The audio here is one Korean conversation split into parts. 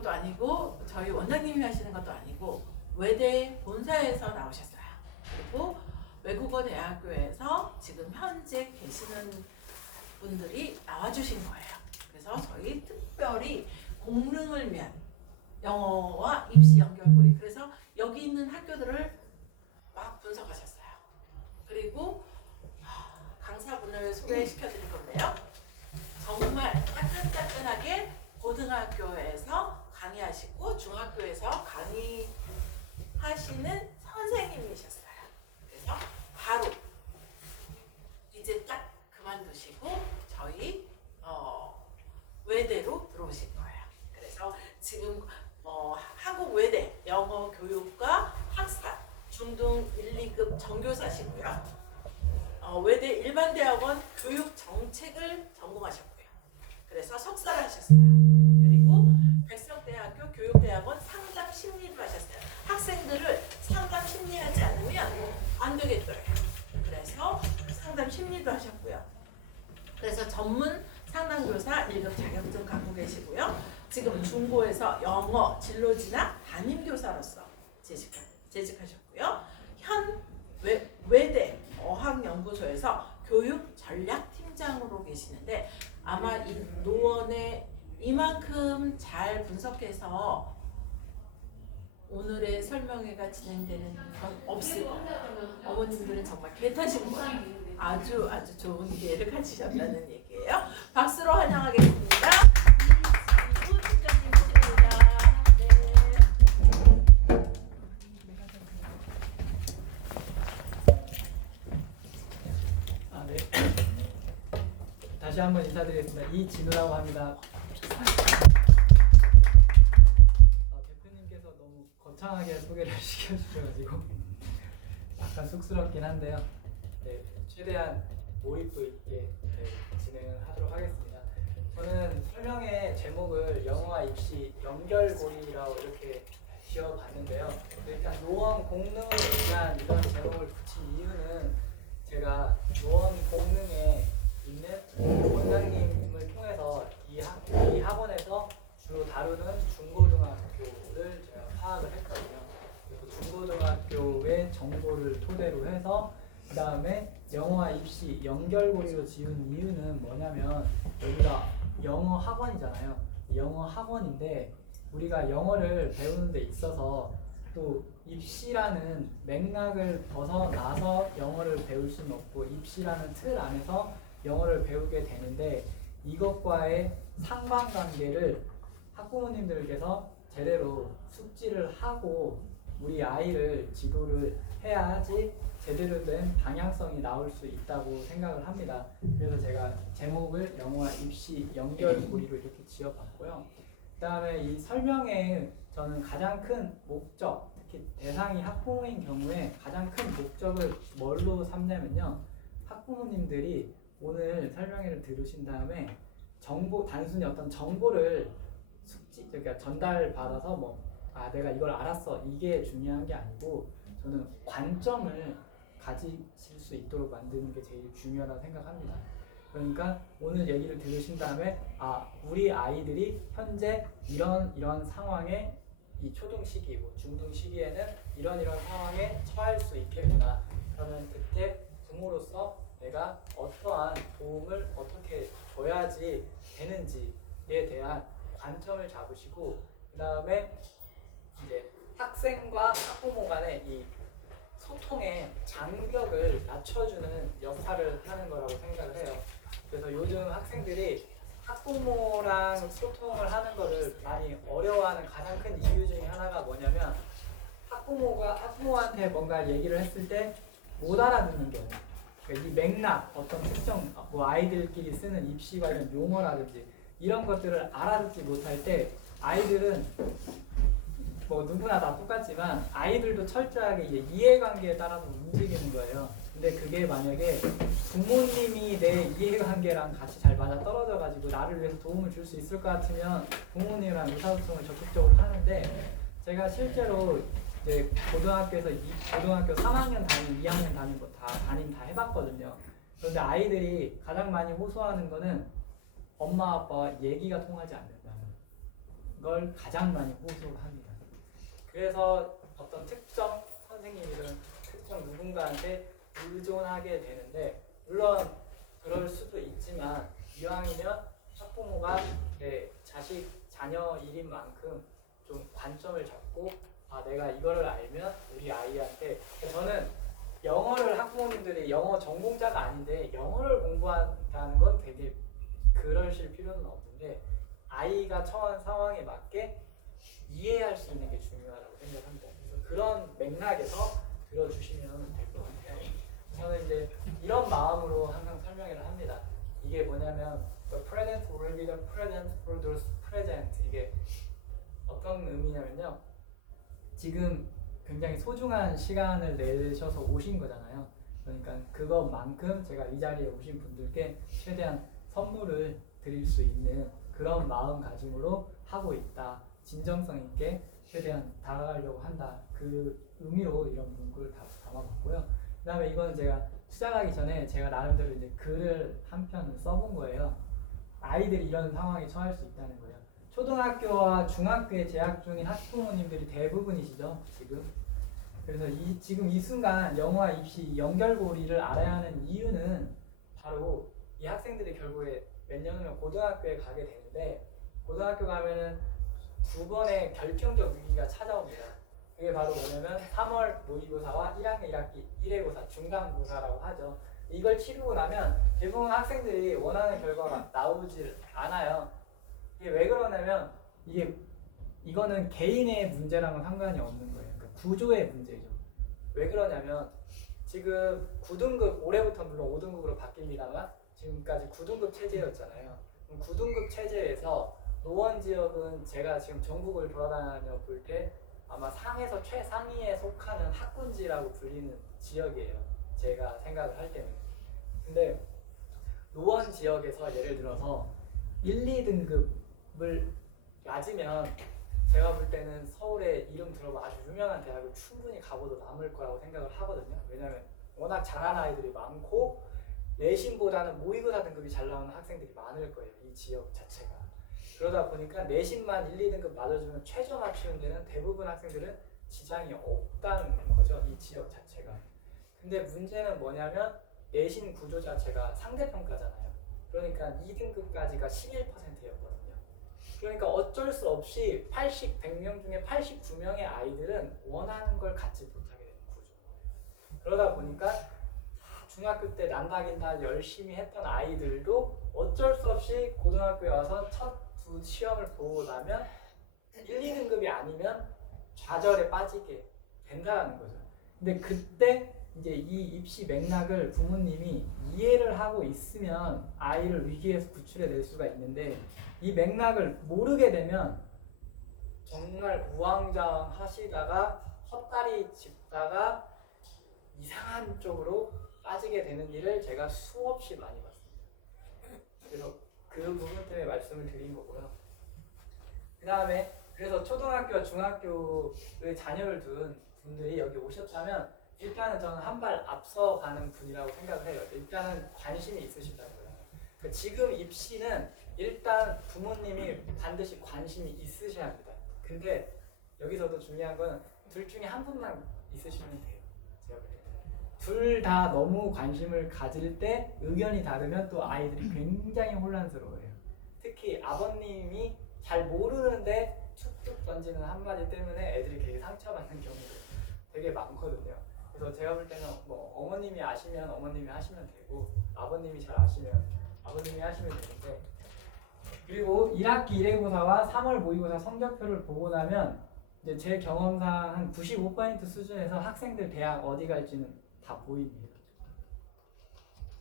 것도 아니고 저희 원장님이 하시는 것도 아니고 외대 본사에서 나오셨어요. 그리고 외국어 대학교에서 지금 현재 계시는 분들이 나와주신 거예요. 그래서 저희 특별히 공릉을 위한 영어와 입시 연결고리, 그래서 여기 있는 학교들을 막 분석하셨어요. 그리고 강사분을 소개시켜 드릴 건데요. 정말 따끈따끈하게 고등학교에서 강의하시고 중학교에서 강의하시는 선생님이셨어요. 그래서 바로 이제 딱 그만두시고 저희 외대로 들어오신 거예요. 그래서 지금 한국 외대 영어 교육과 학사 중등 1, 2급 정교사시고요. 외대 일반대학원 교육 정책을 전공하셨고요. 그래서 석사를 하셨어요. 그리고 백석대학교 교육대학원 상담 심리도 하셨어요. 학생들을 상담 심리하지 않으면 안 되겠더래요. 그래서 상담 심리도 하셨고요. 그래서 전문 상담교사 1급 자격증 갖고 계시고요. 지금 중고에서 영어 진로진학 담임교사로서 재직하셨고요. 현 외대 어학연구소에서 교육 전략팀장으로 계시는데 아마 이 노원에 이만큼 잘 분석해서 오늘의 설명회가 진행되는 건 없을 거예요. 어머님들은 정말 개타신 거예요. 아주 좋은 기회를 가지셨다는 얘기예요. 박수로 환영하겠습니다. 이지우 팀장님이십니다. 네. 다시 한번 인사드리겠습니다. 이진우라고 합니다. 대표님께서 너무 거창하게 소개를 시켜주셔가지고 약간 쑥스럽긴 한데요. 네, 최대한 몰입도 있게 진행을 하도록 하겠습니다. 저는 설명의 제목을 영어와 입시 연결고리라고 이렇게 지어봤는데요. 일단 노원 공릉을 위한 이런 제목을 붙인 이유는 제가 노원 공릉에 있는 원장님을 통해서 이 학원에서 주로 다루는 중고등학교를 제가 파악을 했거든요. 그리고 중고등학교의 정보를 토대로 해서 그 다음에 영어와 입시 연결고리로 지은 이유는 뭐냐면 여기가 영어 학원이잖아요. 영어 학원인데 우리가 영어를 배우는 데 있어서 또 입시라는 맥락을 벗어나서 영어를 배울 수는 없고 입시라는 틀 안에서 영어를 배우게 되는데 이것과의 상관관계를 학부모님들께서 제대로 숙지를 하고 우리 아이를 지도를 해야지 제대로 된 방향성이 나올 수 있다고 생각을 합니다. 그래서 제가 제목을 영어와 입시 연결고리로 이렇게 지어봤고요. 그 다음에 이 설명에 저는 가장 큰 목적, 특히 대상이 학부모인 경우에 가장 큰 목적을 뭘로 삼냐면요. 학부모님들이 오늘 설명회를 들으신 다음에 단순히 어떤 정보를 그러니까 전달받아서 내가 이걸 알았어 이게 중요한 게 아니고 저는 관점을 가지실 수 있도록 만드는 게 제일 중요하다고 생각합니다. 그러니까 오늘 얘기를 들으신 다음에 우리 아이들이 현재 이런 상황에 이 초등 시기, 중등 시기에는 이런 상황에 처할 수 있겠구나. 그러면 그때 부모로서 내가 어떠한 도움을 어떻게 줘야지 되는지에 대한 관점을 잡으시고 그 다음에 이제 학생과 학부모 간의 이 소통의 장벽을 낮춰주는 역할을 하는 거라고 생각을 해요. 그래서 요즘 학생들이 학부모랑 소통을 하는 거를 많이 어려워하는 가장 큰 이유 중에 하나가 뭐냐면 학부모한테 뭔가 얘기를 했을 때 못 알아듣는 경우. 그러니까 이 맥락, 어떤 특정 아이들끼리 쓰는 입시 관련 용어라든지 이런 것들을 알아듣지 못할 때 아이들은 누구나 다 똑같지만 아이들도 철저하게 이해관계에 따라서 움직이는 거예요. 근데 그게 만약에 부모님이 내 이해관계랑 같이 잘 맞아 떨어져가지고 나를 위해서 도움을 줄 수 있을 것 같으면 부모님이랑 의사소통을 적극적으로 하는데 제가 실제로 이제 고등학교에서 고등학교 3학년 담임, 2학년 담임 다 해봤거든요. 그런데 아이들이 가장 많이 호소하는 거는 엄마 아빠와 얘기가 통하지 않는다. 걸 가장 많이 호소합니다. 그래서 어떤 특정 선생님이든 특정 누군가한테 의존하게 되는데, 물론 그럴 수도 있지만 이왕이면 학부모가 내 자녀 일인 만큼 좀 관점을 잡고, 내가 이거를 알면 우리 아이한테, 저는 영어를 학부모님들이 영어 전공자가 아닌데 영어를 공부한다는 건 되게 그러실 필요는 없는데, 아이가 처한 상황에 맞게 이해할 수 있는 게 중요하다고 생각합니다. 그래서 그런 맥락에서 들어주시면 될 것 같아요. 저는 이제 이런 마음으로 항상 설명을 합니다. 이게 뭐냐면 the present will be the present for those present. 이게 어떤 의미냐면요, 지금 굉장히 소중한 시간을 내셔서 오신 거잖아요. 그러니까 그것만큼 제가 이 자리에 오신 분들께 최대한 선물을 드릴 수 있는 그런 마음가짐으로 하고 있다, 진정성 있게 최대한 다가가려고 한다, 그 의미로 이런 문구를 다 담아봤고요. 그 다음에 이거는 제가 시작하기 전에 제가 나름대로 이제 글을 한 편 써본 거예요. 아이들이 이런 상황에 처할 수 있다는 거예요. 초등학교와 중학교에 재학 중인 학부모님들이 대부분이시죠, 지금. 그래서 지금 이 순간 영어와 입시 연결고리를 알아야 하는 이유는 바로 이 학생들이 결국에 몇 년 후면 고등학교에 가게 되는데, 고등학교 가면은 두 번의 결정적 위기가 찾아옵니다. 그게 바로 뭐냐면 3월 모의고사와 1학년 1학기 1회고사, 중간고사라고 하죠. 이걸 치르고 나면 대부분 학생들이 원하는 결과가 나오질 않아요. 이게 왜 그러냐면 이거는 개인의 문제랑은 상관이 없는 거예요. 그러니까 구조의 문제죠. 왜 그러냐면 지금 9등급, 올해부터 물론 5등급으로 바뀝니다만 지금까지 9등급 체제였잖아요. 9등급 체제에서 노원 지역은 제가 지금 전국을 돌아다녀 볼 때 아마 상에서 최상위에 속하는 학군지라고 불리는 지역이에요, 제가 생각을 할 때는. 근데 노원 지역에서 예를 들어서 1, 2등급을 맞으면 제가 볼 때는 서울에 이름 들어봐 아주 유명한 대학을 충분히 가봐도 남을 거라고 생각을 하거든요. 왜냐면 워낙 잘하는 아이들이 많고 내신보다는 모의고사 등급이 잘 나오는 학생들이 많을 거예요, 이 지역 자체가. 그러다 보니까 내신만 1, 2등급 맞아주면 최저 맞추는 데는 대부분 학생들은 지장이 없다는 거죠, 이 지역 자체가. 근데 문제는 뭐냐면 내신 구조 자체가 상대평가잖아요. 그러니까 2등급까지가 11%였거든요. 그러니까 어쩔 수 없이 100명 중에 89명의 아이들은 원하는 걸 갖지 못하게 되는 구조. 그러다 보니까 중학교 때 난다긴다 열심히 했던 아이들도 어쩔 수 없이 고등학교에 와서 첫 두 시험을 보고 나면 1, 2등급이 아니면 좌절에 빠지게 된다는 거죠. 근데 그때 이제 이 입시 맥락을 부모님이 이해를 하고 있으면 아이를 위기에서 구출해낼 수가 있는데, 이 맥락을 모르게 되면 정말 우왕좌왕 하시다가 헛다리 짚다가 이상한 쪽으로 빠지게 되는 일을 제가 수없이 많이 봤습니다. 그래서 그 부분 때문에 말씀을 드린 거고요. 그 다음에 그래서 초등학교와 중학교의 자녀를 둔 분들이 여기 오셨다면 일단은 저는 한 발 앞서가는 분이라고 생각을 해요. 일단은 관심이 있으시다는 거예요. 그러니까 지금 입시는 일단 부모님이 반드시 관심이 있으셔야 합니다. 근데 여기서도 중요한 건 둘 중에 한 분만 있으시면 돼요, 제가 볼 때. 둘 다 너무 관심을 가질 때 의견이 다르면 또 아이들이 굉장히 혼란스러워요. 특히 아버님이 잘 모르는데 툭툭 던지는 한마디 때문에 애들이 되게 상처받는 경우도 되게 많거든요. 그래서 제가 볼 때는 뭐 어머님이 아시면 어머님이 하시면 되고, 아버님이 잘 아시면 아버님이 하시면 되는데, 그리고 1학기 1회고사와 3월 모의고사 성적표를 보고 나면 이제 제 경험상 한 95% 수준에서 학생들 대학 어디 갈지는 다 보입니다.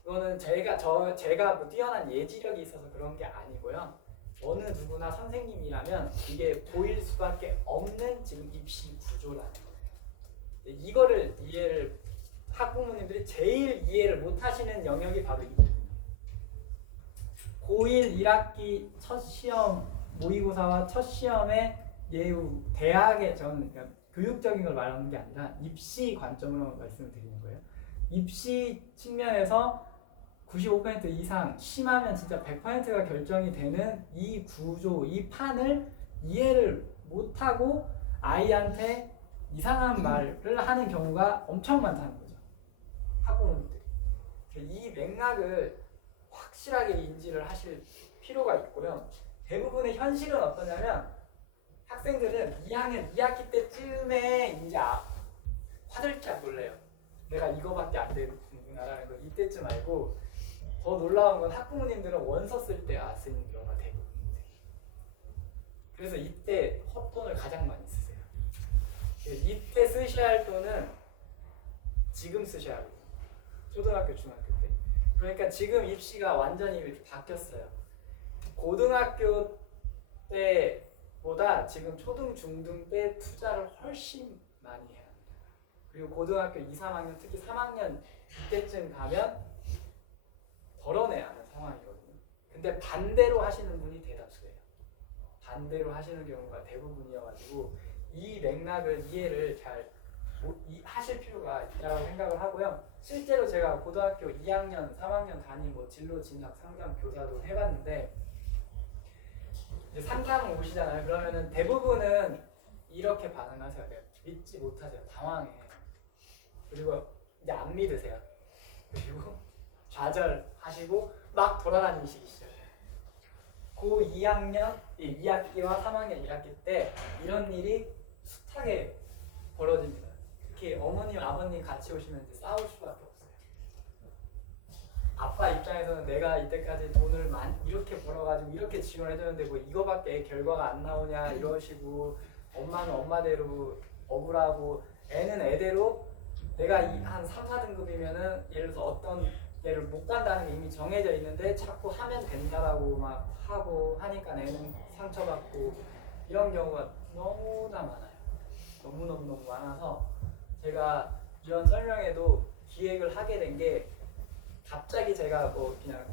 그거는 제가 뭐 뛰어난 예지력이 있어서 그런 게 아니고요. 어느 누구나 선생님이라면 이게 보일 수밖에 없는 지금 입시 구조라는 거예요. 이거를 이해를 학부모님들이 제일 이해를 못하시는 영역이 바로 이 부분이에요. 고1 1학기 첫 시험 모의고사와 첫 시험의 예우 대학의 저는 그러니까 교육적인 걸 말하는 게 아니라 입시 관점으로 말씀을 드리는 거예요. 입시 측면에서 95% 이상, 심하면 진짜 100%가 결정이 되는 이 구조, 이 판을 이해를 못하고 아이한테 이상한 말을 하는 경우가 엄청 많다는 거죠. 학부모님들이. 이 맥락을 확실하게 인지를 하실 필요가 있고요. 대부분의 현실은 어떠냐면 학생들은 2학년 2학기 때쯤에 이제 화들짝 놀래요. 내가 이거밖에 안 되는구나라는 걸 이때쯤 알고, 더 놀라운 건 학부모님들은 원서 쓸 때 쓰는 경우가 대부분이세요. 그래서 이때 헛돈을 가장 많이 쓰세요. 이때 쓰셔야 할 돈은 지금 쓰셔야 하고, 초등학교, 중학교 때. 그러니까 지금 입시가 완전히 이렇게 바뀌었어요. 고등학교 때보다 지금 초등, 중등 때 투자를 훨씬 많이 해야 합니다. 그리고 고등학교 2, 3학년, 특히 3학년 이때쯤 가면 덜어내야 하는 상황이거든요. 근데 반대로 하시는 분이 대다수예요. 반대로 하시는 경우가 대부분이어가지고 이 맥락을 이해를 잘 하실 필요가 있다고 생각을 하고요. 실제로 제가 고등학교 2학년, 3학년 담임 진로 진학 상담 교사도 해봤는데, 이제 상담 오시잖아요. 그러면은 대부분은 이렇게 반응하세요. 믿지 못하세요. 당황해. 그리고 이제 안 믿으세요. 그리고 좌절하시고 막 돌아다니시기 시작해요. 고 2학년 2학기와 3학년 1학기 때 이런 일이 숱하게 벌어집니다. 특히 어머님, 아버님 같이 오시면 이제 싸울 수밖에 없어요. 아빠 입장에서는 내가 이때까지 돈을 이렇게 벌어가지고 이렇게 지원해줬는데 뭐 이거밖에 결과가 안 나오냐 이러시고, 엄마는 엄마대로 억울하고, 애는 애대로 내가 한 3, 4등급이면은 예를 들어서 어떤 얘를 못 간다는 게 이미 정해져 있는데 자꾸 하면 된다라고 막 하고 하니까 애는 상처받고, 이런 경우가 너무나 많아요. 너무 많아서 제가 이런 설명회도 기획을 하게 된 게 갑자기 제가 뭐 그냥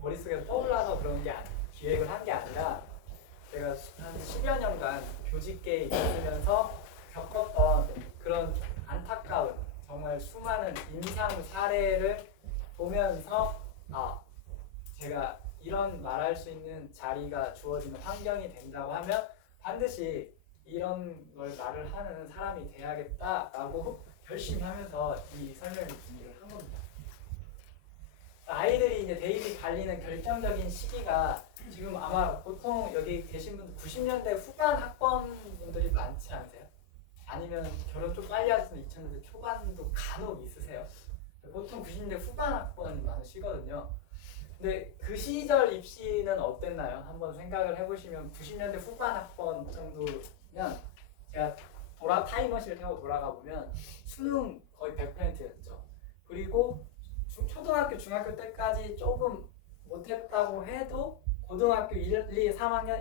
머릿속에 떠올라서 그런 게 기획을 한 게 아니라, 제가 한 10여 년간 교직계에 있으면서 겪었던 그런 안타까운 정말 수많은 임상 사례를 보면서 제가 이런 말할 수 있는 자리가 주어지는 환경이 된다고 하면 반드시 이런 걸 말을 하는 사람이 돼야겠다라고 열심히 하면서 이 설명을 준비를 한 겁니다. 아이들이 이제 대입이 갈리는 결정적인 시기가 지금 아마 보통 여기 계신 분들 90년대 후반 학번분들이 많지 않으세요? 아니면 결혼 좀 빨리 하셔서 2000년대 초반도 간혹 있으세요? 보통 90년대 후반 학번이 많으시거든요. 근데 그 시절 입시는 어땠나요? 한번 생각을 해보시면 90년대 후반 학번 정도면 제가 타임머신을 타고 돌아가 보면 수능 거의 100%였죠. 그리고 초등학교, 중학교 때까지 조금 못했다고 해도 고등학교 1, 2, 3학년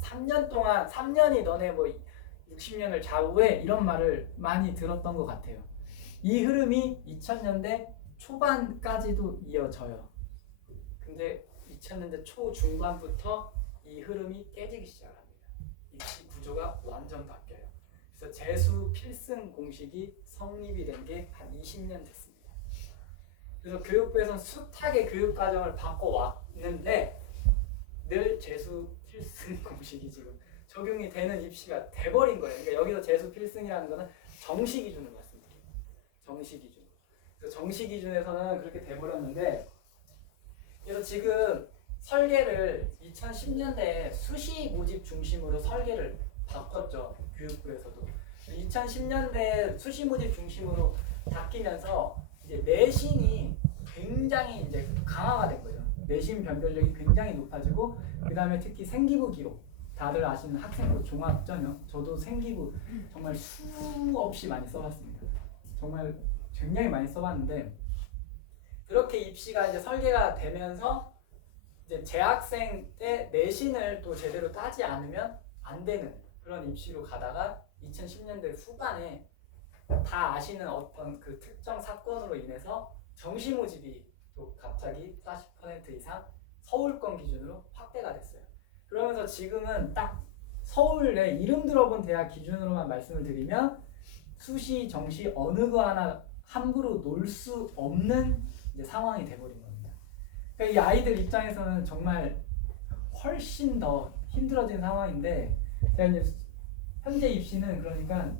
3년 동안 3년이 너네 뭐 60년을 좌우해, 이런 말을 많이 들었던 것 같아요. 이 흐름이 2000년대 초반까지도 이어져요. 근데 2000년대 초중반부터 이 흐름이 깨지기 시작합니다. 입시 구조가 완전 바뀌어요. 그래서 재수 필승 공식이 성립이 된 게 한 20년 됐습니다. 그래서 교육부에서는 숱하게 교육과정을 바꿔왔는데 늘 재수 필승 공식이 지금 적용이 되는 입시가 돼버린 거예요. 그러니까 여기서 재수 필승이라는 거는 정시 기준을 말씀드려요. 정시 기준. 그래서 정시 기준에서는 그렇게 돼버렸는데, 그래서 지금 설계를 2010년대에 수시 모집 중심으로 설계를 바꿨죠. 교육부에서도. 2010년대에 수시 모집 중심으로 바뀌면서 이제 내신이 굉장히 이제 강화가 된 거죠. 내신 변별력이 굉장히 높아지고, 그 다음에 특히 생기부 기록. 다들 아시는 학생부 종합전형, 저도 생기부 정말 수없이 많이 써봤습니다. 정말 굉장히 많이 써봤는데, 그렇게 입시가 이제 설계가 되면서 이제 재학생 때 내신을 또 제대로 따지 않으면 안 되는 그런 입시로 가다가 2010년대 후반에 다 아시는 어떤 그 특정 사건으로 인해서 정시 모집이 또 갑자기 40% 이상 서울권 기준으로 확대가 됐어요. 그러면서 지금은 딱 서울에 이름 들어본 대학 기준으로만 말씀을 드리면 수시, 정시 어느 거 하나 함부로 놓을 수 없는 이제 상황이 돼버린 겁니다. 그러니까 이 아이들 입장에서는 정말 훨씬 더 힘들어진 상황인데, 제가 이제 현재 입시는 그러니까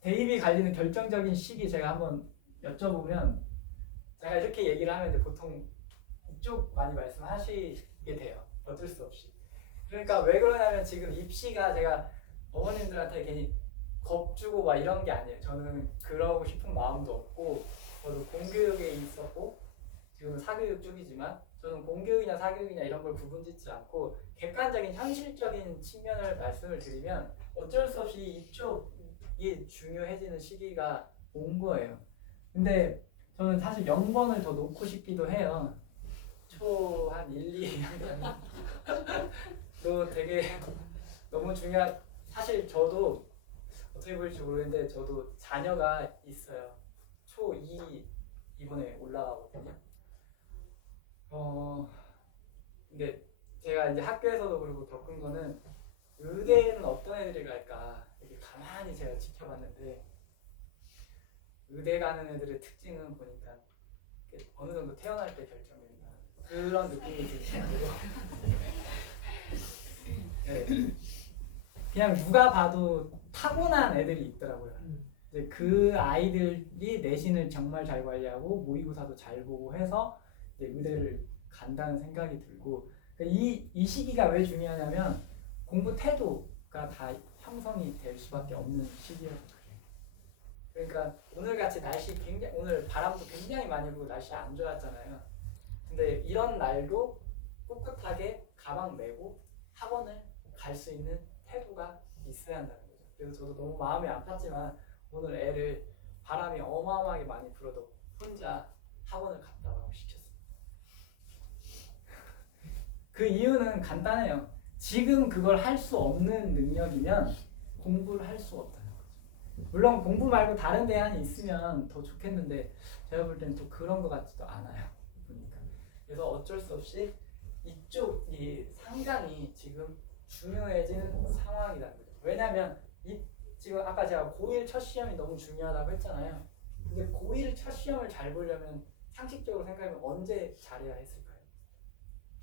대입이 갈리는 결정적인 시기 제가 한번 여쭤보면 제가 이렇게 얘기를 하면 이제 보통 이쪽 많이 말씀하시게 돼요. 어쩔 수 없이. 그러니까 왜 그러냐면 지금 입시가 제가 어머님들한테 괜히 겁주고 막 이런 게 아니에요. 저는 그러고 싶은 마음도 없고 저도 공교육에 있었고 지금은 사교육 쪽이지만 저는 공교육이냐 사교육이냐 이런 걸 구분짓지 않고 객관적인 현실적인 측면을 말씀을 드리면 어쩔 수 없이 이쪽이 중요해지는 시기가 온 거예요. 근데 저는 사실 0번을 더 놓고 싶기도 해요. 초 한 1, 2학년 또 되게 너무 중요한 사실 저도 어떻게 볼지 모르겠는데 저도 자녀가 있어요. 초 2 이번에 올라가거든요. 근데 제가 이제 학교에서도 그러고 겪은 거는 의대는 어떤 애들이 갈까 이렇게 가만히 제가 지켜봤는데 의대 가는 애들의 특징은 보니까 어느 정도 태어날 때 결정된다 그런 느낌이 들더라고요. 네. 그냥 누가 봐도 타고난 애들이 있더라고요. 이제 그 아이들이 내신을 정말 잘 관리하고 모의고사도 잘 보고 해서 이제 의대를 간다는 생각이 들고 이 시기가 왜 중요하냐면 공부 태도가 다 형성이 될 수밖에 없는 시기라고 그래요. 그러니까 오늘같이 날씨 굉장히 오늘 바람도 굉장히 많이 불고 날씨 안 좋았잖아요. 근데 이런 날도 꿋꿋하게 가방 메고 학원을 갈 수 있는 태도가 있어야 한다는 거죠. 그래서 저도 너무 마음이 아팠지만 오늘 애를 바람이 어마어마하게 많이 불어도 혼자 학원을 갔다 오라고 시켰습니다. 그 이유는 간단해요. 지금 그걸 할 수 없는 능력이면 공부를 할 수 없다는 거죠. 물론 공부 말고 다른 대안이 있으면 더 좋겠는데 제가 볼 때는 또 그런 것 같지도 않아요. 보니까. 그래서 어쩔 수 없이 이쪽이 상당히 지금 중요해지는 상황이라는 거죠. 왜냐하면 지금 아까 제가 고1 첫 시험이 너무 중요하다고 했잖아요. 근데 고1 첫 시험을 잘 보려면 상식적으로 생각하면 언제 잘해야 했을까요?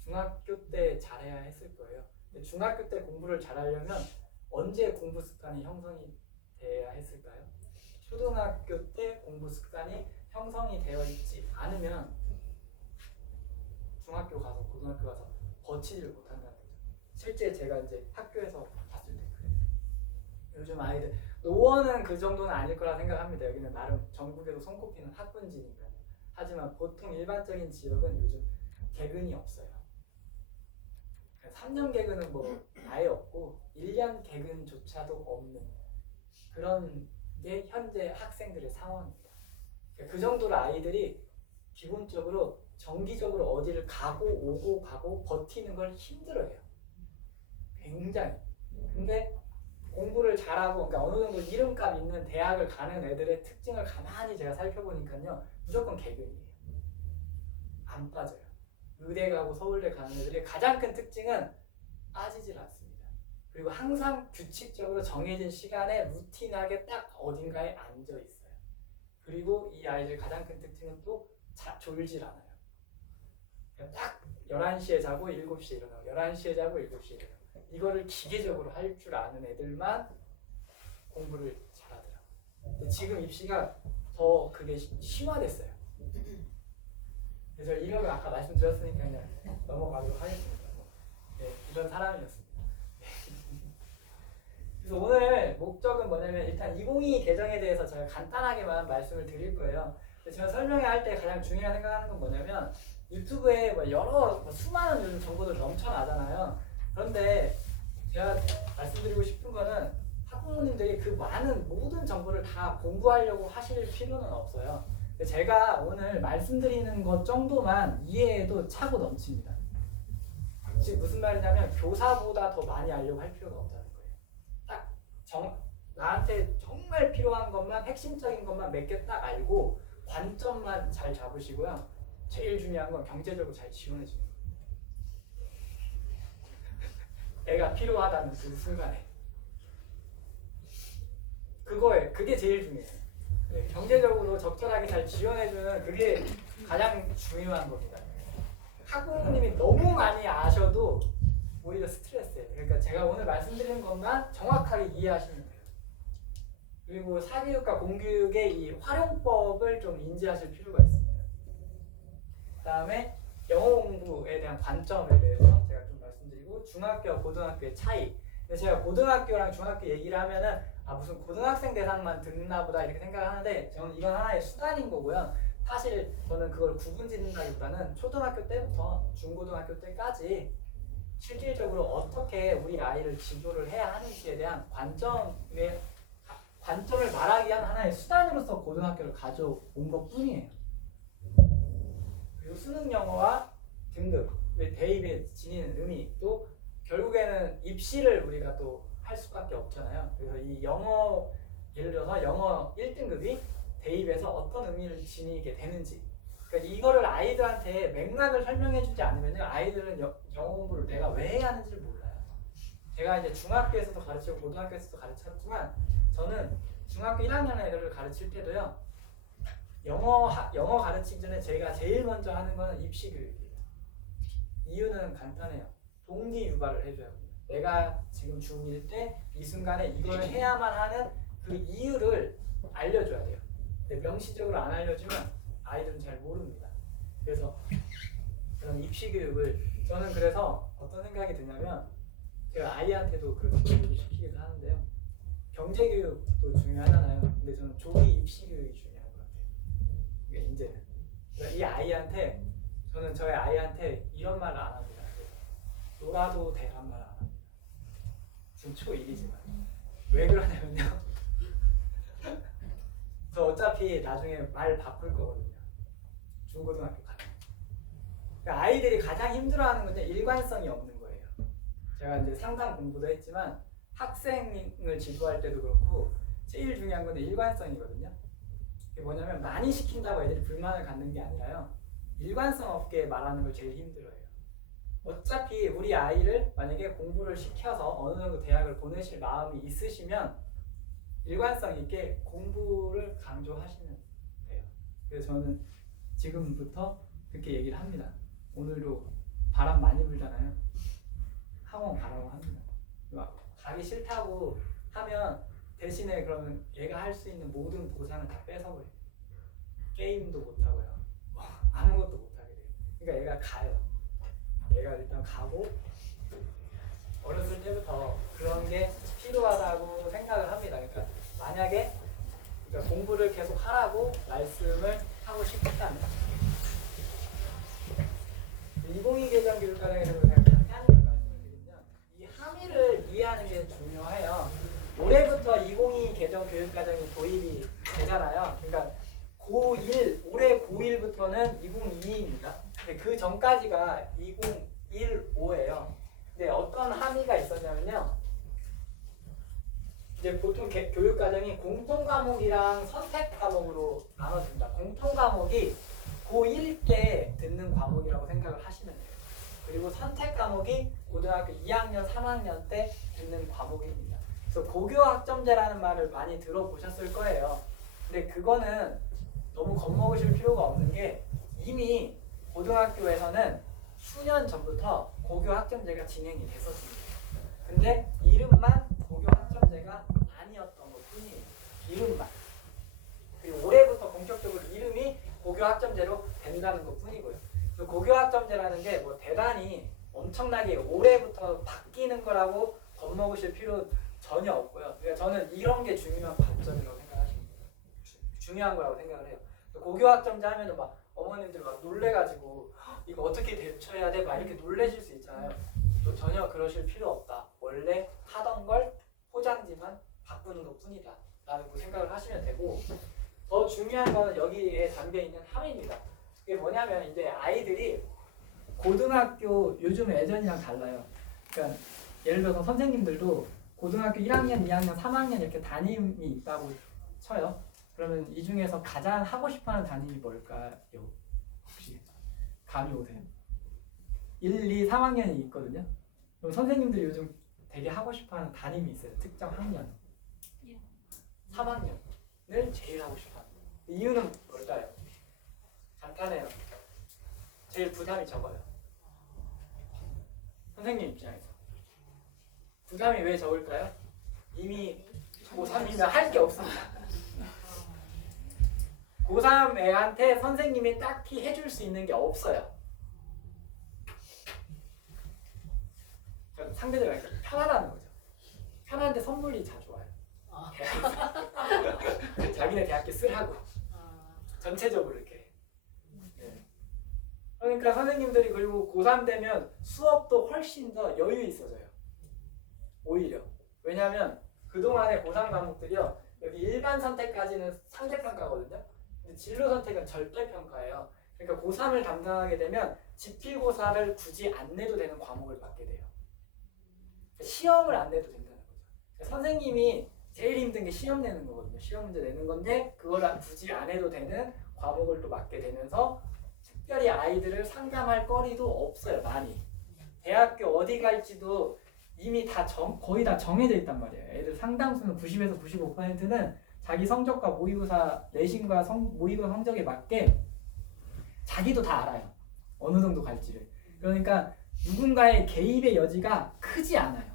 중학교 때 잘해야 했을 거예요. 근데 중학교 때 공부를 잘하려면 언제 공부 습관이 형성이 돼야 했을까요? 초등학교 때 공부 습관이 형성이 되어 있지 않으면 중학교 가서 고등학교 가서 버티지를 못한다는 거죠. 실제 제가 이제 학교에서 봤을 때 그래요. 요즘 아이들 노원은 그 정도는 아닐 거라 생각합니다. 여기는 나름 전국에도 손꼽히는 학군지니까요. 하지만 보통 일반적인 지역은 요즘 개근이 없어요. 3년 개근은 뭐 아예 없고 1년 개근조차도 없는 그런 게 현재 학생들의 상황입니다. 그 정도로 아이들이 기본적으로 정기적으로 어디를 가고 오고 가고 버티는 걸 힘들어해요. 굉장히. 근데 공부를 잘하고 그러니까 어느 정도 이름값 있는 대학을 가는 애들의 특징을 가만히 제가 살펴보니까요. 무조건 개근이에요. 안 빠져요. 의대 가고 서울대 가는 애들의 가장 큰 특징은 빠지질 않습니다. 그리고 항상 규칙적으로 정해진 시간에 루틴하게 딱 어딘가에 앉아 있어요. 그리고 이 아이들 가장 큰 특징은 또 졸질 않아요. 딱 11시에 자고 7시에 일어나고 11시에 자고 7시에 일어나고 이거를 기계적으로 할 줄 아는 애들만 공부를 잘하더라고요. 근데 지금 입시가 더 그게 심화됐어요. 그래서 이력을 아까 말씀드렸으니까 그냥 넘어가도록 하겠습니다. 네, 이런 사람이었습니다. 그래서 오늘 목적은 뭐냐면 일단 2022 개정에 대해서 제가 간단하게만 말씀을 드릴 거예요. 제가 설명할 때 가장 중요한 생각하는 건 뭐냐면 유튜브에 수많은 요즘 정보들 넘쳐나잖아요. 그런데 제가 말씀드리고 싶은 거는 학부모님들이 그 많은 모든 정보를 다 공부하려고 하실 필요는 없어요. 제가 오늘 말씀드리는 것 정도만 이해해도 차고 넘칩니다. 지금 무슨 말이냐면 교사보다 더 많이 알려고 할 필요가 없다는 거예요. 딱 나한테 정말 필요한 것만 핵심적인 것만 몇 개 딱 알고 관점만 잘 잡으시고요. 제일 중요한 건 경제적으로 잘 지원해 주는 거예요. 애가 필요하다는 그 순간에 그게 제일 중요해요. 네, 경제적으로 적절하게 잘 지원해주는 그게 가장 중요한 겁니다. 학부모님이 너무 많이 아셔도 제가 오늘 말씀드린 것만 정확하게 이해하시면 돼요. 그리고 사교육과 공교육의 이 활용법을 좀 인지하실 필요가 있습니다. 그 다음에 영어 공부에 대한 관점에 대해서 제가 좀 말씀드리고 중학교와 고등학교의 차이. 근데 제가 고등학교랑 중학교 얘기를 하면은 무슨 고등학생 대상만 듣나 보다 이렇게 생각하는데 저는 이건 하나의 수단인 거고요. 사실 저는 그걸 구분 짓는다기보다는 초등학교 때부터 중고등학교 때까지 실질적으로 어떻게 우리 아이를 지도를 해야 하는지에 대한 관점을 말하기 위한 하나의 수단으로서 고등학교를 가져온 것 뿐이에요. 그리고 수능 영어와 등급, 대입에 지니는 의미, 또 결국에는 입시를 우리가 또 할 수밖에 없잖아요. 그래서 이 영어, 예를 들어서 영어 1등급이 대입에서 어떤 의미를 지니게 되는지, 그러니까 이거를 아이들한테 맥락을 설명해주지 않으면 아이들은 영어 공부를 내가 왜 해야 하는지를 몰라요. 제가 이제 중학교에서도 가르치고 고등학교에서도 가르쳤지만 저는 중학교 1학년 애들을 가르칠 때도요, 영어 가르치기 전에 제가 제일 먼저 하는 거는 입시 교육이에요. 이유는 간단해요. 동기 유발을 해줘야 합니다. 내가 지금 중1 때 이 순간에 이걸 해야만 하는 그 이유를 알려줘야 돼요. 근데 명시적으로 안 알려주면 아이들은 잘 모릅니다. 그래서 그런 입시 교육을 저는 그래서 어떤 생각이 드냐면 제가 아이한테도 그렇게 교육을 시키기도 하는데요. 경제 교육도 중요하잖아요. 근데 저는 조기 입시 교육이 중요한 것 같아요. 이게 이제는 그러니까 이 아이한테 저는 저희 아이한테 이런 말을 안 합니다. 놀아도 돼란 말을 안 합니다. 지금 초1이지만 왜 그러냐면요. 저 어차피 나중에 말 바꿀 거거든요. 중고등학교 가면. 그러니까 아이들이 가장 힘들어하는 건 일관성이 없는 거예요. 제가 이제 상담 공부도 했지만 학생을 지도할 때도 그렇고 제일 중요한 건 일관성이거든요. 그게 뭐냐면 많이 시킨다고 애들이 불만을 갖는 게 아니라요. 일관성 없게 말하는 걸 제일 힘들어해요. 어차피 우리 아이를 만약에 공부를 시켜서 어느 정도 대학을 보내실 마음이 있으시면 일관성 있게 공부를 강조하시면 돼요. 그래서 저는 지금부터 그렇게 얘기를 합니다. 오늘도 바람 많이 불잖아요. 학원 가라고 합니다. 막 가기 싫다고 하면 대신에 그러면 얘가 할 수 있는 모든 보상을 다 뺏어버려요. 게임도 못하고요. 아무것도 못하게 돼요. 그러니까 얘가 가요. 얘가 일단 가고 어렸을 때부터 그런 게 필요하다고 생각을 합니다. 그러니까 만약에 공부를 계속 하라고 말씀을 하고 싶다면 2022 개정 교육과정에 대해서 제가 간단히 말씀을 드리면 이 함의를 이해하는 게 중요해요. 올해부터 2022 개정 교육과정이 도입이 되잖아요. 그러니까 고1, 올해 고1부터는 2022입니다. 근데 그 전까지가 2015예요. 근데 어떤 함의가 있었냐면요. 이제 보통 교육 과정이 공통 과목이랑 선택 과목으로 나눠집니다. 공통 과목이 고1 때 듣는 과목이라고 생각을 하시면 돼요. 그리고 선택 과목이 고등학교 2학년, 3학년 때 듣는 과목입니다. 그래서 고교 학점제라는 말을 많이 들어보셨을 거예요. 근데 그거는 너무 겁먹으실 필요가 없는 게 이미 고등학교에서는 수년 전부터 고교 학점제가 진행이 됐었습니다. 근데 이름만 고교 학점제가 아니었던 것 뿐이에요. 이름만. 그리고 올해부터 본격적으로 이름이 고교 학점제로 된다는 것 뿐이고요. 고교 학점제라는 게 뭐 대단히 엄청나게 올해부터 바뀌는 거라고 겁먹으실 필요 전혀 없고요. 그러니까 저는 이런 게 중요한 관점이라고 생각하시면 돼요. 중요한 거라고 생각을 해요. 고교 학점제 하면은 막 어머님들 막 놀래가지고 이거 어떻게 대처해야 돼? 막 이렇게 놀라실 수 있잖아요. 전혀 그러실 필요 없다. 원래 하던 걸 포장지만 바꾸는 것 뿐이다. 라는 생각을 하시면 되고, 더 중요한 거는 여기에 담겨있는 함의입니다. 그게 뭐냐면 이제 아이들이 고등학교 요즘 예전이랑 달라요. 그러니까 예를 들어서 선생님들도 고등학교 1학년, 2학년, 3학년 이렇게 담임이 있다고 쳐요. 그러면 이 중에서 가장 하고 싶어하는 담임이 뭘까요? 혹시 감이 오세요? 1, 2, 3학년이 있거든요. 그럼 선생님들이 요즘 되게 하고 싶어하는 담임이 있어요. 특정 학년. 3학년을 제일 하고 싶어하는. 이유는 뭘까요? 간단해요. 제일 부담이 적어요. 선생님 입장에서. 부담이 왜 적을까요? 이미 고3이면 할 게 없습니다. 고3 애한테 선생님이 딱히 해줄 수 있는 게 없어요. 그러니까 상대적으로 편하다는 거죠. 편한데 선물이 자주 와요. 자기네 대학교 쓰라고 전체적으로 이렇게. 네. 그러니까 선생님들이 그리고 고3 되면 수업도 훨씬 더 여유 있어져요. 오히려. 왜냐하면 그동안의 고3 과목들이요. 여기 일반 선택까지는 상대평가거든요. 근데 진로 선택은 절대평가예요. 그러니까 고3을 담당하게 되면 지필고사를 굳이 안 내도 되는 과목을 맡게 돼요. 시험을 안 내도 된다는 거죠. 선생님이 제일 힘든 게 시험 내는 거거든요. 시험 문제 내는 건데 그걸 굳이 안 해도 되는 과목을 또 맡게 되면서 특별히 아이들을 상담할 거리도 없어요. 많이. 대학교 어디 갈지도 이미 다 거의 다 정해져 있단 말이에요. 애들 상당수는 90에서 95%는 자기 성적과 모의고사 내신과 모의고사 성적에 맞게 자기도 다 알아요. 어느 정도 갈지를. 그러니까 누군가의 개입의 여지가 크지 않아요.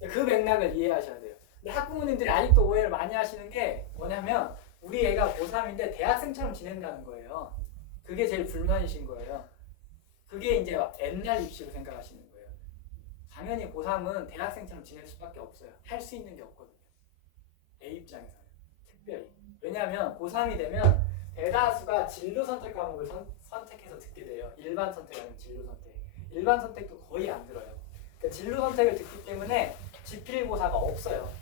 그 맥락을 이해하셔야 돼요. 근데 학부모님들이 아직도 오해를 많이 하시는 게 뭐냐면 우리 애가 고3인데 대학생처럼 지낸다는 거예요. 그게 제일 불만이신 거예요. 그게 이제 옛날 입시로 생각하시는 거예요. 당연히 고3은 대학생처럼 지낼 수밖에 없어요. 할 수 있는 게 없거든요. 애 입장에서는 특별히. 왜냐하면 고3이 되면 대다수가 진로 선택 과목을 선택해서 듣게 돼요. 일반 선택 아니면 진로 선택. 일반 선택도 거의 안 들어요. 그러니까 진로 선택을 듣기 때문에 지필고사가 없어요.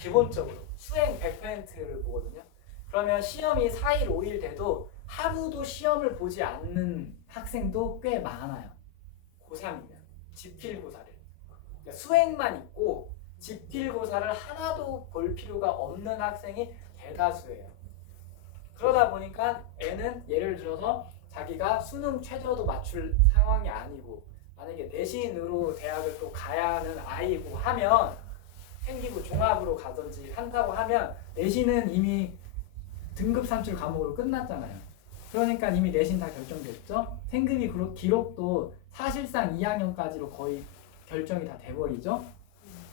기본적으로 수행 100%를 보거든요. 그러면 시험이 4일, 5일 돼도 하루도 시험을 보지 않는 학생도 꽤 많아요. 고3이면 지필고사를. 그러니까 수행만 있고 지필고사를 하나도 볼 필요가 없는 학생이 대다수예요. 그러다 보니까 애는 예를 들어서 자기가 수능 최저도 맞출 상황이 아니고 만약에 내신으로 대학을 또 가야 하는 아이고 하면 생기고 종합으로 가든지 한다고 하면 내신은 이미 등급 산출 과목으로 끝났잖아요. 그러니까 이미 내신 다 결정됐죠. 생급이 기록도 사실상 2학년까지로 거의 결정이 다 돼버리죠.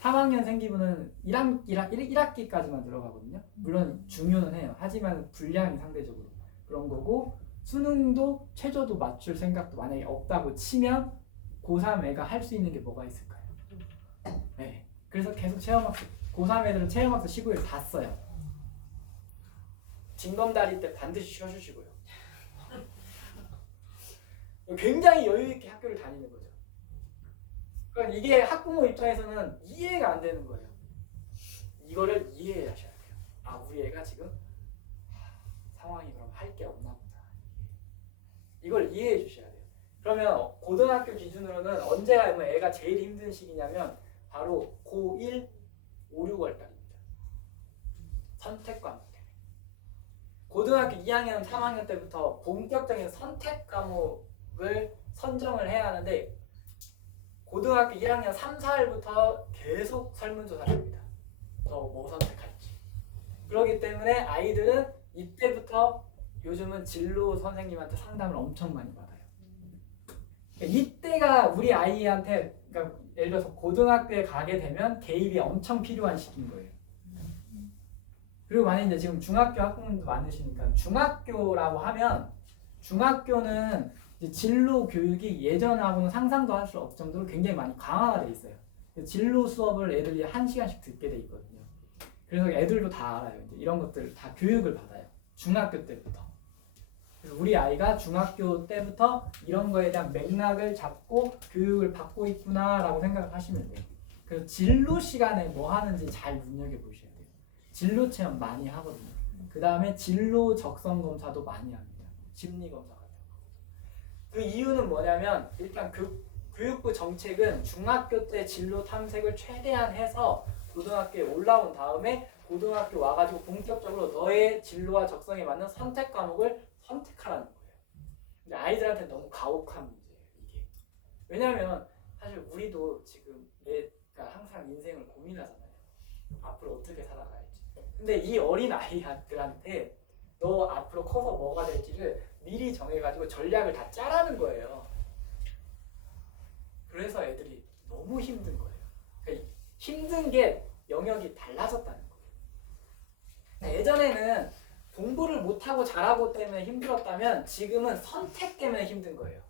3학년 생기부는 1학기까지만 들어가거든요. 물론 중요는 해요. 하지만 분량이 상대적으로 그런 거고 수능도 최저도 맞출 생각도 만약에 없다고 치면 고3 애가 할 수 있는 게 뭐가 있을까요? 네. 그래서 계속 체험학습 고3 애들은 체험학습 15일 다 써요. 징검다리 때 반드시 쉬어주시고요. 굉장히 여유있게 학교를 다니는 거죠. 그러니까 이게 학부모 입장에서는 이해가 안 되는 거예요. 이거를 이해하셔야 돼요. 아, 우리 애가 지금 상황이 그럼 할 게 없나 보다. 이걸 이해해 주셔야 돼요. 그러면 고등학교 기준으로는 언제가 애가 제일 힘든 시기냐면 바로 고1, 5, 6월 달입니다. 선택 과목 때문에. 고등학교 2학년, 3학년 때부터 본격적인 선택 과목을 선정을 해야 하는데 고등학교 1학년 3, 4일부터 계속 설문조사를 합니다. 너 뭐 선택할지. 그렇기 때문에 아이들은 이때부터 요즘은 진로 선생님한테 상담을 엄청 많이 받아요. 그러니까 이때가 우리 아이한테 그러니까 예를 들어서 고등학교에 가게 되면 개입이 엄청 필요한 시기인 거예요. 그리고 만약에 이제 지금 중학교 학부모님도 많으시니까 중학교라고 하면 중학교는 이제 진로 교육이 예전하고는 상상도 할 수 없을 정도로 굉장히 많이 강화가 돼 있어요. 진로 수업을 애들이 1시간씩 듣게 돼 있거든요. 그래서 애들도 다 알아요. 이제 이런 것들 다 교육을 받아요. 중학교 때부터. 그래서 우리 아이가 중학교 때부터 이런 거에 대한 맥락을 잡고 교육을 받고 있구나라고 생각을 하시면 돼요. 그래서 진로 시간에 뭐 하는지 잘 눈여겨보셔야 돼요. 진로 체험 많이 하거든요. 그 다음에 진로 적성 검사도 많이 합니다. 심리 검사 같은 거. 그 이유는 뭐냐면 일단 교육부 정책은 중학교 때 진로 탐색을 최대한 해서 고등학교에 올라온 다음에 고등학교 와가지고 본격적으로 너의 진로와 적성에 맞는 선택 과목을 선택하라는 거예요. 근데 아이들한테 너무 가혹한 문제예요, 이게. 왜냐면 사실 우리도 지금 그러니까 항상 인생을 고민하잖아요. 앞으로 어떻게 살아가야지. 근데 이 어린 아이들한테 너 앞으로 커서 뭐가 될지를 미리 정해가지고 전략을 다 짜라는 거예요. 그래서 애들이 너무 힘든 하는 게 영역이 달라졌다는 거예요. 예전에는 공부를 못하고 잘하고 때문에 힘들었다면 지금은 선택 때문에 힘든 거예요.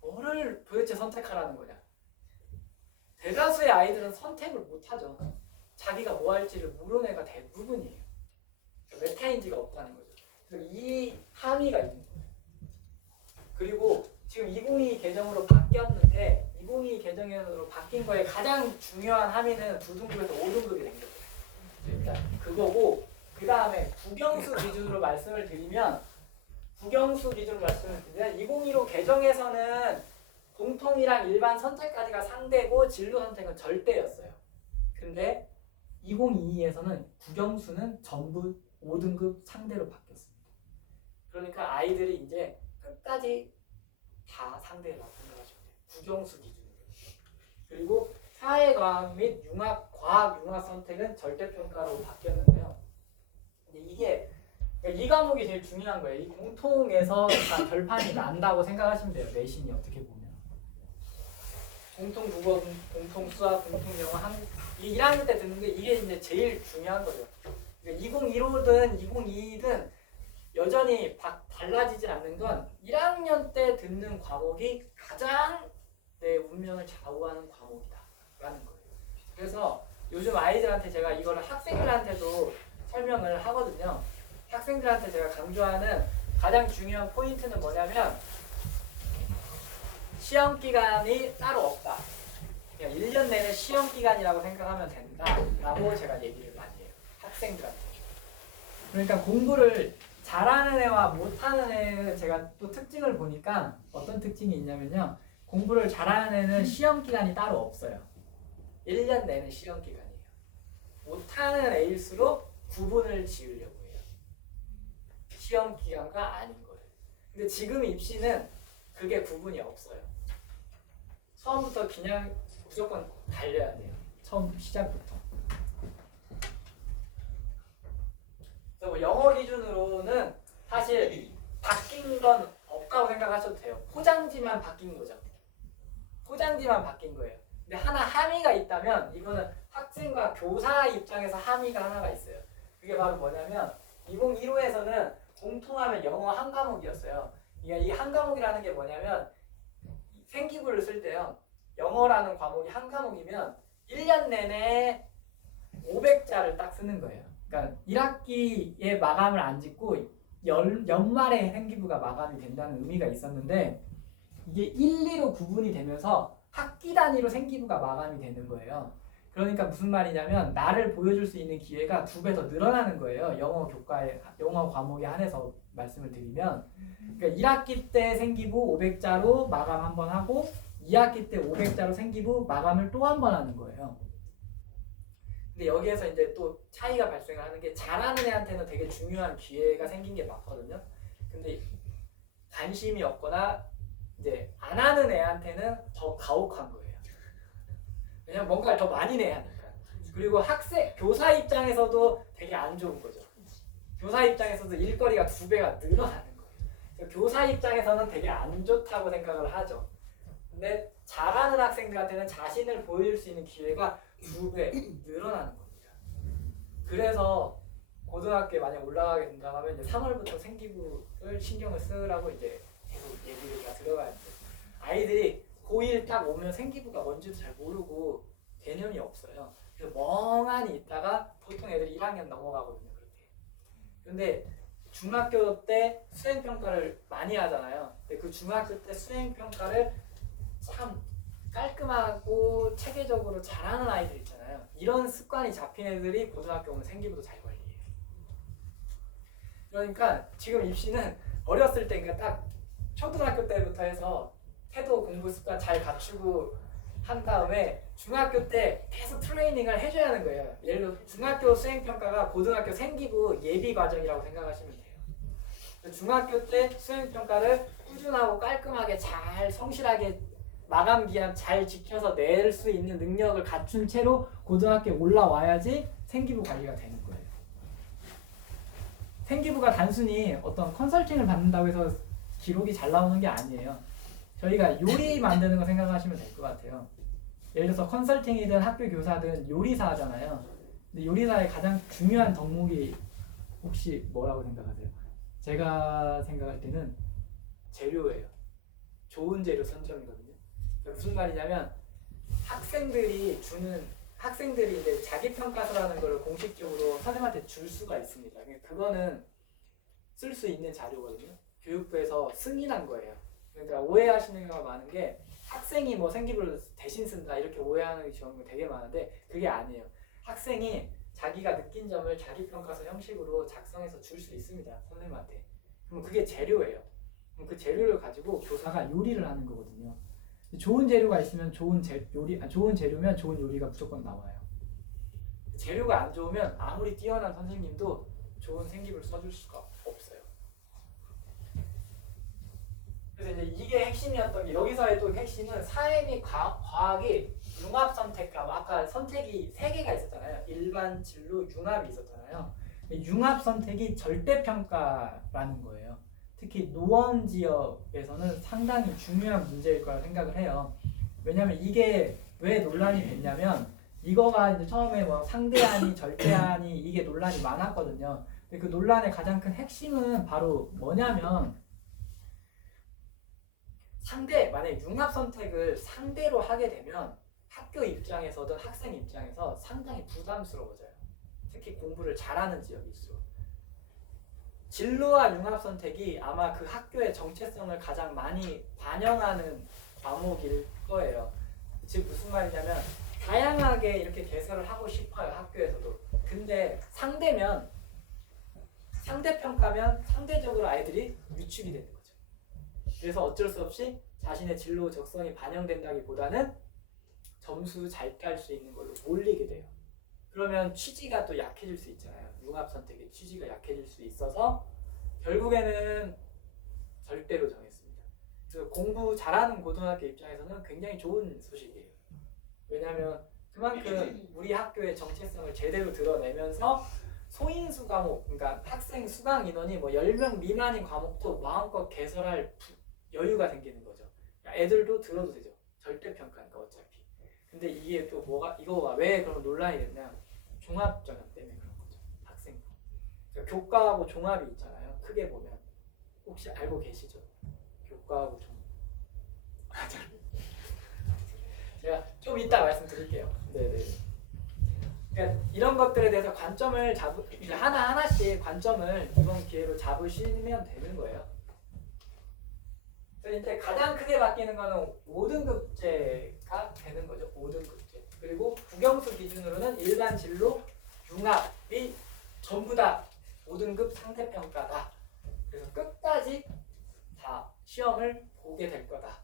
뭐를 도대체 선택하라는 거냐? 대다수의 아이들은 선택을 못하죠. 자기가 뭐 할지를 모르는 애가 대부분이에요. 메타인지가 없다는 거죠. 그래서 이 함의가 있는 거예요. 그리고 지금 2022 개정으로 바뀌었는데 2022 개정으로 바뀐 거에 가장 중요한 함의는 2등급에서 5등급이 된 거예요. 일단 그거고, 그 다음에 국영수 기준으로 말씀을 드리면 2015 개정에서는 공통이랑 일반 선택까지가 상대고 진로 선택은 절대였어요. 근데 2022에서는 국영수는 전부 5등급 상대로 바뀌었습니다. 그러니까 아이들이 이제 끝까지 다 상대라고 생각하시면 돼요. 국영수 기준으로. 그리고 사회과학 및 과학 융합 선택은 절대평가로 바뀌었는데요. 이게 이 과목이 제일 중요한 거예요. 이 공통에서 다 결판이 난다고 생각하시면 돼요. 내신이 어떻게 보면. 공통 국어, 공통 수학, 공통 영어, 한국 이 1학년 때 듣는 게 이게 이제 제일 중요한 거죠. 그러니까 2015든 2022든 여전히 달라지지 않는 건 1학년 때 듣는 과목이 가장 내 운명을 좌우하는 과목이다라는 거예요. 그래서 요즘 아이들한테 제가 이거를 학생들한테도 설명을 하거든요. 학생들한테 제가 강조하는 가장 중요한 포인트는 뭐냐면 시험 기간이 따로 없다. 그냥 1년 내내 시험 기간이라고 생각하면 된다라고 제가 얘기를 많이 해요. 학생들한테. 그러니까 공부를 잘하는 애와 못하는 애는 제가 또 특징을 보니까 어떤 특징이 있냐면요. 공부를 잘하는 애는 시험 기간이 따로 없어요. 1년 내내 시험 기간이에요. 못하는 애일수록 구분을 지으려고 해요. 시험 기간과 아닌 거예요. 근데 지금 입시는 그게 구분이 없어요. 처음부터 그냥 무조건 달려야 돼요. 처음 시작부터. 그래서 뭐 영어 기준으로는 사실 바뀐 건 없다고 생각하셔도 돼요. 포장지만 바뀐 거죠. 포장지만 바뀐 거예요. 근데 하나 함의가 있다면 이거는 학생과 교사 입장에서 함의가 하나가 있어요. 그게 바로 뭐냐면 2015에서는 공통하면 영어 한 과목이었어요. 이 한 과목이라는 게 뭐냐면 생기부를 쓸 때요. 영어라는 과목이 한 과목이면 1년 내내 500자를 딱 쓰는 거예요. 그러니까 1학기에 마감을 안 짓고 연말에 생기부가 마감이 된다는 의미가 있었는데 이게 1, 2로 구분이 되면서 학기 단위로 생기부가 마감이 되는 거예요. 그러니까 무슨 말이냐면 나를 보여줄 수 있는 기회가 2배 더 늘어나는 거예요. 영어 과목에 한해서 말씀을 드리면 그러니까 1학기 때 생기부 500자로 마감 한번 하고 2학기 때 500자로 생기부 마감을 또 한 번 하는 거예요. 근데 여기에서 이제 또 차이가 발생을 하는 게 잘하는 애한테는 되게 중요한 기회가 생긴 게 맞거든요. 근데 관심이 없거나 이제 안 하는 애한테는 더 가혹한 거예요. 왜냐면 뭔가를 더 많이 내야 하니까. 그리고 교사 입장에서도 되게 안 좋은 거죠. 교사 입장에서도 일거리가 2배가 늘어나는 거예요. 교사 입장에서는 되게 안 좋다고 생각을 하죠. 근데 잘하는 학생들한테는 자신을 보여줄 수 있는 기회가 2배 늘어나는 겁니다. 그래서 고등학교에 만약 올라가게 된다면 이제 3월부터 생기부를 신경을 쓰라고 이제 계속 얘기가 들어가야 돼요. 아이들이 고1 딱 오면 생기부가 뭔지도 잘 모르고 개념이 없어요. 그래서 멍하니 있다가 보통 애들이 1학년 넘어가거든요. 그렇게. 근데 중학교 때 수행평가를 많이 하잖아요. 근데 그 중학교 때 수행평가를 참 깔끔하고 체계적으로 잘하는 아이들 있잖아요. 이런 습관이 잡힌 애들이 고등학교 오면 생기부도 잘 관리해요. 그러니까 지금 입시는 어렸을 때 그러니까 딱 초등학교 때부터 해서 태도 공부 습관 잘 갖추고 한 다음에 중학교 때 계속 트레이닝을 해줘야 하는 거예요. 예를 들어 중학교 수행평가가 고등학교 생기부 예비 과정이라고 생각하시면 돼요. 중학교 때 수행평가를 꾸준하고 깔끔하게 잘 성실하게 마감 기한 잘 지켜서 낼 수 있는 능력을 갖춘 채로 고등학교에 올라와야지 생기부 관리가 되는 거예요. 생기부가 단순히 어떤 컨설팅을 받는다고 해서 기록이 잘 나오는 게 아니에요. 저희가 요리 만드는 거 생각하시면 될 것 같아요. 예를 들어서 컨설팅이든 학교 교사든 요리사 하잖아요. 근데 요리사의 가장 중요한 덕목이 혹시 뭐라고 생각하세요? 제가 생각할 때는 재료예요. 좋은 재료 선점이거든요. 그러니까 무슨 말이냐면 학생들이 이제 자기 평가서라는 걸 공식적으로 선생님한테 줄 수가 있습니다. 그거는 쓸 수 있는 자료거든요. 교육부에서 승인한 거예요. 그러니까 오해하시는 경우가 많은 게 학생이 뭐 생기부를 대신 쓴다 이렇게 오해하는 경우가 되게 많은데 그게 아니에요. 학생이 자기가 느낀 점을 자기 평가서 형식으로 작성해서 줄 수 있습니다. 선생님한테. 그럼 그게 재료예요. 그럼 그 재료를 가지고 교사가 요리를 하는 거거든요. 좋은 재료가 있으면 좋은 재료면 좋은 요리가 무조건 나와요. 재료가 안 좋으면 아무리 뛰어난 선생님도 좋은 생기부를 써줄 수가 없어요. 그래서 이제 이게 핵심이었던 게 여기서의 또 핵심은 사회 및 과학이 융합 선택감, 아까 선택이 3개가 있었잖아요. 일반, 진로, 융합이 있었잖아요. 융합 선택이 절대평가라는 거예요. 특히 노원 지역에서는 상당히 중요한 문제일 거라 생각을 해요. 왜냐면 이게 왜 논란이 됐냐면 이거가 이제 처음에 뭐 상대하니 절대하니 이게 논란이 많았거든요. 근데 그 논란의 가장 큰 핵심은 바로 뭐냐면 만약에 융합 선택을 상대로 하게 되면 학교 입장에서든 학생 입장에서 상당히 부담스러워져요. 특히 공부를 잘하는 지역일수록. 진로와 융합 선택이 아마 그 학교의 정체성을 가장 많이 반영하는 과목일 거예요. 즉 무슨 말이냐면 다양하게 이렇게 개설을 하고 싶어요. 학교에서도. 근데 상대평가면 상대적으로 아이들이 위축이 되는 거죠. 그래서 어쩔 수 없이 자신의 진로 적성이 반영된다기보다는 점수 잘 딸 수 있는 걸로 몰리게 돼요. 그러면 취지가 또 약해질 수 있잖아요. 융합 선택의 취지가 약해질 수 있어서 결국에는 절대로 정했습니다. 그래서 공부 잘하는 고등학교 입장에서는 굉장히 좋은 소식이에요. 왜냐하면 그만큼 우리 학교의 정체성을 제대로 드러내면서 소인수 과목, 그러니까 학생 수강 인원이 뭐 10명 미만인 과목도 마음껏 개설할 여유가 생기는 거죠. 그러니까 애들도 들어도 되죠. 절대평가니까 어차피. 근데 이게 또 이거가 왜 그런 논란이 됐냐? 종합전형 때문에 그런 거죠. 학생부. 그러니까 교과하고 종합이 있잖아요. 크게 보면. 혹시 알고 계시죠? 교과하고 종합. 제가 좀 이따 말씀드릴게요. 네네. 그러니까 이런 것들에 대해서 관점을 이제 하나하나씩 관점을 이번 기회로 잡으시면 되는 거예요. 그래서 이제 가장 크게 바뀌는 거는 5등급제가 되는 거죠. 5등급제. 그리고 국영수 기준으로는 일반 진로, 융합이 전부 다 5등급 상대평가다. 그래서 끝까지 다 시험을 보게 될 거다.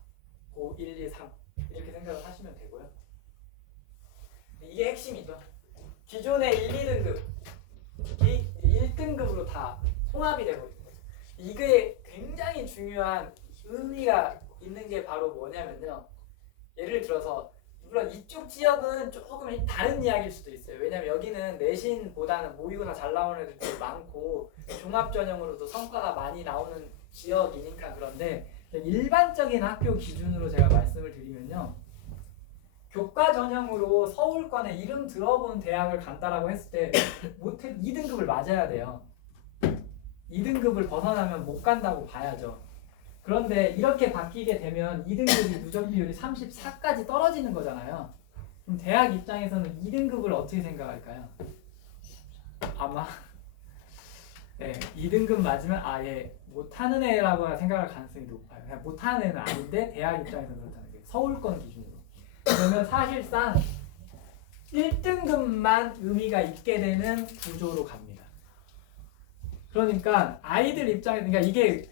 고 1, 2, 3 이렇게 생각을 하시면 되고요. 이게 핵심이죠. 기존의 1, 2등급이 1등급으로 다 통합이 되고 있는 거죠. 이게 굉장히 중요한 의미가 있는 게 바로 뭐냐면요. 예를 들어서 물론 이쪽 지역은 조금 다른 이야기일 수도 있어요. 왜냐면 여기는 내신보다는 모의고사 잘 나오는 애들도 많고 종합 전형으로도 성과가 많이 나오는 지역이니까. 그런데 일반적인 학교 기준으로 제가 말씀을 드리면요. 교과 전형으로 서울권에 이름 들어본 대학을 간다라고 했을 때 못해 2등급을 맞아야 돼요. 2등급을 벗어나면 못 간다고 봐야죠. 그런데 이렇게 바뀌게 되면 2등급이 누적 비율이 34까지 떨어지는 거잖아요. 그럼 대학 입장에서는 2등급을 어떻게 생각할까요? 아마 2등급 맞으면 아예 못하는 애라고 생각할 가능성이 높아요. 그냥 못하는 애는 아닌데 대학 입장에서는 그렇다는 거예요. 서울권 기준으로. 그러면 사실상 1등급만 의미가 있게 되는 구조로 갑니다. 그러니까 아이들 입장에서 그러니까 이게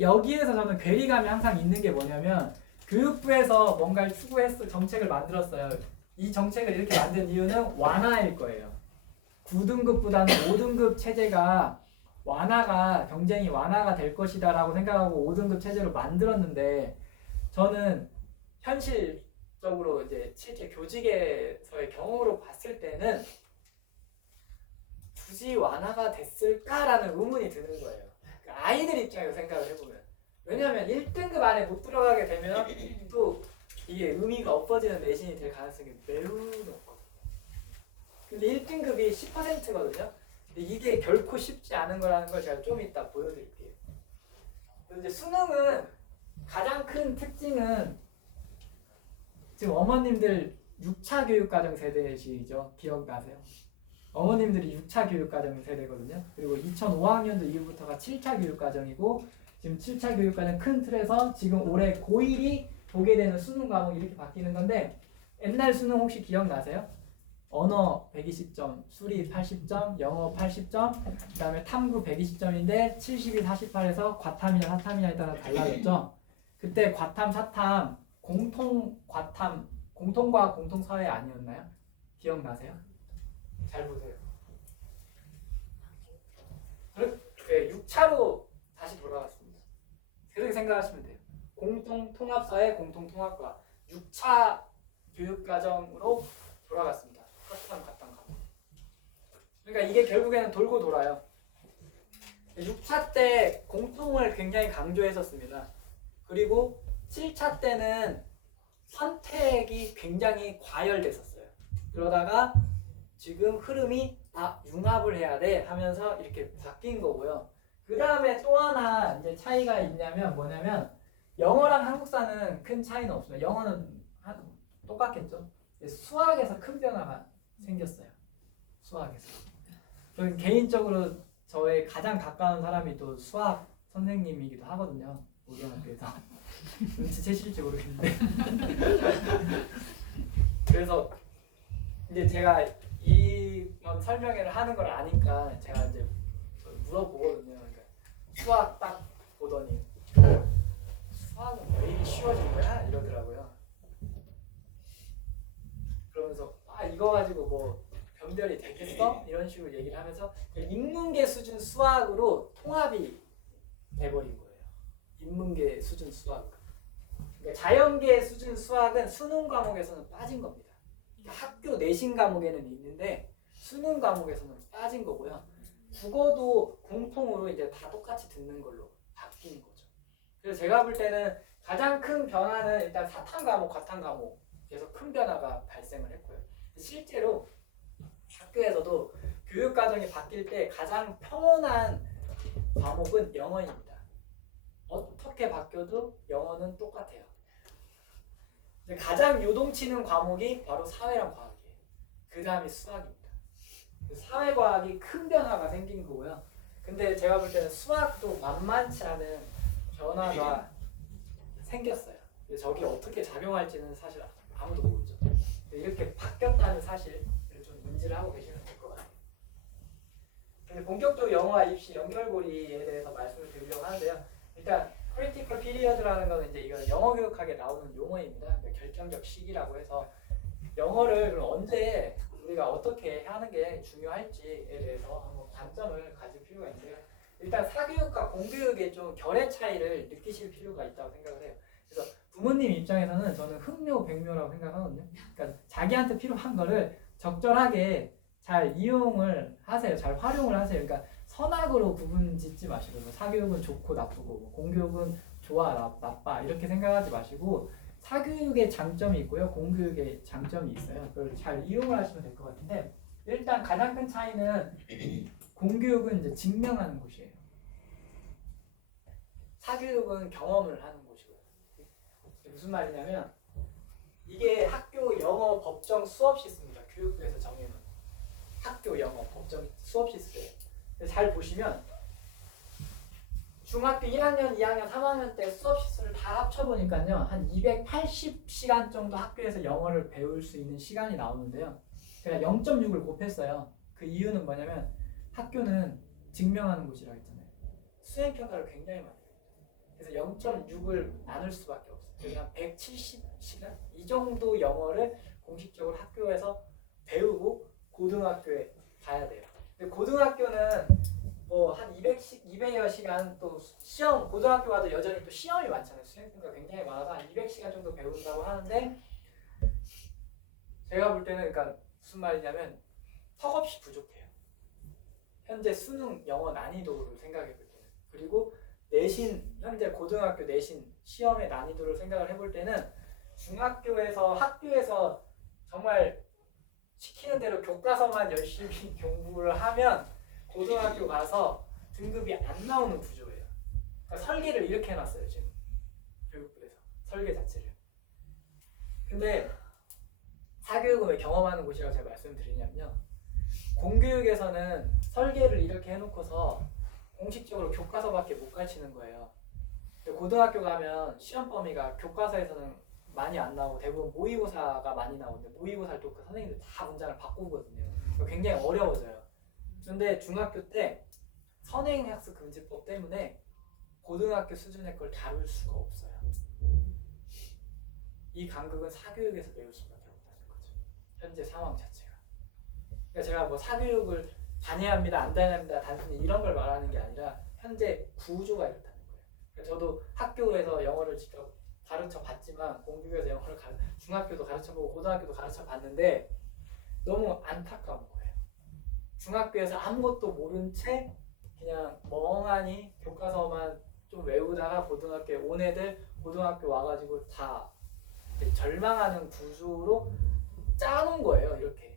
여기에서 저는 괴리감이 항상 있는 게 뭐냐면 교육부에서 뭔가를 정책을 만들었어요. 이 정책을 이렇게 만든 이유는 완화일 거예요. 9등급보다는 5등급 체제가 경쟁이 완화가 될 것이다 라고 생각하고 5등급 체제로 만들었는데 저는 현실적으로 이제 실제 교직에서의 경험으로 봤을 때는 굳이 완화가 됐을까라는 의문이 드는 거예요. 아이들 입장에서 생각을 해보면. 왜냐하면 1등급 안에 못 들어가게 되면 또 이게 의미가 없어지는 내신이 될 가능성이 매우 높거든요. 근데 1등급이 10%거든요. 근데 이게 결코 쉽지 않은 거라는 걸 제가 좀 이따 보여드릴게요. 이제 수능은 가장 큰 특징은 지금 어머님들 6차 교육과정 세대시죠? 기억나세요? 어머님들이 6차 교육과정 세대거든요. 그리고 2005학년도 이후부터가 7차 교육과정이고 지금 7차 교육과정 큰 틀에서 지금 올해 고1이 보게 되는 수능 과목이 이렇게 바뀌는 건데 옛날 수능 혹시 기억나세요? 언어 120점, 수리 80점, 영어 80점, 그 다음에 탐구 120점인데 72, 48에서 과탐이냐 사탐이냐에 따라 달라졌죠. 그때 과탐, 사탐, 공통과탐, 공통과학, 공통사회 아니었나요? 기억나세요? 잘 보세요. 네, 6차로 다시 돌아갔습니다. 그렇게 생각하시면 돼요. 공통통합사회, 공통통합과학 6차 교육과정으로 돌아갔습니다. 사탐, 과탐, 과탐. 그러니까 이게 결국에는 돌고 돌아요. 6차 때 공통을 굉장히 강조했었습니다. 그리고 7차 때는 선택이 굉장히 과열됐었어요. 그러다가 지금 흐름이 융합을 해야 돼 하면서 이렇게 바뀐 거고요. 그 다음에 또 하나 이제 차이가 있냐면 뭐냐면 영어랑 한국사는 큰 차이는 없습니다. 영어는 똑같겠죠. 수학에서 큰 변화가 생겼어요. 수학에서. 저는 개인적으로 저의 가장 가까운 사람이 또 수학 선생님이기도 하거든요. 고등학교에서. 눈치채실지 모르겠는데. 그래서 이제 제가 이런 설명회를 하는 걸 아니까 제가 이제 물어보거든요. 그러니까 수학 딱 보더니 수학은 왜 이리 쉬워진 거야? 이러더라고요. 그러면서 이거 가지고 뭐 변별이 되겠어? 이런 식으로 얘기를 하면서 인문계 수준 수학으로 통합이 돼버린 거예요. 인문계 수준 수학. 그러니까 자연계 수준 수학은 수능 과목에서는 빠진 겁니다. 학교 내신 과목에는 있는데 수능 과목에서는 빠진 거고요. 국어도 공통으로 이제 다 똑같이 듣는 걸로 바뀐 거죠. 그래서 제가 볼 때는 가장 큰 변화는 일단 사탐 과목, 과탐 과목에서 큰 변화가 발생을 했고요. 실제로 학교에서도 교육 과정이 바뀔 때 가장 평온한 과목은 영어입니다. 어떻게 바뀌어도 영어는 똑같아요. 가장 요동치는 과목이 바로 사회랑 과학이에요. 그 다음이 수학입니다. 사회과학이 큰 변화가 생긴 거고요. 근데 제가 볼 때는 수학도 만만치 않은 변화가 생겼어요. 근데 저게 어떻게 작용할지는 사실 아무도 모르죠. 이렇게 바뀌었다는 사실을 좀 인지를 하고 계시면 될 것 같아요. 근데 본격적으로 영어와 입시 연결고리에 대해서 말씀을 드리려고 하는데요. 일단 크리티컬 피리어드라는 거는 이제 이건 영어 교육학에 나오는 용어입니다. 그러니까 결정적 시기라고 해서 영어를 그럼 언제 우리가 어떻게 하는 게 중요할지에 대해서 한번 관점을 가질 필요가 있는데요. 일단 사교육과 공교육의 좀 결의 차이를 느끼실 필요가 있다고 생각을 해요. 그래서 부모님 입장에서는 저는 흑묘백묘라고 생각하거든요. 그러니까 자기한테 필요한 거를 적절하게 잘 이용을 하세요. 잘 활용을 하세요. 그러니까 선악으로 구분 짓지 마시고 사교육은 좋고 나쁘고 공교육은 좋아 나빠 이렇게 생각하지 마시고 사교육의 장점이 있고요. 공교육의 장점이 있어요. 그걸 잘 이용을 하시면 될 것 같은데 일단 가장 큰 차이는 공교육은 이제 증명하는 곳이에요. 사교육은 경험을 하는 곳이고요. 무슨 말이냐면 이게 학교 영어 법정 수업 시스입니다. 교육부에서 정해놓은 학교 영어 법정 수업 시스템. 잘 보시면 중학교 1학년, 2학년, 3학년 때 수업 시스를 다 합쳐보니까요. 한 280시간 정도 학교에서 영어를 배울 수 있는 시간이 나오는데요. 제가 0.6을 곱했어요. 그 이유는 뭐냐면 학교는 증명하는 곳이라 했잖아요. 수행평가를 굉장히 많이 해요. 그래서 0.6을 나눌 수밖에 없어요. 그래서 한 170시간? 이 정도 영어를 공식적으로 학교에서 배우고 고등학교에 가야 돼요. 근데 고등학교는 뭐 한 200여 시간 또 시험, 고등학교 가도 여전히 또 시험이 많잖아요. 수행평가 굉장히 많아서 한 200시간 정도 배운다고 하는데 제가 볼 때는 그러니까 무슨 말이냐면 턱없이 부족해요. 현재 수능 영어 난이도를 생각해 볼 때는. 그리고 내신, 현재 고등학교 내신 시험의 난이도를 생각을 해볼 때는 중학교에서 학교에서 정말 시키는 대로 교과서만 열심히 공부를 하면 고등학교 가서 등급이 안 나오는 구조예요. 그러니까 설계를 이렇게 해놨어요 지금 교육부에서 설계 자체를. 근데 사교육은 왜 경험하는 곳이라고 제가 말씀드리냐면요. 공교육에서는 설계를 이렇게 해놓고서 공식적으로 교과서밖에 못 가르치는 거예요. 고등학교 가면 시험 범위가 교과서에서는 많이 안 나오고 대부분 모의고사가 많이 나오는데 모의고사를 또 그 선생님들 다 문장을 바꾸거든요. 굉장히 어려워져요. 그런데 중학교 때 선행학습금지법 때문에 고등학교 수준의 걸 다룰 수가 없어요. 이 간극은 사교육에서 배울 수밖에 없다는 거죠. 현재 상황 자체가. 그러니까 제가 뭐 사교육을 다녀야 합니다, 안 다녀야 합니다, 단순히 이런 걸 말하는 게 아니라 현재 구조가 이렇다는 거예요. 그러니까 저도 학교에서 영어를 직접 가르쳐 봤지만 공교육에서 영어를 중학교도 가르쳐 보고 고등학교도 가르쳐 봤는데 너무 안타까운 거예요. 중학교에서 아무것도 모른 채 그냥 멍하니 교과서만 좀 외우다가 고등학교에 온 애들 고등학교 와가지고 다 절망하는 구조로 짜놓은 거예요. 이렇게.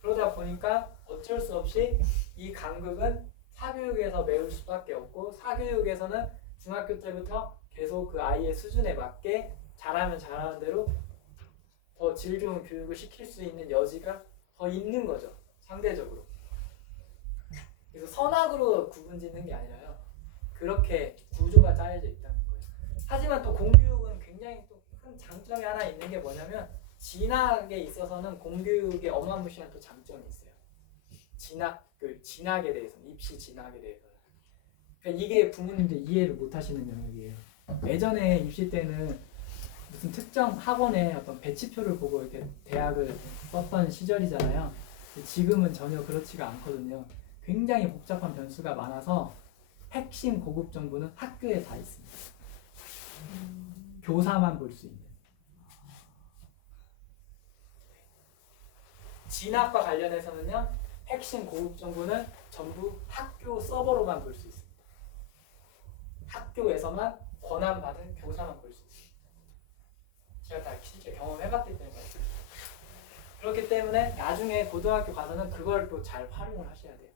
그러다 보니까 어쩔 수 없이 이 간극은 사교육에서 메울 수밖에 없고 사교육에서는 중학교 때부터 계속 그 아이의 수준에 맞게 잘하면 잘하는 대로 더 질 좋은 교육을 시킬 수 있는 여지가 더 있는 거죠. 상대적으로. 그래서 선악으로 구분짓는 게 아니라요. 그렇게 구조가 짜여져 있다는 거예요. 하지만 또 공교육은 굉장히 또 큰 장점이 하나 있는 게 뭐냐면 진학에 있어서는 공교육에 어마무시한 또 장점이 있어요. 진학에 대해서는, 입시 진학에 대해서는. 그러니까 이게 부모님들 이해를 못 하시는 영역이에요. 예전에 입시 때는 무슨 특정 학원의 어떤 배치표를 보고 이렇게 대학을 썼던 시절이잖아요. 지금은 전혀 그렇지가 않거든요. 굉장히 복잡한 변수가 많아서 핵심 고급 정보는 학교에 다 있습니다. 교사만 볼 수 있는. 진학과 관련해서는요. 핵심 고급 정보는 전부 학교 서버로만 볼 수 있습니다. 학교에서만 권한받은 교사만 볼 수 있습니다. 제가 다 실제 경험해봤기 때문에. 그렇기 때문에 나중에 고등학교 가서는 그걸 또 잘 활용을 하셔야 돼요.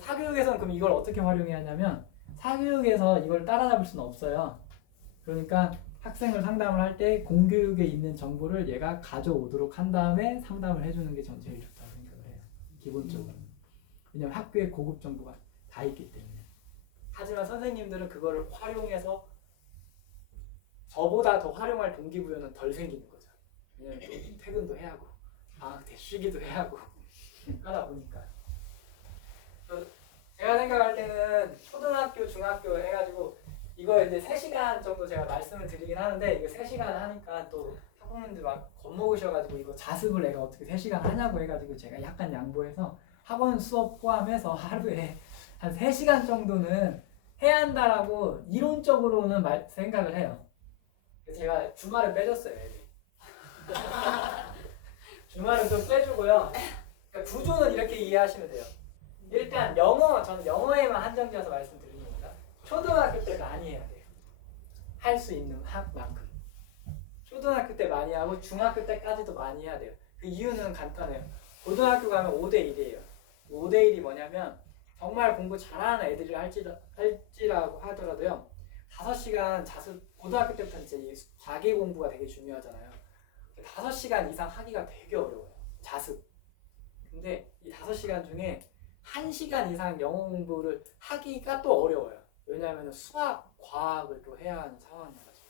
사교육에서는 그럼 이걸 어떻게 활용해야 하냐면 사교육에서 이걸 따라잡을 수는 없어요. 그러니까 학생을 상담을 할 때 공교육에 있는 정보를 얘가 가져오도록 한 다음에 상담을 해주는 게 전 제일 좋다고 생각을 해요. 기본적으로. 왜냐면 학교에 고급 정보가 다 있기 때문에. 하지만 선생님들은 그거를 활용해서 저보다 더 활용할 동기부여는 덜 생기는 거죠. 왜냐면 또 퇴근도 해야 하고 방학 때 쉬기도 해야 하고 하다 보니까. 제가 생각할 때는 초등학교, 중학교 해가지고 이거 이제 3시간 정도 제가 말씀을 드리긴 하는데 이거 3시간 하니까 또 학부모님들 막 겁먹으셔가지고 이거 자습을 내가 어떻게 3시간 하냐고 해가지고 제가 약간 양보해서 학원 수업 포함해서 하루에 한 3시간 정도는 해야 한다라고 이론적으로는 생각을 해요. 그래서 제가 주말을 빼줬어요, 애들. 주말은 좀 빼주고요. 그러니까 구조는 이렇게 이해하시면 돼요. 일단 저는 영어에만 한정지어서 말씀드리는 겁니다. 초등학교 때 많이 해야 돼요. 할 수 있는 학만큼. 초등학교 때 많이 하고 중학교 때까지도 많이 해야 돼요. 그 이유는 간단해요. 고등학교 가면 5대1이에요. 5대1이 뭐냐면 정말 공부 잘하는 애들이 할지라고 하더라도요. 5시간 자습, 고등학교 때부터 이제 자기 공부가 되게 중요하잖아요. 5시간 이상 하기가 되게 어려워요. 자습. 근데 이 5시간 중에 1시간 이상 영어 공부를 하기가 또 어려워요. 왜냐하면 수학, 과학을 또 해야 하는 상황이어가지고.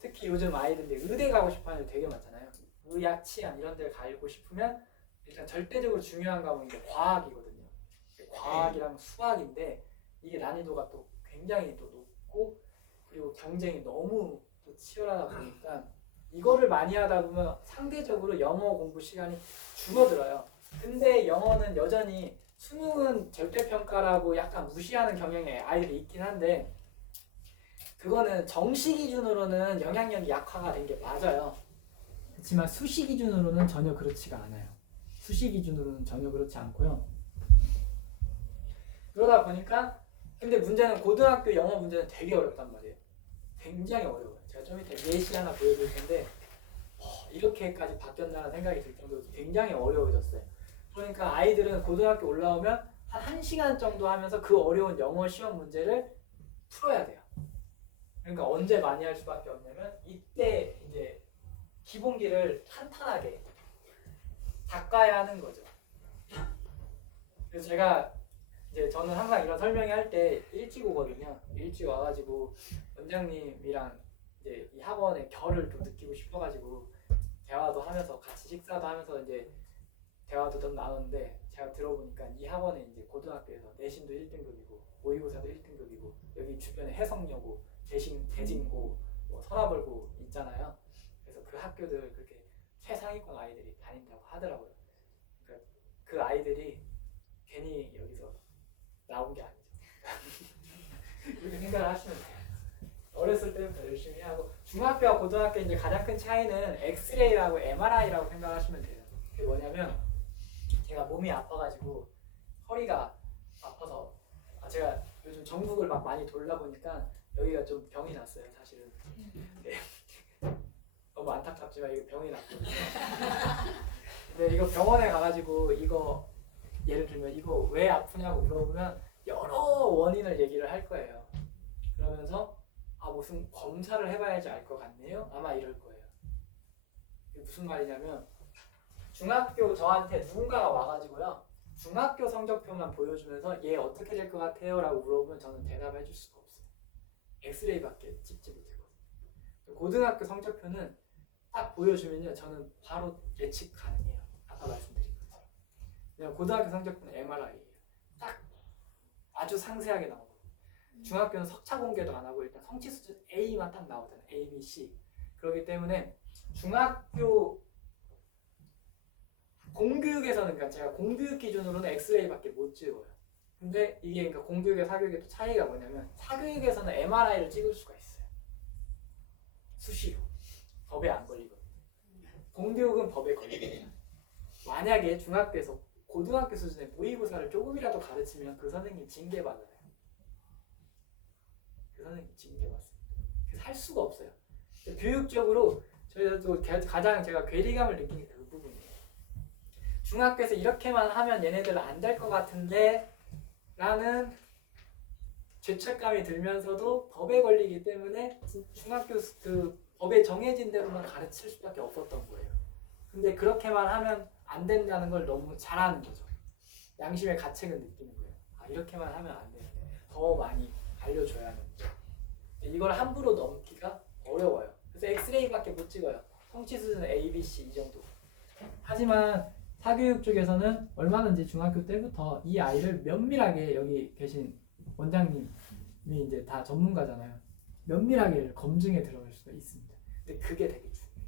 특히 요즘 아이들이 의대 가고 싶어하는 애들 되게 많잖아요. 의학, 치안 이런 데를 가고 싶으면 일단 절대적으로 중요한 과목이 과학이거든요. 과학이랑 수학인데 이게 난이도가 또 굉장히 또 높고 그리고 경쟁이 너무 또 치열하다 보니까 이거를 많이 하다 보면 상대적으로 영어 공부 시간이 줄어들어요. 근데 영어는 여전히 수능은 절대평가라고 약간 무시하는 경향의 아이들이 있긴 한데 그거는 정시 기준으로는 영향력이 약화가 된 게 맞아요. 그렇지만 수시 기준으로는 전혀 그렇지가 않아요. 수시 기준으로는 전혀 그렇지 않고요. 그러다 보니까 근데 문제는 고등학교 영어 문제는 되게 어렵단 말이에요. 굉장히 어려워요. 제가 좀 이따 예시 하나 보여드릴 텐데 이렇게까지 바뀌었나라는 생각이 들 정도로 굉장히 어려워졌어요. 그러니까 아이들은 고등학교 올라오면 한 1시간 정도 하면서 그 어려운 영어 시험 문제를 풀어야 돼요. 그러니까 언제 많이 할 수밖에 없냐면 이때 이제 기본기를 탄탄하게 닦아야 하는 거죠. 그래서 제가 이제 저는 항상 이런 설명회 할 때 일찍 오거든요. 일찍 와가지고 원장님이랑 이제 이 학원의 결을 좀 느끼고 싶어가지고 대화도 하면서 같이 식사도 하면서 이제 대화도 좀 나눴는데 제가 들어보니까 이 학원에 이제 고등학교에서 내신도 1등급이고 모의고사도 1등급이고 여기 주변에 해성여고, 대진고, 뭐 서라벌고 있잖아요. 그래서 그 학교들 그렇게 최상위권 아이들이 다닌다고 하더라고요. 그러니까 그 아이들이 괜히 여기서 나온 게 아니죠. 그렇게 생각을 하시면 돼요. 어렸을 때부터 열심히 하고 중학교와 고등학교 이제 가장 큰 차이는 엑스레이라고 MRI라고 생각하시면 돼요. 그게 뭐냐면 제가 몸이 아파가지고 허리가 아파서 제가 요즘 전국을 막 많이 돌다 보니까 여기가 좀 병이 났어요, 사실은. 네. 너무 안타깝지만 이거 병이 났거든요. 근데 이거 병원에 가가지고 이거 예를 들면 이거 왜 아프냐고 물어보면 여러 원인을 얘기를 할 거예요. 그러면서 무슨 검사를 해봐야지 알 것 같네요. 아마 이럴 거예요. 이게 무슨 말이냐면 중학교 저한테 누군가가 와가지고요. 중학교 성적표만 보여주면서 얘 어떻게 될 것 같아요? 라고 물어보면 저는 대답해 줄 수가 없어요. 엑스레이밖에 찍지 못하거든요. 고등학교 성적표는 딱 보여주면요. 저는 바로 예측 가능해요. 아까 말씀드린 것처럼. 왜냐면 고등학교 성적표는 MRI예요. 딱 아주 상세하게 나오고 중학교는 석차 공개도 안 하고 일단 성취 수준 A만 딱 나오잖아요. A, B, C. 그렇기 때문에 중학교 공교육에서는 그러니까 제가 공교육 기준으로는 엑스레이밖에 못 찍어요. 근데 이게 그러니까 공교육과 사교육의 또 차이가 뭐냐면 사교육에서는 MRI를 찍을 수가 있어요. 수시로. 법에 안 걸리거든요. 공교육은 법에 걸립니다. 만약에 중학교에서 고등학교 수준의 모의고사를 조금이라도 가르치면 그 선생님 징계받아요. 그 선생님 징계받습니다. 그래서 할 수가 없어요. 교육적으로 저희도 가장 제가 괴리감을 느낀 게 그 부분이에요. 중학교에서 이렇게만 하면 얘네들 안 될 것 같은데 라는 죄책감이 들면서도 법에 걸리기 때문에 중학교 그 법에 정해진 대로만 가르칠 수밖에 없었던 거예요. 근데 그렇게만 하면 안 된다는 걸 너무 잘하는 거죠. 양심의 가책을 느끼는 거예요. 이렇게만 하면 안 되는데 더 많이 알려줘야 하는 거죠. 이걸 함부로 넘기가 어려워요. 그래서 엑스레이밖에 못 찍어요. 성취 수준은 A, B, C 이 정도. 하지만 사교육 쪽에서는 얼마든지 중학교 때부터 이 아이를 면밀하게 여기 계신 원장님이 이제 다 전문가잖아요. 면밀하게 검증에 들어갈 수가 있습니다. 근데 그게 되게 중요해요.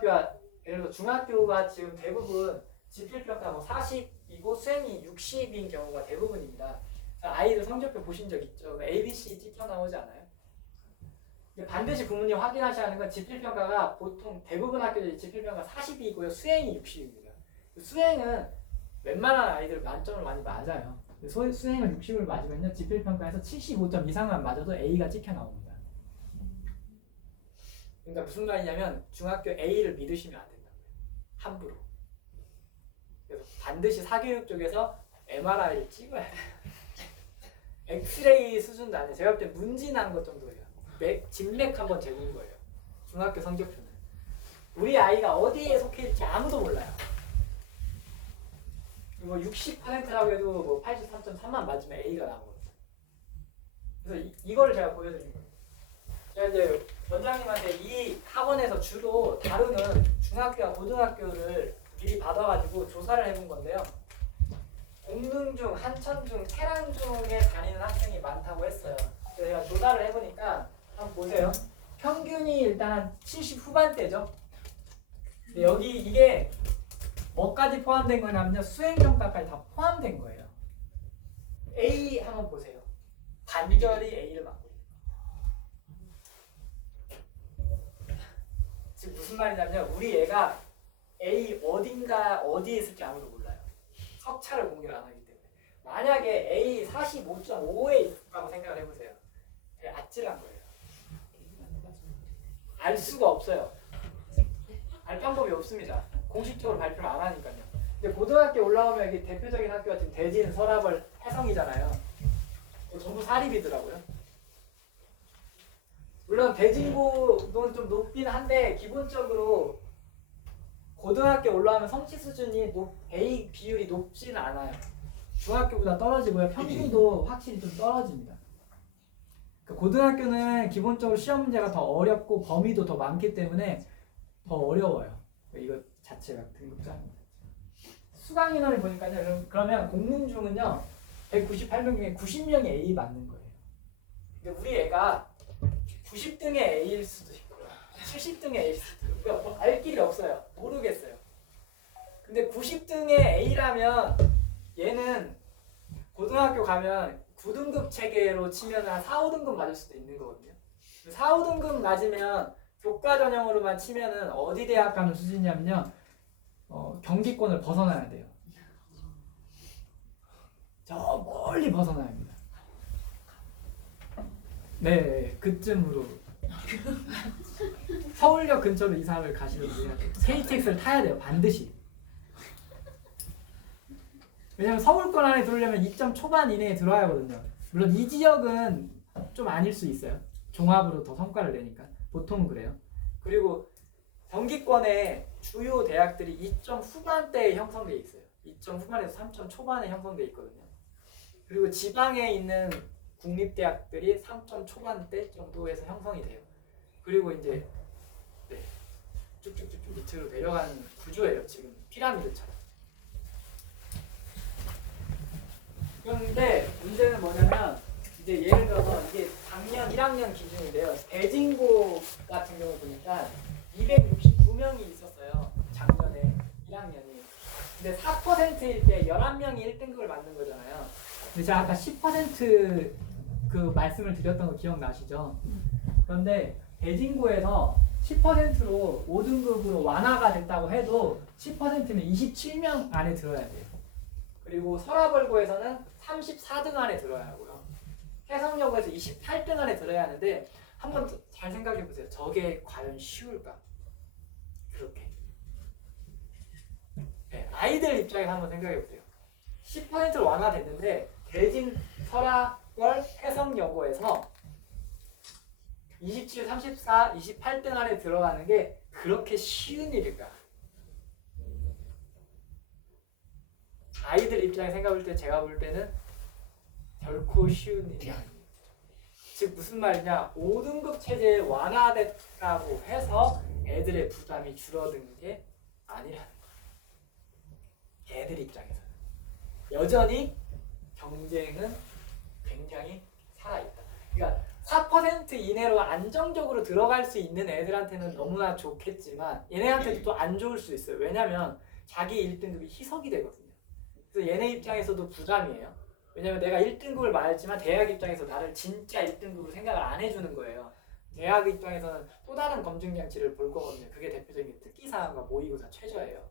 그래서 예를 들어 중학교가 지금 대부분 지필평가 40이고 수행이 60인 경우가 대부분입니다. 아이들 성적표 보신 적 있죠? A, B, C 찍혀 나오지 않아요? 반드시 부모님 확인하셔야 하는 건 지필평가가 보통 대부분 학교들이 지필평가 40이고요. 수행이 60입니다. 수행은 웬만한 아이들 만점을 많이 맞아요. 수행을 60을 맞으면요. 지필평가에서 75점 이상만 맞아도 A가 찍혀 나옵니다. 그러니까 무슨 말이냐면 중학교 A를 믿으시면 안 된다고요. 함부로. 그래서 반드시 사교육 쪽에서 MRI를 찍어야 돼요. 엑스레이 수준도 아니에요. 제가 볼 때 문진한 것 정도예요. 진맥 한번 재본 거예요. 중학교 성적표는. 우리 아이가 어디에 속해 있을지 아무도 몰라요. 뭐 60%라고 해도 뭐 83.3만 맞으면 A가 나오거든요. 그래서 이걸 제가 보여드린 거예요. 제가 이제 원장님한테 이 학원에서 주로 다루는 중학교와 고등학교를 미리 받아가지고 조사를 해본 건데요. 공릉중, 한천중, 태랑중에 다니는 학생이 많다고 했어요. 그래서 제가 조사를 해보니까 한번 보세요. 평균이 일단 한 70 후반대죠. 근데 여기 이게 뭐까지 포함된 거냐면요. 수행평가까지 다 포함된 거예요. A 한번 보세요. 간절히 A를 맞고 지금 무슨 말이냐면 우리 애가 A 어디에 있을지 아무도 몰라요. 석차를 공개를 안 하기 때문에. 만약에 A 45.5에 있다고 생각을 해보세요. 아찔한 거예요. 알 수가 없어요. 알 방법이 없습니다. 공식적으로 발표를 안 하니까요. 근데 고등학교 올라오면 이게 대표적인 학교가 지금 대진, 서라벌, 해성이잖아요. 전부 사립이더라고요. 물론 대진고는 좀 높긴 한데 기본적으로 고등학교 올라오면 성취 수준이 A 비율이 높지는 않아요. 중학교보다 떨어지고요. 평균도 확실히 좀 떨어집니다. 고등학교는 기본적으로 시험 문제가 더 어렵고 범위도 더 많기 때문에 더 어려워요. 이거 자체가 등급장입니다. 수강 인원을 보니까요. 그러면 공문중은요 198명 중에 90명이 A 맞는 거예요. 근데 우리 애가 90등의 A일 수도 있고요. 70등의 A일 수도 있고요. 뭐 알 길이 없어요. 모르겠어요. 근데 90등의 A라면 얘는 고등학교 가면 9등급 체계로 치면 한 4, 5등급 맞을 수도 있는 거거든요. 4, 5등급 맞으면 교과 전형으로만 치면은 어디 대학 가는 수준이냐면요. 경기권을 벗어나야 돼요. 저 멀리 벗어나야 합니다. 네, 그쯤으로 서울역 근처로 이사를 가시면 돼요. KTX를 타야 돼요, 반드시. 왜냐면 서울권 안에 들어오려면 2점 초반 이내에 들어야 하거든요. 물론 이 지역은 좀 아닐 수 있어요. 종합으로 더 성과를 내니까. 보통은 그래요. 그리고 경기권에 주요 대학들이 2점 후반대에 형성돼 있어요. 2점 후반에서 3점 초반에 형성돼 있거든요. 그리고 지방에 있는 국립대학들이 3점 초반대 정도에서 형성이 돼요. 그리고 이제 쭉쭉쭉쭉 밑으로 내려가는 구조예요. 지금 피라미드처럼. 그런데 문제는 뭐냐면 이제 예를 들어서 이게 작년 1학년 기준인데요. 대진고 같은 경우 보니까 269명이 있었어요. 작년에 1학년이. 근데 4%일 때 11명이 1등급을 맞는 거잖아요. 근데 제가 아까 10% 그 말씀을 드렸던 거 기억나시죠? 그런데 대진고에서 10%로 5등급으로 완화가 됐다고 해도 10%는 27명 안에 들어야 돼요. 그리고 서라벌고에서는 34등 안에 들어야 하고요. 해성여고에서 28등 안에 들어야 하는데 한번 잘 생각해 보세요. 저게 과연 쉬울까? 그렇게. 네, 아이들 입장에서 한번 생각해 보세요. 10%로 완화됐는데 대진, 서라벌, 해성여고에서 27, 34, 28등 안에 들어가는 게 그렇게 쉬운 일일까? 아이들 입장에 생각할 때 제가 볼 때는 결코 쉬운 일이 아닙니다. 즉 무슨 말이냐? 5등급 체제에 완화됐다고 해서 애들의 부담이 줄어든 게 아니라는 거예요. 애들 입장에서는 여전히 경쟁은 굉장히 살아있다. 그러니까 4% 이내로 안정적으로 들어갈 수 있는 애들한테는 너무나 좋겠지만 얘네한테도 또 안 좋을 수 있어요. 왜냐면 자기 1등급이 희석이 되거든요. 그래서 얘네 입장에서도 부담이에요. 왜냐면 내가 1등급을 맞았지만 대학 입장에서 나를 진짜 1등급으로 생각을 안 해주는 거예요. 대학 입장에서는 또 다른 검증 장치를 볼 거거든요. 그게 대표적인 특기사항과 모의고사 최저예요.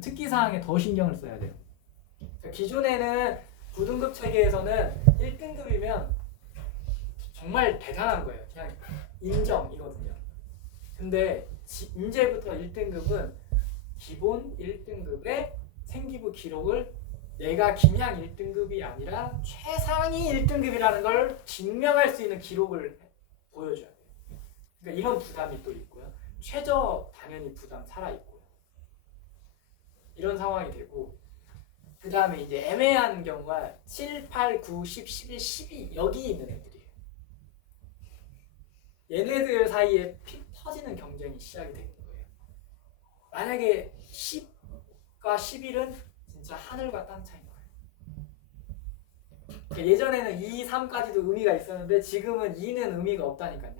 특기사항에 더 신경을 써야 돼요. 기존에는 9등급 체계에서는 1등급이면 정말 대단한 거예요. 그냥 인정이거든요. 근데 이제부터 1등급은 기본 1등급의 생기부 기록을 내가 김양 1등급이 아니라 최상위 1등급이라는 걸 증명할 수 있는 기록을 보여줘야 돼요. 그러니까 이런 부담이 또 있고요. 최저 당연히 부담 살아있고요. 이런 상황이 되고 그 다음에 이제 애매한 경우가 7, 8, 9, 10, 11, 12 여기 있는 애들이에요. 얘네들 사이에 피 터지는 경쟁이 시작이 되는 거예요. 만약에 10과 11은 진짜 하늘과 땅 차이인 거예요. 예전에는 2, 3까지도 의미가 있었는데 지금은 2는 의미가 없다니까요.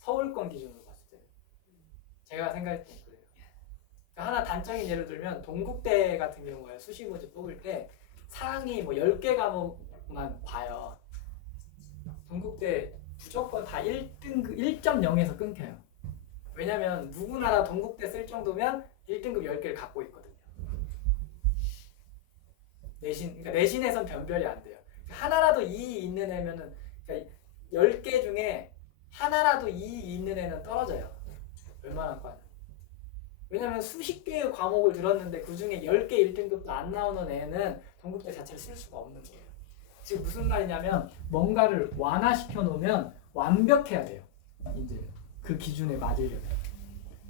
서울권 기준으로 봤을 때. 제가 생각할 때 그래요. 그러니까 하나 단적인 예를 들면 동국대 같은 경우에 수시 문제 뽑을 때 상위 뭐 10개 과목만 봐요. 동국대 무조건 다 1등급 1.0에서 끊겨요. 왜냐면 누구나 다 동국대 쓸 정도면 1등급 10개를 갖고 있거든요. 그러니까 내신에선 변별이 안 돼요. 하나라도 2 있는 애면은 그러니까 10개 중에 하나라도 이 있는 애는 떨어져요. 웬만한 과는. 왜냐면 수십 개의 과목을 들었는데 그 중에 10개 1등급도 안 나오는 애는 전국대 자체를 쓸 수가 없는 거예요. 지금 무슨 말이냐면 뭔가를 완화시켜 놓으면 완벽해야 돼요. 이제 그 기준에 맞으려면.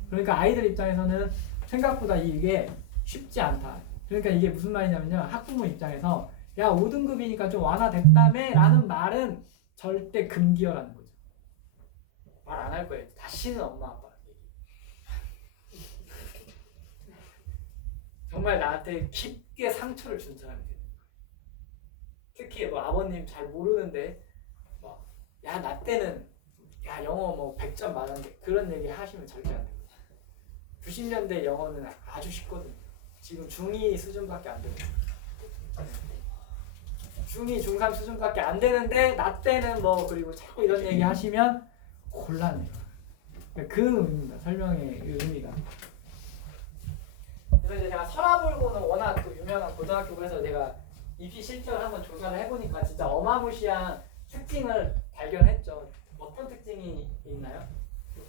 그러니까 아이들 입장에서는 생각보다 이게 쉽지 않다. 그러니까 이게 무슨 말이냐면요. 학부모 입장에서 야 5등급이니까 좀 완화됐다며 라는 말은 절대 금기어라는 거죠. 말 안 할 거예요. 다시는 엄마 아빠랑 얘기. 정말 나한테 깊게 상처를 준 사람이 되는 거예요. 특히 뭐 아버님 잘 모르는데 야 나 때는 야 영어 뭐 100점 맞았는데 그런 얘기 하시면 절대 안 됩니다. 90년대 영어는 아주 쉽거든요. 지금 중2 수준밖에 안 됩니다. 중2, 중3 수준밖에 안 되는데 나 때는 뭐 그리고 자꾸 이런 얘기 하시면 곤란해요. 그 의미입니다. 설명의 의미가. 그래서 이제 제가 서라불고는 워낙 또 유명한 고등학교고 해서 제가 입시 실적을 한번 조사를 해보니까 진짜 어마무시한 특징을 발견했죠. 어떤 특징이 있나요?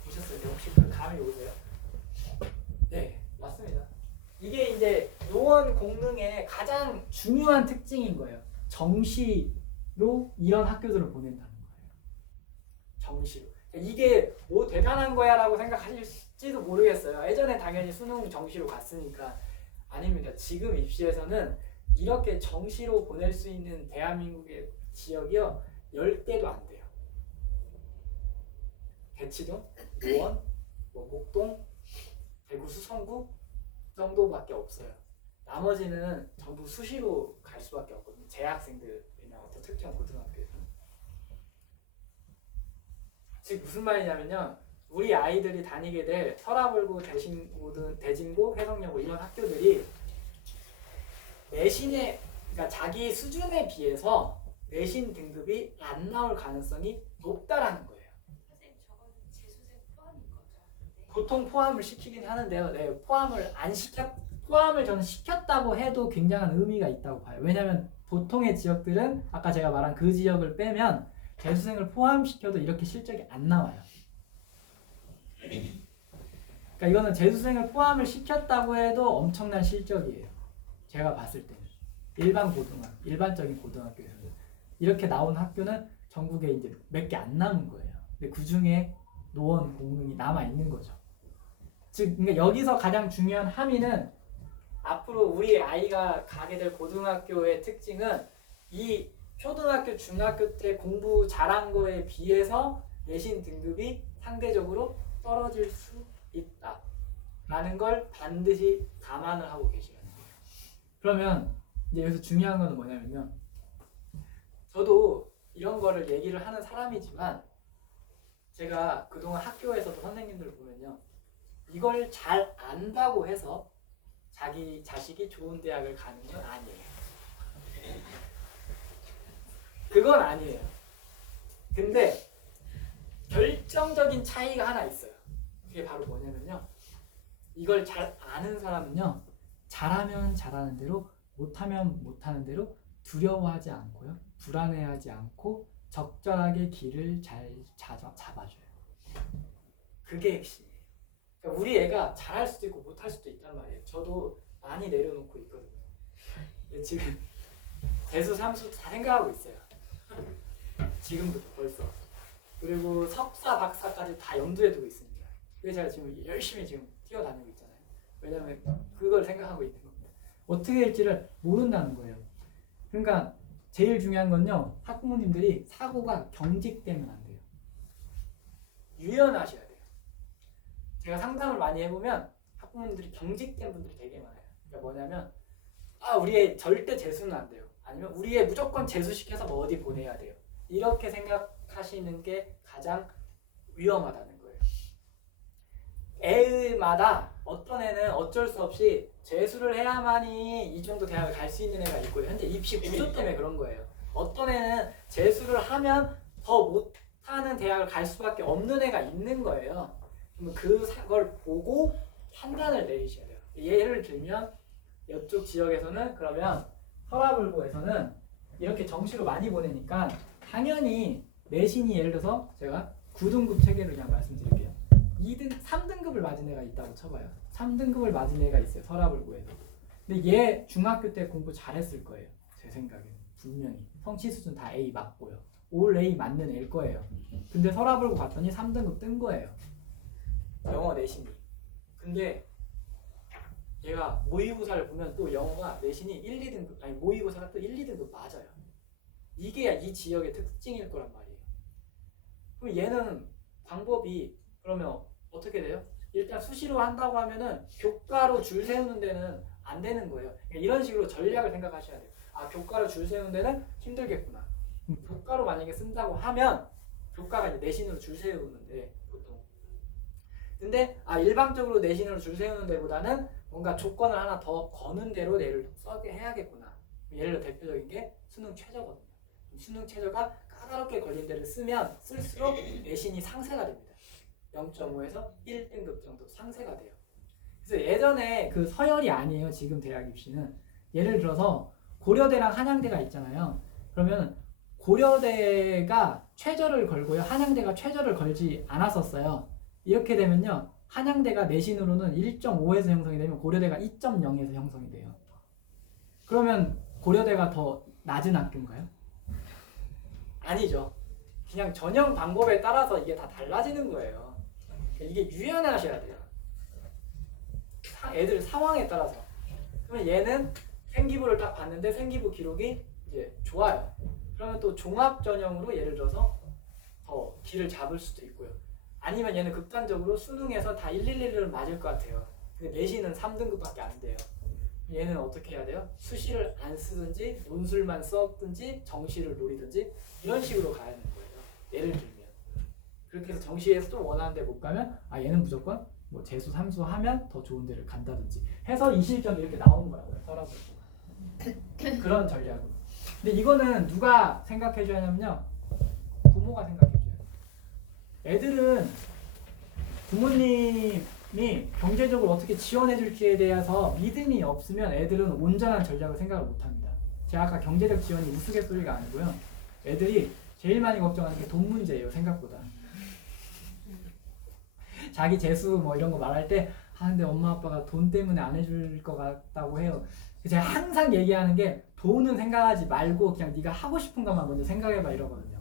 보셨어요? 혹시 그 감이 오세요? 네, 맞습니다. 이게 이제 노원 공릉의 가장 중요한 특징인 거예요. 정시로 이런 학교들을 보낸다는 거예요. 정시로. 이게 뭐 대단한 거야 라고 생각하실지도 모르겠어요. 예전에 당연히 수능 정시로 갔으니까. 아닙니다. 지금 입시에서는 이렇게 정시로 보낼 수 있는 대한민국의 지역이요 10개도 안 돼요. 대치동, 노원, 뭐 목동, 대구 수성구 정도밖에 없어요. 나머지는 전부 수시로 갈 수밖에 없거든요. 재학생들이나 어떤 특정 고등학교에서는. 즉 무슨 말이냐면요. 우리 아이들이 다니게 될 서라불고, 대진고, 해성여고 이런 학교들이 내신에 그러니까 자기 수준에 비해서 내신 등급이 안 나올 가능성이 높다라는 거예요. 선생님 저거는 재수생 포함인 거죠? 네. 보통 포함을 시키긴 하는데요. 네, 포함을 저는 시켰다고 해도 굉장한 의미가 있다고 봐요. 왜냐하면 보통의 지역들은 아까 제가 말한 그 지역을 빼면 재수생을 포함시켜도 이렇게 실적이 안 나와요. 그러니까 이거는 재수생을 포함을 시켰다고 해도 엄청난 실적이에요. 제가 봤을 때는 일반적인 고등학교에서는 이렇게 나온 학교는 전국에 이제 몇 개 안 남은 거예요. 근데 그 중에 노원, 공릉이 남아 있는 거죠. 즉, 그러니까 여기서 가장 중요한 함의는 앞으로 우리 아이가 가게 될 고등학교의 특징은 이 초등학교, 중학교 때 공부 잘한 거에 비해서 내신 등급이 상대적으로 떨어질 수 있다 라는 걸 반드시 감안을 하고 계시라는 거예요. 그러면 이제 여기서 중요한 건 뭐냐면요. 저도 이런 거를 얘기를 하는 사람이지만 제가 그동안 학교에서도 선생님들을 보면요. 이걸 잘 안다고 해서 자기 자식이 좋은 대학을 가는 건 아니에요. 그건 아니에요. 근데 결정적인 차이가 하나 있어요. 그게 바로 뭐냐면요. 이걸 잘 아는 사람은요. 잘하면 잘하는 대로 못하면 못하는 대로 두려워하지 않고요. 불안해하지 않고 적절하게 길을 잘 잡아줘요. 그게 핵심이에요. 그러니까 우리 애가 잘할 수도 있고 못할 수도 있단 말이에요. 저도 많이 내려놓고 있거든요. 지금 재수, 삼수 다 생각하고 있어요. 지금부터 벌써. 그리고 석사, 박사까지 다 염두에 두고 있습니다. 그래서 제가 지금 열심히 지금 뛰어다니고 있잖아요. 왜냐하면 그걸 생각하고 있는 겁니다. 어떻게 될지를 모른다는 거예요. 그러니까 제일 중요한 건요. 학부모님들이 사고가 경직되면 안 돼요. 유연하셔야 돼요. 제가 상담을 많이 해보면 학부모님들이 경직된 분들이 되게 많아요. 그러니까 뭐냐면 우리 애 절대 재수는 안 돼요. 아니면 우리 애 무조건 재수시켜서 뭐 어디 보내야 돼요. 이렇게 생각하시는 게 가장 위험하다는 거예요. 애마다 어떤 애는 어쩔 수 없이 재수를 해야만이 이 정도 대학을 갈 수 있는 애가 있고 현재 입시 구조 때문에 그런 거예요. 어떤 애는 재수를 하면 더 못하는 대학을 갈 수밖에 없는 애가 있는 거예요. 그러면 그걸 보고 판단을 내리셔야 돼요. 예를 들면 이쪽 지역에서는 그러면 서라불고에서는 이렇게 정시로 많이 보내니까 당연히 내신이 예를 들어서 제가 9등급 체계를 그냥 말씀드릴게요. 3등급을 맞은 애가 있다고 쳐봐요. 3등급을 맞은 애가 있어요. 서랍을 구해서. 근데 얘 중학교 때 공부 잘했을 거예요. 제 생각에는. 분명히. 성취 수준 다 A 맞고요. 올 A 맞는 애일 거예요. 근데 서랍을 구고 갔더니 3등급 뜬 거예요. 영어 내신이. 근데 얘가 모의고사를 보면 또 영어가 내신이 1, 2등급, 아니 모의고사가 또 1, 2등급 맞아요. 이게 이 지역의 특징일 거란 말이에요. 그럼 얘는 방법이 그러면 어떻게 돼요? 일단 수시로 한다고 하면은 교과로 줄 세우는 데는 안 되는 거예요. 그러니까 이런 식으로 전략을 생각하셔야 돼요. 아, 교과로 줄 세우는 데는 힘들겠구나. 교과로 만약에 쓴다고 하면 교과가 이제 내신으로 줄 세우는데 보통. 근데 일방적으로 내신으로 줄 세우는 데보다는 뭔가 조건을 하나 더 거는 대로 얘를 써게 해야겠구나. 예를 들어 대표적인 게 수능 최저거든요. 수능 최저가 까다롭게 걸린 데를 쓰면 쓸수록 내신이 상쇄가 됩니다. 0.5에서 1등급 정도 상쇄가 돼요. 그래서 예전에 그 서열이 아니에요. 지금 대학 입시는. 예를 들어서 고려대랑 한양대가 있잖아요. 그러면 고려대가 최저를 걸고요. 한양대가 최저를 걸지 않았었어요. 이렇게 되면요. 한양대가 내신으로는 1.5에서 형성이 되면 고려대가 2.0에서 형성이 돼요. 그러면 고려대가 더 낮은 학교인가요? 아니죠. 그냥 전형 방법에 따라서 이게 다 달라지는 거예요. 이게 유연하셔야 돼요. 애들 상황에 따라서. 그러면 얘는 생기부를 딱 봤는데 생기부 기록이 이제 좋아요. 그러면 또 종합 전형으로 예를 들어서 더 길을 잡을 수도 있고요. 아니면 얘는 극단적으로 수능에서 다 111을 맞을 것 같아요. 근데 내신은 3등급밖에 안 돼요. 얘는 어떻게 해야 돼요? 수시를 안 쓰든지 논술만 썼든지 정시를 노리든지 이런 식으로 가야 되는 거예요. 예를 들면 그렇게 해서 정시에서 또 원하는 데 못 가면 얘는 무조건 뭐 재수, 삼수 하면 더 좋은 데를 간다든지 해서 이 실적이 이렇게 나오는 거라고요. 서랍을 그런 전략으로. 근데 이거는 누가 생각해 줘야 하냐면요. 부모가 생각해 줘요. 애들은 부모님이 경제적으로 어떻게 지원해 줄지에 대해서 믿음이 없으면 애들은 온전한 전략을 생각을 못 합니다. 제가 아까 경제적 지원이 우스갯소리가 아니고요. 애들이 제일 많이 걱정하는 게 돈 문제예요. 생각보다. 자기 재수 뭐 이런 거 말할 때 근데 엄마 아빠가 돈 때문에 안 해줄 것 같다고 해요. 제가 항상 얘기하는 게 돈은 생각하지 말고 그냥 네가 하고 싶은 것만 먼저 생각해봐 이러거든요.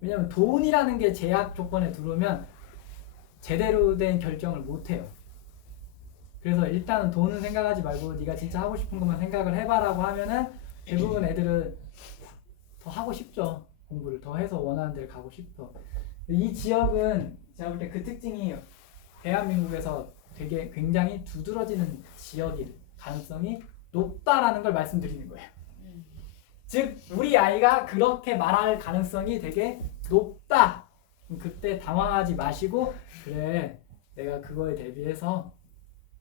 왜냐면 돈이라는 게 제약 조건에 들어오면 제대로 된 결정을 못 해요. 그래서 일단은 돈은 생각하지 말고 네가 진짜 하고 싶은 것만 생각을 해봐라고 하면은 대부분 애들은 더 하고 싶죠. 공부를 더 해서 원하는 데를 가고 싶어. 이 지역은 제가 볼 때 그 특징이 대한민국에서 되게 굉장히 두드러지는 지역일 가능성이 높다라는 걸 말씀드리는 거예요. 즉 우리 아이가 그렇게 말할 가능성이 되게 높다. 그때 당황하지 마시고 그래 내가 그거에 대비해서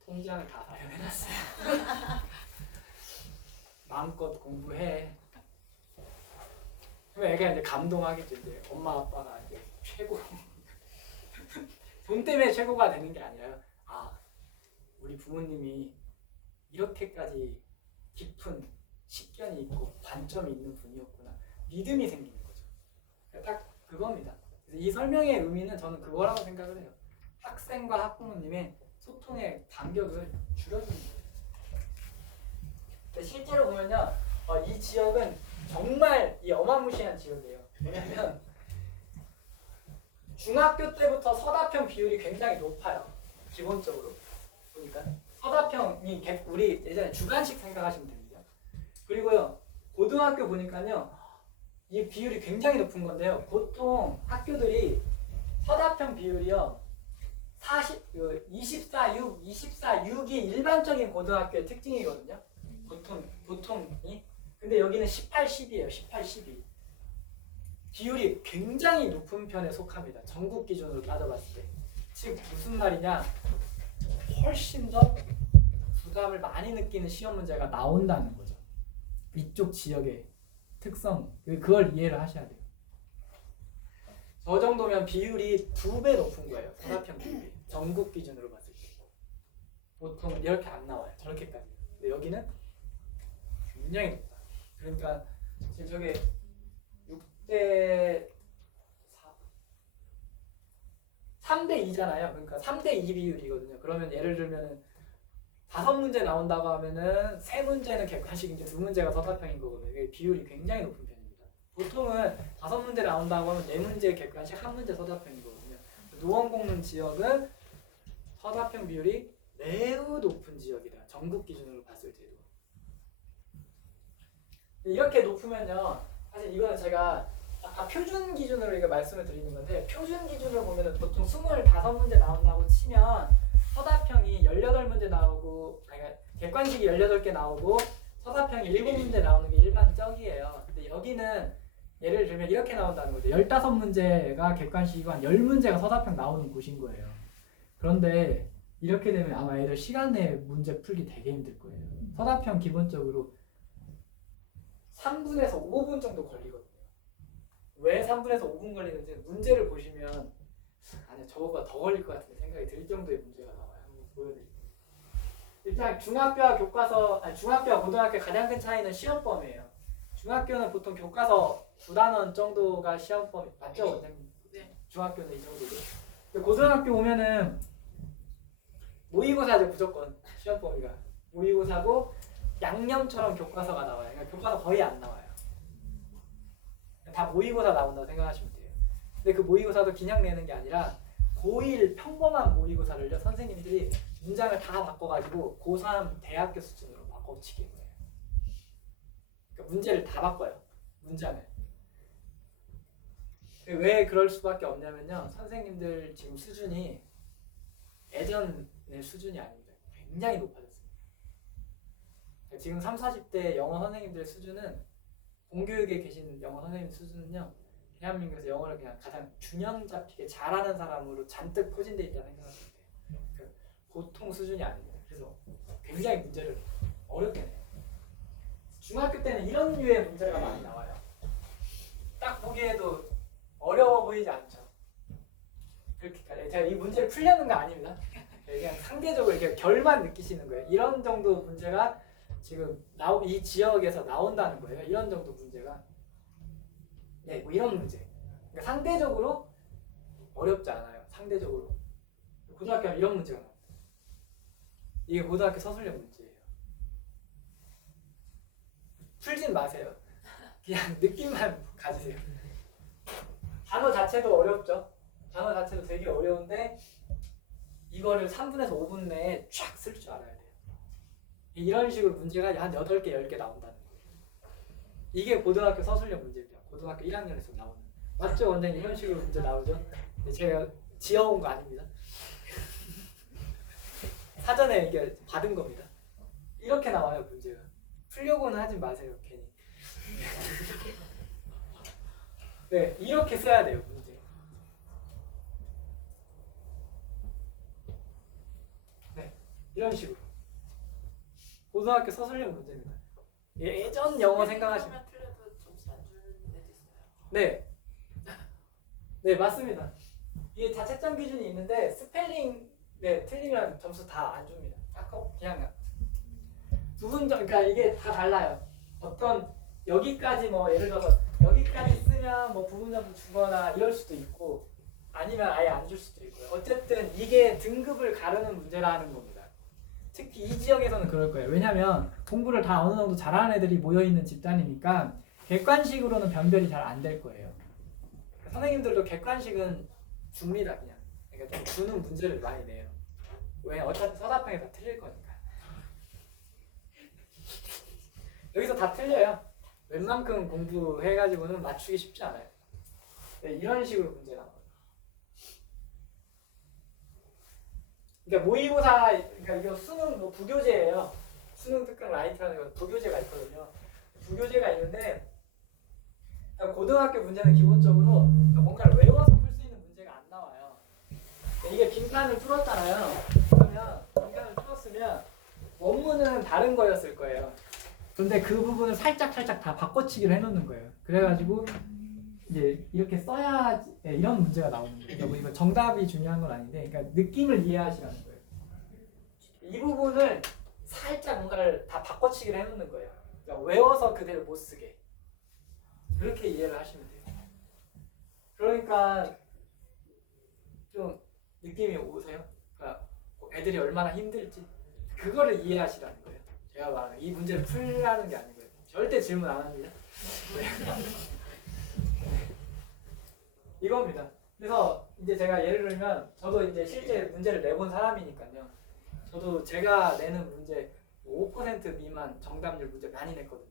통장을 다 마련해놨어요. 마음껏 공부해. 그럼 애가 이제 감동하겠죠. 이제 엄마 아빠가 이제 최고. 돈 때문에 최고가 되는 게 아니라 우리 부모님이 이렇게까지 깊은 식견이 있고 관점이 있는 분이었구나. 믿음이 생기는 거죠. 딱 그겁니다. 그래서 이 설명의 의미는 저는 그거라고 생각을 해요. 학생과 학부모님의 소통의 간격을 줄여주는 거예요. 근데 실제로 보면요, 이 지역은 정말 어마무시한 지역이에요. 왜냐하면 중학교 때부터 서답형 비율이 굉장히 높아요. 기본적으로 보니까 서답형이 우리 예전에 주관식 생각하시면 됩니다. 그리고요 고등학교 보니까요 이 비율이 굉장히 높은 건데요. 보통 학교들이 서답형 비율이요 24, 6, 24, 6이 일반적인 고등학교의 특징이거든요. 보통이. 근데 여기는 18, 10이에요. 18, 12. 비율이 굉장히 높은 편에 속합니다. 전국 기준으로 따져봤을 때. 즉 무슨 말이냐? 훨씬 더 부담을 많이 느끼는 시험 문제가 나온다는 거죠. 이쪽 지역의 특성, 그걸 이해를 하셔야 돼요. 저 정도면 비율이 2배 높은 거예요. 서답형 비율이. 전국 기준으로 봤을 때. 보통 이렇게 안 나와요. 저렇게까지. 근데 여기는 굉장히 높다. 그러니까 지금 저게 6대 4, 3대 2잖아요. 그러니까 3대 2 비율이거든요. 그러면 예를 들면은 5문제 나온다고 하면은 3문제는 객관식인데 2문제가 서사평인 거거든요. 이게 비율이 굉장히 높은 편입니다. 보통은 5문제 나온다고 하면 4문제 객관식, 1문제 서사평이거든요. 노원공릉 지역은 서사평 비율이 매우 높은 지역이다. 전국 기준으로 봤을 때도. 이렇게 높으면요. 사실 이거는 제가 아까 표준 기준으로 이거 말씀을 드리는 건데, 표준 기준으로 보면은 보통 25문제 나온다고 치면 서사평이 18문제 나오고, 그러니까 객관식이 18개 나오고 서사평이 7문제 나오는 게 일반적이에요. 근데 여기는 예를 들면 이렇게 나온다는 거죠. 15문제가 객관식이고 한 10문제가 서사평 나오는 곳인 거예요. 그런데 이렇게 되면 아마 애들 시간 내에 문제 풀기 되게 힘들 거예요. 서사평 기본적으로 3분에서 5분 정도 걸리거든요. 왜 3분에서 5분 걸리는지 문제를 보시면 아니 저거가 더 걸릴 것 같은 생각이 들 정도의 문제가 나와요. 한번 보여드릴게요. 일단 중학교와 교과서, 아니 중학교와 고등학교 가장 큰 차이는 시험범이에요. 중학교는 보통 교과서 9단원 정도가 시험범 맞죠? 원장님? 네. 중학교는 이 정도고. 근데 고등학교 오면은 모의고사죠 무조건 시험범위가. 모의고사고 양념처럼 교과서가 나와요. 그러니까 교과서 거의 안 나와요. 다 모의고사 나온다고 생각하시면 돼요. 근데 그 모의고사도 그냥 내는 게 아니라 고1 평범한 모의고사를요 선생님들이 문장을 다 바꿔가지고 고3 대학교 수준으로 바꿔치기는 거예요. 그러니까 문제를 다 바꿔요. 문장을. 왜 그럴 수밖에 없냐면요. 선생님들 지금 수준이 예전의 수준이 아닙니다. 굉장히 높아졌습니다. 지금 30, 40대 영어 선생님들의 수준은 공교육에 계신 영어 선생님 수준은요. 대한민국에서 영어를 그냥 가장 균형 잡히게 잘하는 사람으로 잔뜩 포진되어 있다고 생각하시면 돼요. 그러니까 보통 수준이 아닙니다. 그래서 굉장히 문제를 어렵게 내요. 중학교 때는 이런 류의 문제가 많이 나와요. 딱 보기에도 어려워 보이지 않죠. 그렇게 제가 이 문제를 풀려는 거 아닙니다. 그냥 상대적으로 이렇게 결만 느끼시는 거예요. 이런 정도 문제가 지금 이 지역에서 나온다는 거예요. 이런 정도 문제가. 네, 뭐 이런 문제. 그러니까 상대적으로 어렵지 않아요. 상대적으로. 고등학교는 이런 문제가 나옵니다. 이게 고등학교 서술형 문제예요. 풀진 마세요. 그냥 느낌만 가지세요. 단어 자체도 어렵죠. 단어 자체도 되게 어려운데 이거를 3분에서 5분 내에 쫙 쓸 줄 알아야 돼요. 이런 식으로 문제가 한 8개, 10개 나온다는 거예요. 이게 고등학교 서술형 문제입니다. 고등학교 1학년에서 나오는. 맞죠? 원장님 이런 식으로 문제 나오죠? 제가 지어온 거 아닙니다. 사전에 이게 받은 겁니다. 이렇게 나와요 문제가. 풀려고는 하지 마세요 괜히. 네, 이렇게 써야 돼요 문제. 네, 이런 식으로. 고등학교 서술형 문제입니다. 예전 영어 생각하시면. 틀려도 점수 안 주는 데도 있어요. 네, 네 맞습니다. 이게 다 채점 기준이 있는데 스펠링 네 틀리면 점수 다 안 줍니다. 그냥 부분 그러니까 이게 다 달라요. 어떤 여기까지 뭐 예를 들어서 여기까지 쓰면 뭐 부분 점수 주거나 이럴 수도 있고 아니면 아예 안 줄 수도 있고요. 어쨌든 이게 등급을 가르는 문제라는 겁니다. 특히 이 지역에서는 그럴 거예요. 왜냐하면 공부를 다 어느 정도 잘하는 애들이 모여 있는 집단이니까 객관식으로는 변별이 잘 안 될 거예요. 선생님들도 객관식은 줍니다 그냥. 그러니까 좀 주는 문제를 많이 내요. 왜 어차피 서사평에 다 틀릴 거니까. 여기서 다 틀려요. 웬만큼 공부해가지고는 맞추기 쉽지 않아요. 네, 이런 식으로 문제 나와요. 그러니까 모의고사, 그러니까 이거 수능 뭐 부교재예요. 수능 특강 라이트라는 거 부교재가 있거든요. 부교재가 있는데 고등학교 문제는 기본적으로 뭔가를 외워서 풀 수 있는 문제가 안 나와요. 이게 빈칸을 풀었잖아요. 그러면 빈칸을 풀었으면 원문은 다른 거였을 거예요. 근데 그 부분을 살짝 다 바꿔치기를 해놓는 거예요. 그래가지고 이제 이렇게 써야지 이런 문제가 나오는 거예요. 그러니까 뭐 이거 정답이 중요한 건 아닌데, 그러니까 느낌을 이해하시라는 거예요. 이 부분을 살짝 뭔가를 다 바꿔치기를 해놓는 거예요. 그러니까 외워서 그대로 못 쓰게. 그렇게 이해를 하시면 돼요. 그러니까 좀 느낌이 오세요? 그러니까 애들이 얼마나 힘들지 그거를 이해하시라는 거예요. 제가 말하는 이 문제를 풀라는 게 아니고요. 절대 질문 안 합니다. 네. 이겁니다. 그래서 이제 제가 예를 들면 저도 이제 실제 문제를 내본 사람이니까요. 저도 제가 내는 문제 5% 미만 정답률 문제 많이 냈거든요.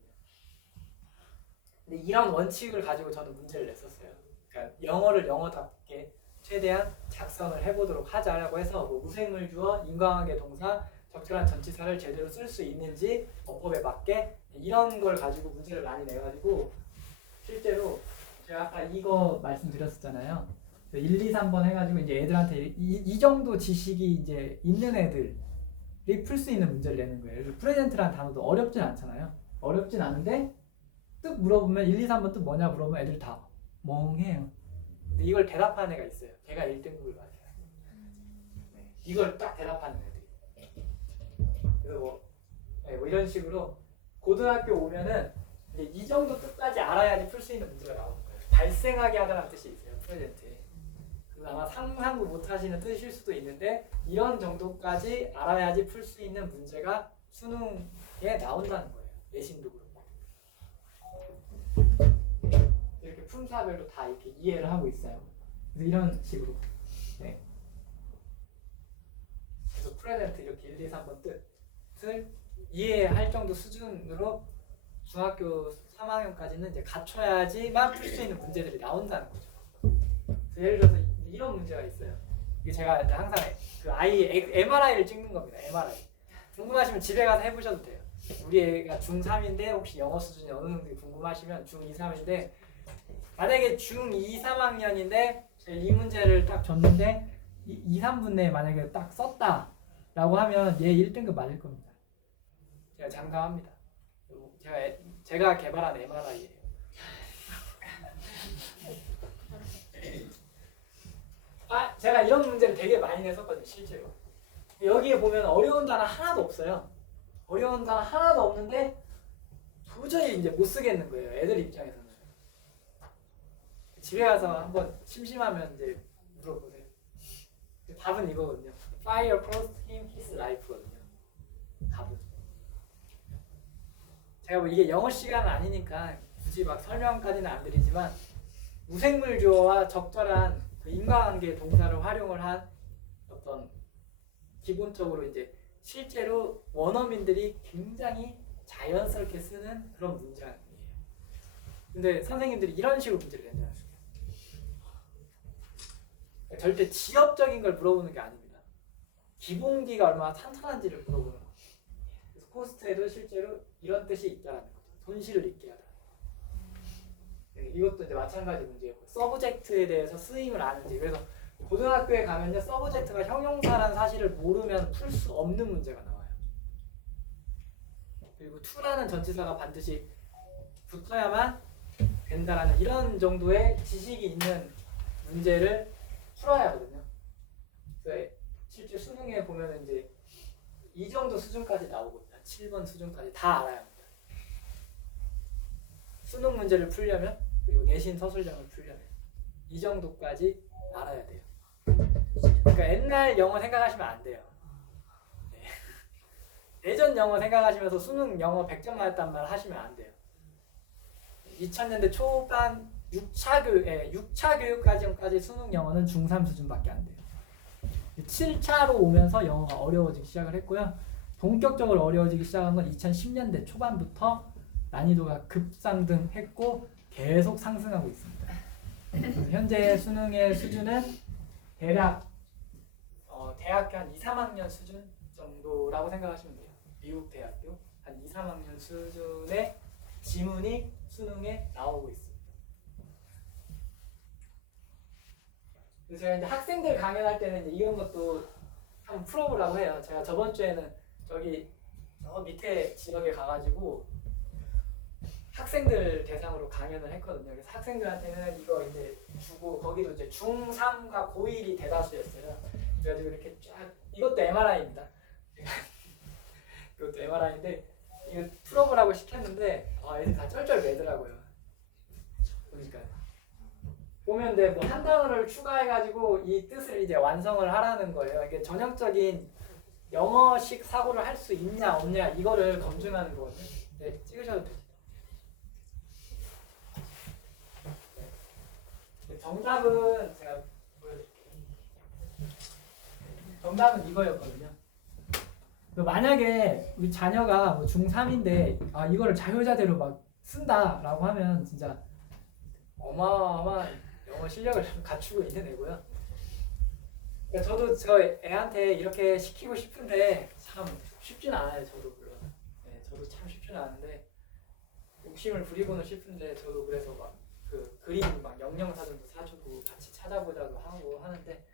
근데 이런 원칙을 가지고 저는 문제를 냈었어요. 그러니까 영어를 영어답게 최대한 작성을 해보도록 하자라고 해서 뭐 무생물 주어, 인과관계 동사, 적절한 전치사를 제대로 쓸 수 있는지 어법에 맞게 이런 걸 가지고 문제를 많이 내가지고 실제로 제가 아까 이거 말씀드렸었잖아요. 1, 2, 3번 해가지고 이제 애들한테 이 정도 지식이 이제 있는 애들이 풀 수 있는 문제를 내는 거예요. 그래서 프레젠트라는 단어도 어렵진 않잖아요. 어렵진 않은데 뜻 물어보면 1, 2, 3번 뜻 뭐냐 물어보면 애들 다 멍해요. 근데 이걸 대답하는 애가 있어요. 걔가 1등급을 받아요. 네. 이걸 딱 대답하는 애들이. 그래서 뭐 이런 식으로 고등학교 오면은 이제 이 정도 뜻까지 알아야지 풀 수 있는 문제가 나오는 거예요. 발생하게 하다라는 뜻이 있어요. 프레젠트에. 그래서 아마 상상도 못 하시는 뜻일 수도 있는데 이런 정도까지 알아야지 풀 수 있는 문제가 수능에 나온다는 거예요. 내신도 그렇고. 이렇게 품사별로 다 이렇게 이해를 하고 있어요. 그래서 이런 식으로. 네. 그래서 프레젠트 이렇게 1, 2, 3번 뜻을 이해할 정도 수준으로 중학교 3학년까지는 이제 갖춰야지만 풀 수 있는 문제들이 나온다는 거죠. 그래서 예를 들어서 이런 문제가 있어요. 이게 제가 이제 항상 그 아이 MRI를 찍는 겁니다. MRI. 궁금하시면 집에 가서 해보셔도 돼요. 우리 애가 중3인데 혹시 영어 수준이 어느 정도 궁금하시면 중2, 3인데 만약에 중2, 3학년인데 이 문제를 딱 줬는데 2, 3분 내에 만약에 딱 썼다라고 하면 얘 1등급 맞을 겁니다. 제가 장담합니다. 제가 개발한 MRI예요. 제가 이런 문제를 되게 많이 냈었거든요, 실제로. 여기에 보면 어려운 단어 하나도 없어요. 어려운 단어 하나도 없는데 도저히 이제 못 쓰겠는 거예요, 애들 입장에서는. 집에 가서 한번 심심하면 이제 물어보세요. 답은 이거거든요. Fire across him his life거든요. 답은. 제가 뭐 이게 영어 시간은 아니니까 굳이 막 설명까지는 안 드리지만 무생물 주어와 적절한 그 인과관계 동사를 활용을 한 어떤 기본적으로 이제 실제로 원어민들이 굉장히 자연스럽게 쓰는 그런 문장이에요. 근데 선생님들이 이런 식으로 문제를 낸다는 거예요. 절대 지엽적인 걸 물어보는 게 아닙니다. 기본기가 얼마나 탄탄한지를 물어보는 거예요. 그래서 코스트에도 실제로 이런 뜻이 있다는 거죠. 손실을 입게 하다. 이것도 이제 마찬가지 문제였고 서브젝트에 대해서 쓰임을 아는지. 그래서 고등학교에 가면요 서브젝트가 형용사라는 사실을 모르면 풀 수 없는 문제가 나와요. 그리고 to라는 전치사가 반드시 붙어야만 된다라는 이런 정도의 지식이 있는 문제를 풀어야 하거든요. 그래서 실제 수능에 보면 이제 이 정도 수준까지 나오거든요. 7번 수준까지 다 알아야 합니다. 수능 문제를 풀려면 그리고 내신 서술형을 풀려면 이 정도까지 알아야 돼요. 그러니까 옛날 영어 생각하시면 안 돼요. 네. 예전 영어 생각하시면서 수능 영어 100점 맞았단 말 하시면 안 돼요. 2000년대 초반 6차 교육까지 수능 영어는 중3 수준밖에 안 돼요. 7차로 오면서 영어가 어려워지기 시작을 했고요. 본격적으로 어려워지기 시작한 건 2010년대 초반부터 난이도가 급상승했고 계속 상승하고 있습니다. 현재 수능의 수준은 대략 대학교 한 2, 3학년 수준 정도라고 생각하시면 돼요. 미국 대학교 한 2, 3학년 수준의 지문이 수능에 나오고 있습니다. 그래서 제가 이제 학생들 강연할 때는 이제 이런 것도 한번 풀어보려고 해요. 제가 저번 주에는 저기 저 밑에 지역에 가가지고 학생들 대상으로 강연을 했거든요. 그래서 학생들한테는 이거 이제 주고 거기도 이제 중3과 고1이 대다수였어요. 그래가지고 이렇게 쫙 이것도 MRI입니다. 이것도 MRI인데 이거 풀어보라고 시켰는데 애들 다 쩔쩔 매더라고요. 보니까 보면 돼. 뭐 한 단어를 추가해가지고 이 뜻을 이제 완성을 하라는 거예요. 이게 전형적인 영어식 사고를 할 수 있냐 없냐 이거를 검증하는 거거든요. 네, 찍으셔도 돼요. 네, 정답은 제가 보여드릴게요. 정답은 이거였거든요. 만약에 우리 자녀가 뭐 중3인데 아 이거를 자효자대로 막 쓴다라고 하면 진짜 어마어마한 영어 실력을 갖추고 있는 애고요. 그러니까 저도 저 애한테 이렇게 시키고 싶은데 참 쉽진 않아요. 저도 물론. 네, 저도 참 쉽진 않은데 욕심을 부리고는 싶은데 저도 그래서 막 그 그림 막 영영사전도 사주고 같이 찾아보자고 하고 하는데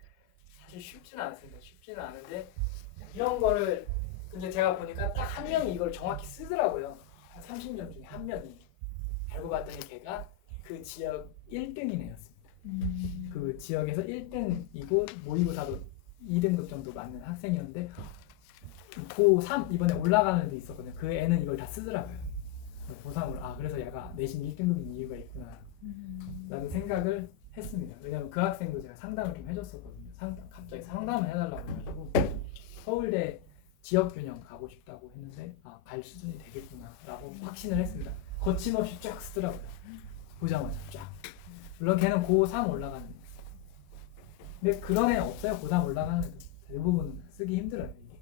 사실 쉽지는 않습니다. 쉽지는 않은데 이런 거를 근데 제가 보니까 딱 한 명이 이걸 정확히 쓰더라고요. 한 30명 중에 한 명이. 알고 봤더니 걔가 그 지역 1등인 애였습니다. 그 지역에서 1등이고 모의고사도 2등급 정도 맞는 학생이었는데 고3 이번에 올라가는 데 있었거든요. 그 애는 이걸 다 쓰더라고요. 고3으로 아 그래서 얘가 내신 1등급인 이유가 있구나 라는 생각을 했습니다. 왜냐면 그 학생도 제가 상담을 좀 해줬었거든요. 갑자기 상담을 해달라고 해가지고 서울대 지역균형 가고 싶다고 했는데 아 갈 수준이 되겠구나 라고 확신을 했습니다. 거침없이 쫙 쓰더라고요. 보자마자 쫙. 물론 걔는 고3 올라가는 애. 근데 그런 애 없어요. 고3 올라가는 애도 대부분 쓰기 힘들어요. 이게.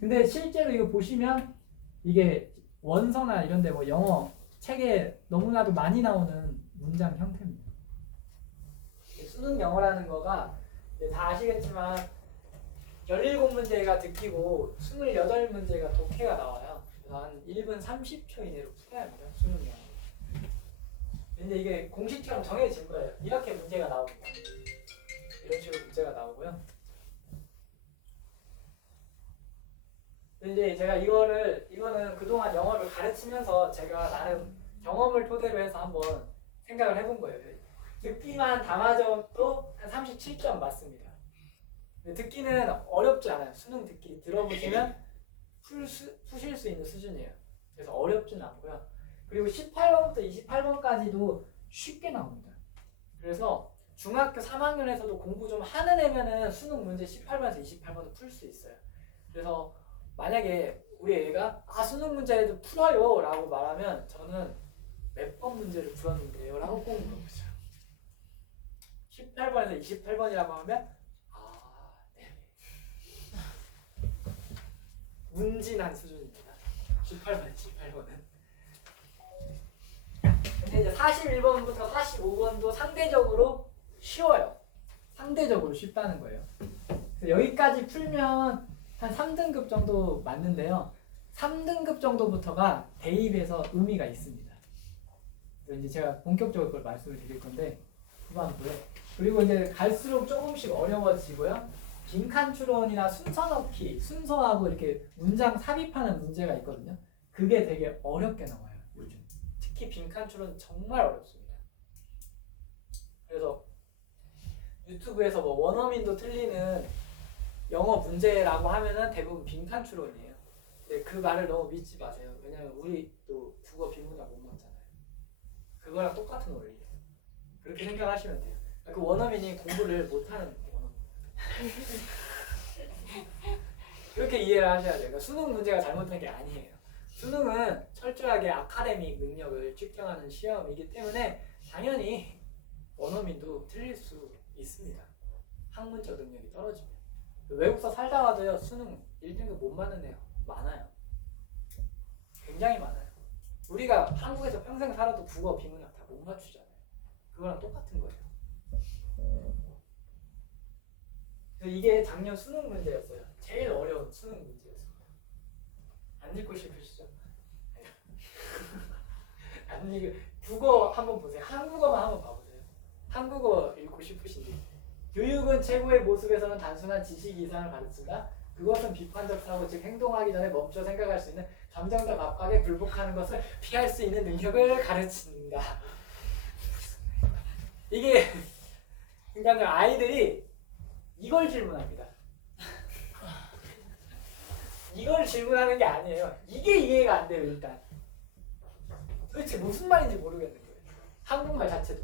근데 실제로 이거 보시면 이게 원서나 이런 데 뭐 영어 책에 너무나도 많이 나오는 문장 형태입니다. 수능 영어라는 거가 다 아시겠지만 17문제가 듣기고 28문제가 독해가 나와요. 그래서 한 1분 30초 이내로 풀어야 합니다. 수능 영어. 근데 이게 공식처럼 정해진 거예요. 이렇게 문제가 나옵니다. 이런 식으로 문제가 나오고요. 근데 제가 이거는 그동안 영어를 가르치면서 제가 나름 경험을 토대로 해서 한번 생각을 해본 거예요. 듣기만 담아져도 한 37점 맞습니다. 듣기는 어렵지 않아요. 수능 듣기 들어보시면 푸실 수 있는 수준이에요. 그래서 어렵지는 않고요. 그리고 18번부터 28번까지도 쉽게 나옵니다. 그래서 중학교 3학년에서도 공부 좀 하는 애면은 수능 문제 18번에서 28번을 풀 수 있어요. 그래서 만약에 우리 애가 아 수능 문제도 풀어요 라고 말하면 저는 몇 번 문제를 풀었는데요 라고 꼭 물어보죠. 18번에서 28번이라고 하면 아 네. 문진한 수준입니다. 18번, 28번은. 근데 이제 41번부터 45번도 상대적으로 쉬워요. 상대적으로 쉽다는 거예요. 그래서 여기까지 풀면 한 3등급 정도 맞는데요. 3등급 정도부터가 대입에서 의미가 있습니다. 그래서 이제 제가 본격적으로 그걸 말씀을 드릴 건데 후반부에. 그리고 이제 갈수록 조금씩 어려워지고요. 빈칸 추론이나 순서 넣기, 순서하고 이렇게 문장 삽입하는 문제가 있거든요. 그게 되게 어렵게 나와요, 요즘. 특히 빈칸 추론 정말 어렵습니다. 그래서 유튜브에서 뭐 원어민도 틀리는 영어 문제라고 하면은 대부분 빈칸 추론이에요. 근데 그 말을 너무 믿지 마세요. 왜냐면 우리 또 국어 비문학 못 맞잖아요. 그거랑 똑같은 원리예요. 그렇게 생각하시면 돼요. 그 원어민이 공부를 못하는 원어민. 그렇게 이해를 하셔야 돼요. 그러니까 수능 문제가 잘못된 게 아니에요. 수능은 철저하게 아카데믹 능력을 측정하는 시험이기 때문에 당연히 원어민도 틀릴 수 있습니다. 학문적 능력이 떨어지면. 외국서 살다가도요 수능 1등급 못 맞는 애 많아요. 굉장히 많아요. 우리가 한국에서 평생 살아도 국어, 비문학 다 못 맞추잖아요. 그거랑 똑같은 거예요. 이게 작년 수능 문제였어요. 제일 어려운 수능 문제였습니다. 안 읽고 싶으시죠? 안 읽고 국어 한번 보세요. 한국어만 한번 봐보세요. 한국어 읽고 싶으신지. 교육은 최고의 모습에서는 단순한 지식 이상을 가르친다. 그것은 비판적 사고, 즉 행동하기 전에 멈춰 생각할 수 있는 감정과 압박에 굴복하는 것을 피할 수 있는 능력을 가르친다. 이게 그러니까 아이들이 이걸 질문합니다. 이걸 질문하는 게 아니에요. 이게 이해가 안 돼요. 일단 도대체 무슨 말인지 모르겠는 거예요. 한국말 자체도.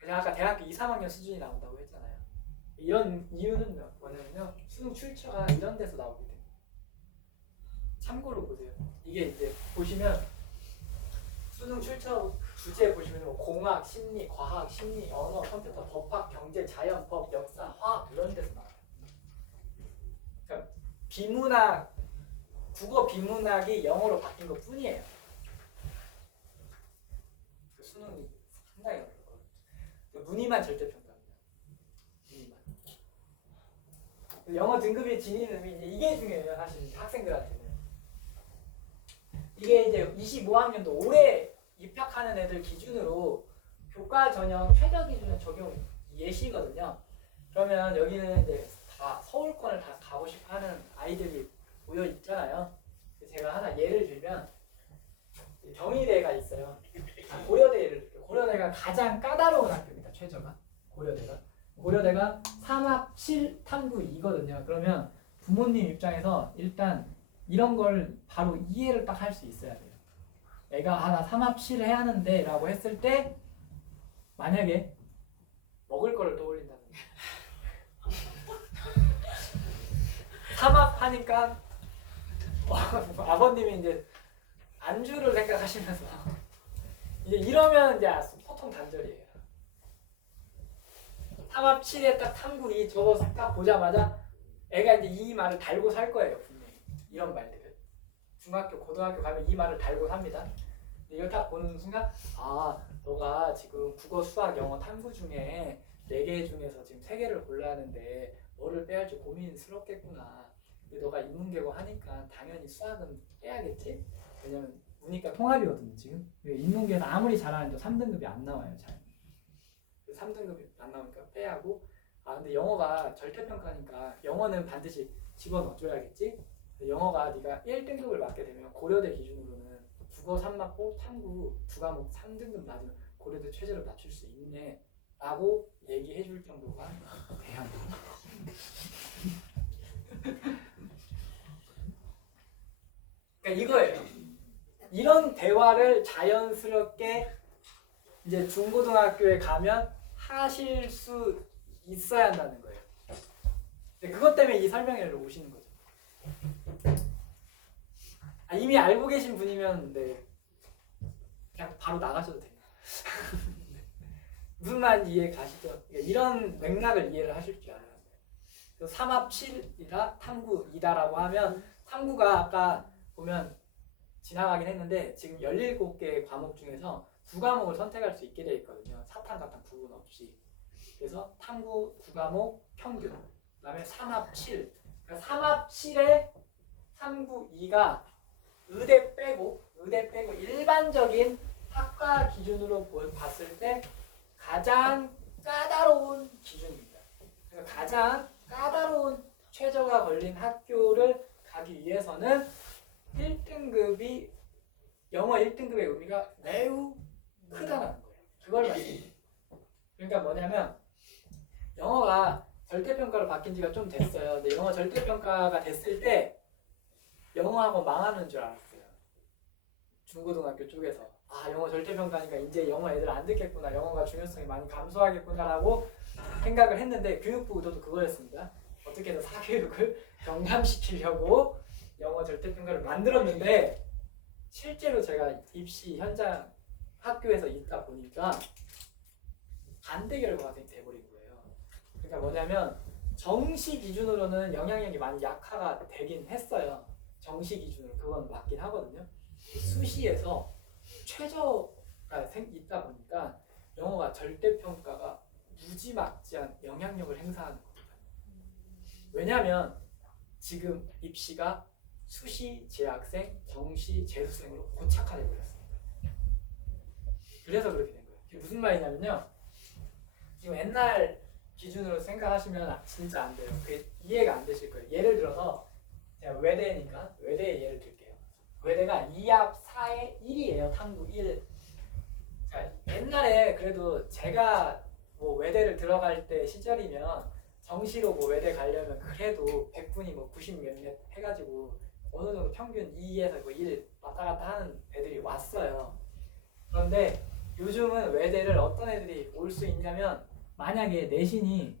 그냥 아까 대학교 2, 3학년 수준이 나온다고 했잖아요. 이런 이유는 뭐냐면요. 수능 출처가 이런 데서 나오게 돼요. 참고로 보세요. 이게 이제 보시면 수능 출처 주제 보시면 뭐 공학, 심리, 과학, 심리, 언어, 컴퓨터, 법학, 경제, 자연, 법, 역사, 화학 이런 데서 나와요. 그러니까 비문학, 국어 비문학이 영어로 바뀐 것 뿐이에요. 그 수능이 상당히 어렵거든요. 문의만 절대평가입니다. 문의만. 영어 등급이 지니는 의미 이게 중요해요. 사실 학생들한테는. 이게 이제 25학년도 올해 입학하는 애들 기준으로 교과 전형 최저 기준은 적용 예시거든요. 그러면 여기는 이제 다 서울권을 다 가고 싶어 하는 아이들이 모여 있잖아요. 제가 하나 예를 들면 경희대가 있어요. 고려대 예를 들게요. 고려대가 가장 까다로운 학교입니다. 최저가 고려대가 3합 7 탐구 2거든요. 그러면 부모님 입장에서 일단 이런 걸 바로 이해를 딱 할 수 있어야 돼요. 애가 나 3합 7 해야 하는데 라고 했을 때 만약에 먹을 거를 떠올린다는 거예요. 3합 하니까 아버님이 이제 안주를 생각하시면서 이제 이러면 이제 소통 단절이에요. 3합 7에 딱 탐구 2 저거 딱 보자마자 애가 이제 이 말을 달고 살 거예요. 분명히 이런 말들을 중학교, 고등학교 가면 이 말을 달고 삽니다. 이걸 딱 보는 순간 너가 지금 국어, 수학, 영어 탐구 중에 4개 중에서 지금 3개를 골라야 하는데 뭐를 빼야 할지 고민스럽겠구나. 너가 인문계고 하니까 당연히 수학은 빼야겠지? 왜냐면 문이과 통합이거든요 지금. 인문계는 아무리 잘하는데 3등급이 안 나와요 잘. 3등급이 안 나오니까 빼야 하고 근데 영어가 절대평가니까 영어는 반드시 집어넣어줘야겠지? 영어가 네가 1등급을 맞게 되면 고려대 기준으로는 국어 3 맞고 탐구 2과목 3등급 맞으면 고려대 최저를 맞출 수 있네 라고 얘기해 줄 정도가 돼야 합니다. 그러니까 이거예요. 이런 대화를 자연스럽게 이제 중고등학교에 가면 하실 수 있어야 한다는 거예요. 그것 때문에 이 설명회를 오시는 거죠. 이미 알고 계신 분이면 그냥 바로 나가셔도 돼요. 무슨 말인지 이해 가시죠? 그러니까 이런 맥락을 이해를 하실 줄 알아야 돼요. 3합 7이라 탐구 2다라고 하면 탐구가 아까 보면 지나가긴 했는데 지금 17개 과목 중에서 2과목을 선택할 수 있게 되어 있거든요. 사탐과탐 구분 없이. 그래서 탐구 2과목 평균 그 다음에 3합 7 그러니까 3합 7에 탐구 2가 의대 빼고 일반적인 학과 기준으로 봤을 때 가장 까다로운 기준입니다. 그래서 가장 까다로운 최저가 걸린 학교를 가기 위해서는 1등급이 영어 1등급의 의미가 매우 크다는 거예요. 그걸 말씀드려요. 그러니까 뭐냐면 영어가 절대평가로 바뀐 지가 좀 됐어요. 근데 영어 절대평가가 됐을 때 영어하고 망하는 줄 알았어요. 중고등학교 쪽에서 영어 절대평가니까 이제 영어 애들 안 듣겠구나. 영어가 중요성이 많이 감소하겠구나라고 생각을 했는데 교육부 의도도 그거였습니다. 어떻게든 사교육을 경감시키려고 영어 절대평가를 만들었는데 실제로 제가 입시 현장 학교에서 있다 보니까 반대 결과가 돼버린 거예요. 그러니까 뭐냐면 정시 기준으로는 영향력이 많이 약화가 되긴 했어요. 정시 기준으로 그건 맞긴 하거든요. 수시에서 최저가 있다 보니까 영어가 절대평가가 무지막지한 영향력을 행사하는 겁니다. 왜냐하면 지금 입시가 수시 재학생, 정시 재수생으로 고착화돼 버렸습니다. 그래서 그렇게 된 거예요. 그게 무슨 말이냐면요. 지금 옛날 기준으로 생각하시면 진짜 안 돼요. 그게 이해가 안 되실 거예요. 예를 들어서 제가 외대니까 외대의 예를 들게요. 외대가 2합 4에 1이에요. 탐구 1. 그러니까 옛날에 그래도 제가 뭐 외대를 들어갈 때 시절이면 정시로 뭐 외대 가려면 그래도 100분이 뭐 90 몇몇 해가지고 어느 정도 평균 2에서 뭐 1 왔다 갔다 하는 애들이 왔어요. 그런데 요즘은 외대를 어떤 애들이 올 수 있냐면 만약에 내신이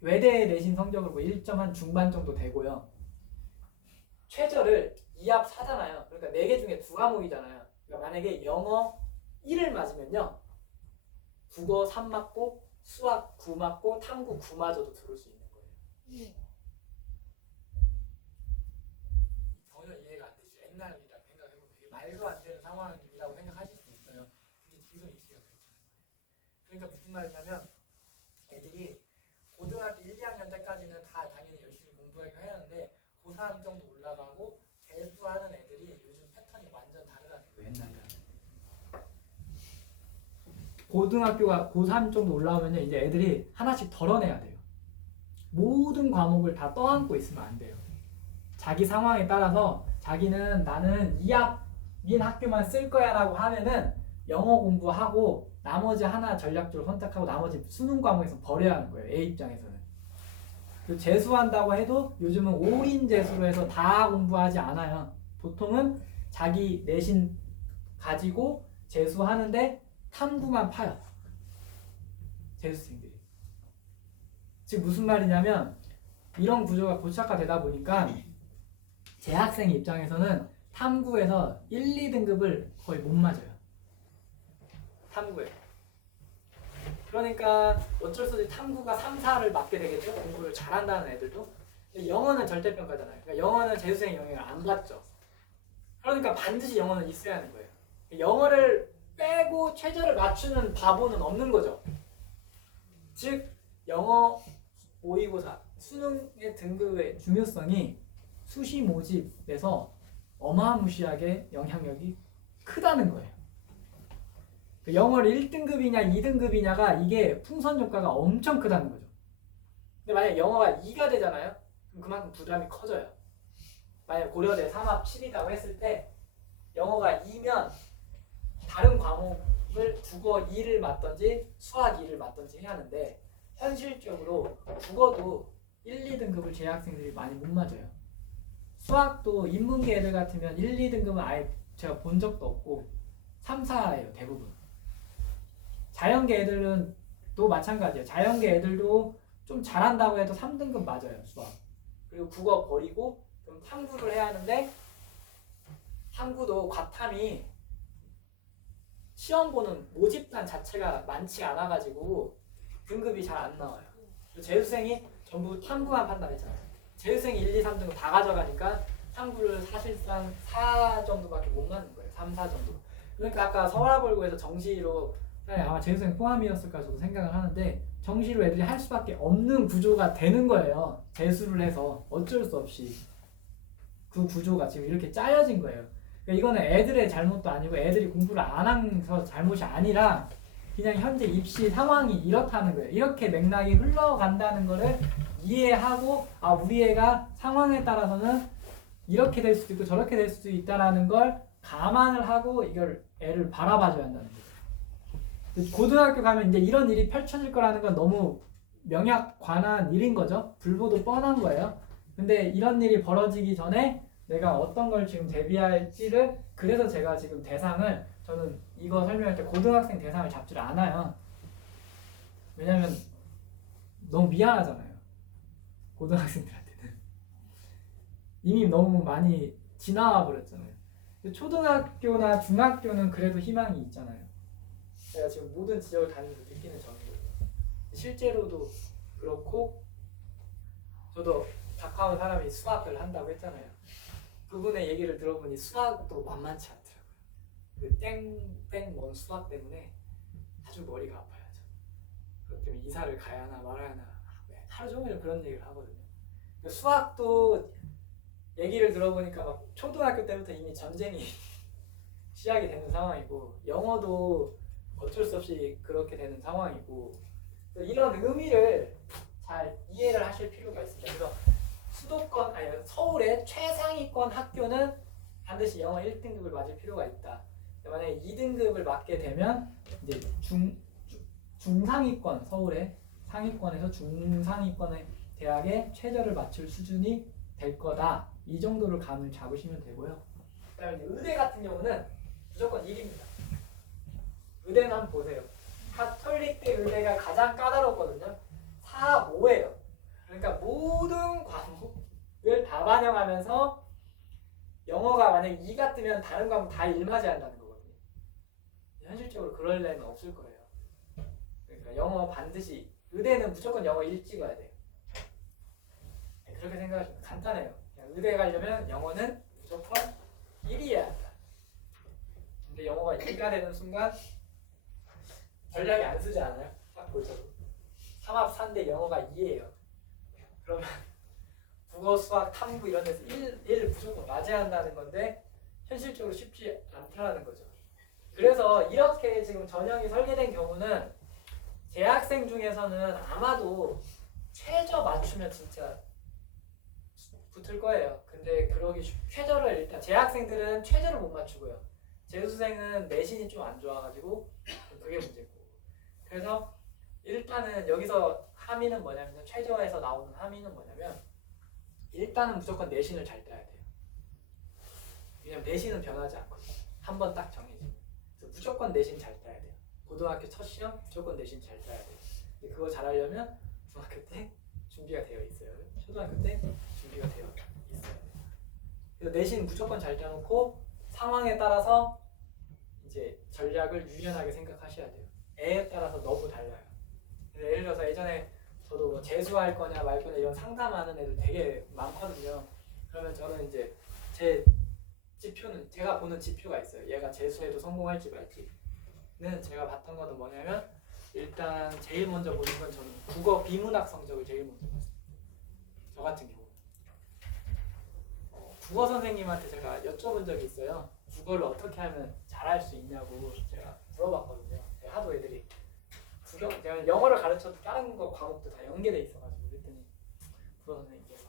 외대 내신 성적을 뭐 1점 중반 정도 되고요. 최저를 2합 4잖아요. 그러니까 4개 중에 2과목이잖아요. 그러니까 만약에 영어 1을 맞으면요. 국어 3 맞고 수학 9 맞고 탐구 9 맞아도 들어올 수 있는 거예요. 전혀 이해가 안 되죠. 옛날이라 생각해보면 되게 말도 안 되는 상황이라고 생각하실 수 있어요. 근데 지금 입시가 그렇잖아요. 그러니까 무슨 말이냐면 애들이 고등학교 1, 2학년 때까지는 다 당연히 열심히 공부하기로 해야 하는데 고3 정도 올라가고 재수하는 애들이 요즘 패턴이 완전 다르다는 거예요. 옛날이랑. 고등학교가 고3 정도 올라오면 이제 애들이 하나씩 덜어내야 돼요. 모든 과목을 다 떠안고 있으면 안 돼요. 자기 상황에 따라서 자기는 나는 2학년 학교만 쓸 거야 라고 하면은 영어 공부하고 나머지 하나 전략적으로 선택하고 나머지 수능 과목에서 버려야 하는 거예요. A 입장에서는. 그리고 재수한다고 해도 요즘은 올인 재수로 해서 다 공부하지 않아요. 보통은 자기 내신 가지고 재수하는데 탐구만 파요. 재수생들이. 즉 무슨 말이냐면 이런 구조가 고착화되다 보니까 재학생 입장에서는 탐구에서 1, 2등급을 거의 못 맞아요. 탐구에. 그러니까 어쩔 수 없이 탐구가 3, 4를 맞게 되겠죠. 공부를 잘한다는 애들도. 근데 영어는 절대평가잖아요. 그러니까 영어는 재수생 영향을 안 받죠. 그러니까 반드시 영어는 있어야 하는 거예요. 영어를 빼고 최저를 맞추는 바보는 없는 거죠. 즉 영어 모의고사 수능의 등급의 중요성이 수시 모집에서 어마무시하게 영향력이 크다는 거예요. 영어를 1등급이냐 2등급이냐가 이게 풍선 효과가 엄청 크다는 거죠. 근데 만약 영어가 2가 되잖아요. 그럼 그만큼 부담이 커져요. 만약 고려대 3합 7이라고 했을 때 영어가 2면 다른 과목을 국어 2를 맞든지 수학 2를 맞든지 해야 하는데 현실적으로 국어도 1, 2등급을 재학생들이 많이 못 맞아요. 수학도 인문계 애들 같으면 1, 2등급은 아예 제가 본 적도 없고 3, 4예요 대부분. 자연계 애들은 또 마찬가지예요. 자연계 애들도 좀 잘한다고 해도 3등급 맞아요 수학. 그리고 국어 버리고 좀 탐구를 해야 하는데 탐구도 과탐이 시험 보는 모집단 자체가 많지 않아가지고 등급이 잘 안 나와요. 재수생이 전부 탐구만 판단했잖아요. 재수생이 1, 2, 3등급 다 가져가니까 탐구를 사실상 4 정도밖에 못 맞는 거예요. 3, 4 정도. 그러니까 아까 서울아볼고에서 정시로 아마 재수생 포함이었을까 저도 생각을 하는데 정시로 애들이 할 수밖에 없는 구조가 되는 거예요. 재수를 해서 어쩔 수 없이 그 구조가 지금 이렇게 짜여진 거예요. 그러니까 이거는 애들의 잘못도 아니고 애들이 공부를 안 해서 잘못이 아니라 그냥 현재 입시 상황이 이렇다는 거예요. 이렇게 맥락이 흘러간다는 거를 이해하고 아 우리 애가 상황에 따라서는 이렇게 될 수도 있고 저렇게 될 수도 있다라는 걸 감안을 하고 이걸 애를 바라봐줘야 한다는 거예요. 고등학교 가면 이제 이런 일이 펼쳐질 거라는 건 너무 명약관한 일인 거죠. 불보도 뻔한 거예요. 근데 이런 일이 벌어지기 전에 내가 어떤 걸 지금 대비할지를 그래서 제가 지금 대상을 저는 이거 설명할 때 고등학생 대상을 잡질 않아요. 왜냐면 너무 미안하잖아요. 고등학생들한테는 이미 너무 많이 지나와 버렸잖아요. 초등학교나 중학교는 그래도 희망이 있잖아요. 제가 지금 모든 지역을 다니면서 느끼는 점이거든요. 실제로도 그렇고 저도 가까운 사람이 수학을 한다고 했잖아요. 그분의 얘기를 들어보니 수학도 만만치 않더라고요. 그 땡땡 먼 수학 때문에 아주 머리가 아파요. 그렇기 때문에 이사를 가야 하나 말아야 하나 하루 종일 그런 얘기를 하거든요. 수학도 얘기를 들어보니까 막 초등학교 때부터 이미 전쟁이 시작이 되는 상황이고 영어도 어쩔 수 없이 그렇게 되는 상황이고 이런 의미를 잘 이해를 하실 필요가 있습니다. 그래서 수도권 아니 서울의 최상위권 학교는 반드시 영어 1등급을 맞을 필요가 있다. 만약에 2등급을 맞게 되면 이제 중상위권 서울의 상위권에서 중상위권의 대학에 최저를 맞출 수준이 될 거다. 이 정도를 감을 잡으시면 되고요. 그다음에 의대 같은 경우는 무조건 1입니다. 의대는 한번 보세요. 가톨릭대 의대가 가장 까다롭거든요. 4, 5예요. 그러니까 모든 과목을 다 반영하면서 영어가 만약 2가 뜨면 다른 과목 다 1맞이 한다는 거거든요. 현실적으로 그럴 애는 없을 거예요. 그러니까 영어 반드시 의대는 무조건 영어 1 찍어야 돼요. 그렇게 생각하시면 간단해요. 그냥 의대 가려면 영어는 무조건 1이어야 한다. 근데 영어가 2가 되는 순간 전략이 안 쓰지 않아요? 딱 보셔도 3합 4인데 영어가 2예요. 그러면 국어, 수학, 탐구 이런 데서 1 무조건 맞아야 한다는 건데 현실적으로 쉽지 않다는 거죠. 그래서 이렇게 지금 전형이 설계된 경우는 재학생 중에서는 아마도 최저 맞추면 진짜 붙을 거예요. 근데 최저를 일단 재학생들은 최저를 못 맞추고요. 재수생은 내신이 좀 안 좋아가지고 그게 문제고. 그래서 일단은 여기서 함의는 뭐냐면 최저에서 나오는 함의는 뭐냐면 일단은 무조건 내신을 잘 따야 돼요. 왜냐면 내신은 변하지 않거든요. 한 번 딱 정해지면. 그래서 무조건 내신 잘 따야 돼요. 고등학교 첫 시험 무조건 내신 잘 따야 돼요. 근데 그거 잘하려면 중학교 때 준비가 되어 있어요. 초등학교 때 준비가 되어 있어요. 그래서 내신 무조건 잘 따놓고 상황에 따라서 이제 전략을 유연하게 생각하셔야 돼요. 애에 따라서 너무 달라요. 예를 들어서 예전에 저도 뭐 재수할 거냐 말 거냐 이런 상담하는 애들 되게 많거든요. 그러면 저는 이제 제 지표는 제가 보는 지표가 있어요. 얘가 재수해도 성공할지 말지는 제가 봤던 거는 뭐냐면 일단 제일 먼저 보는 건 저는 국어 비문학 성적을 제일 먼저 봤어요. 저 같은 경우 국어 선생님한테 제가 여쭤본 적이 있어요. 국어를 어떻게 하면 잘할 수 있냐고 제가 물어봤거든요. 하도 애들이 제가 영어를 가르쳐도 다른 거 과목도 다 연계돼 있어가지고 그랬더니 국어 선생님께서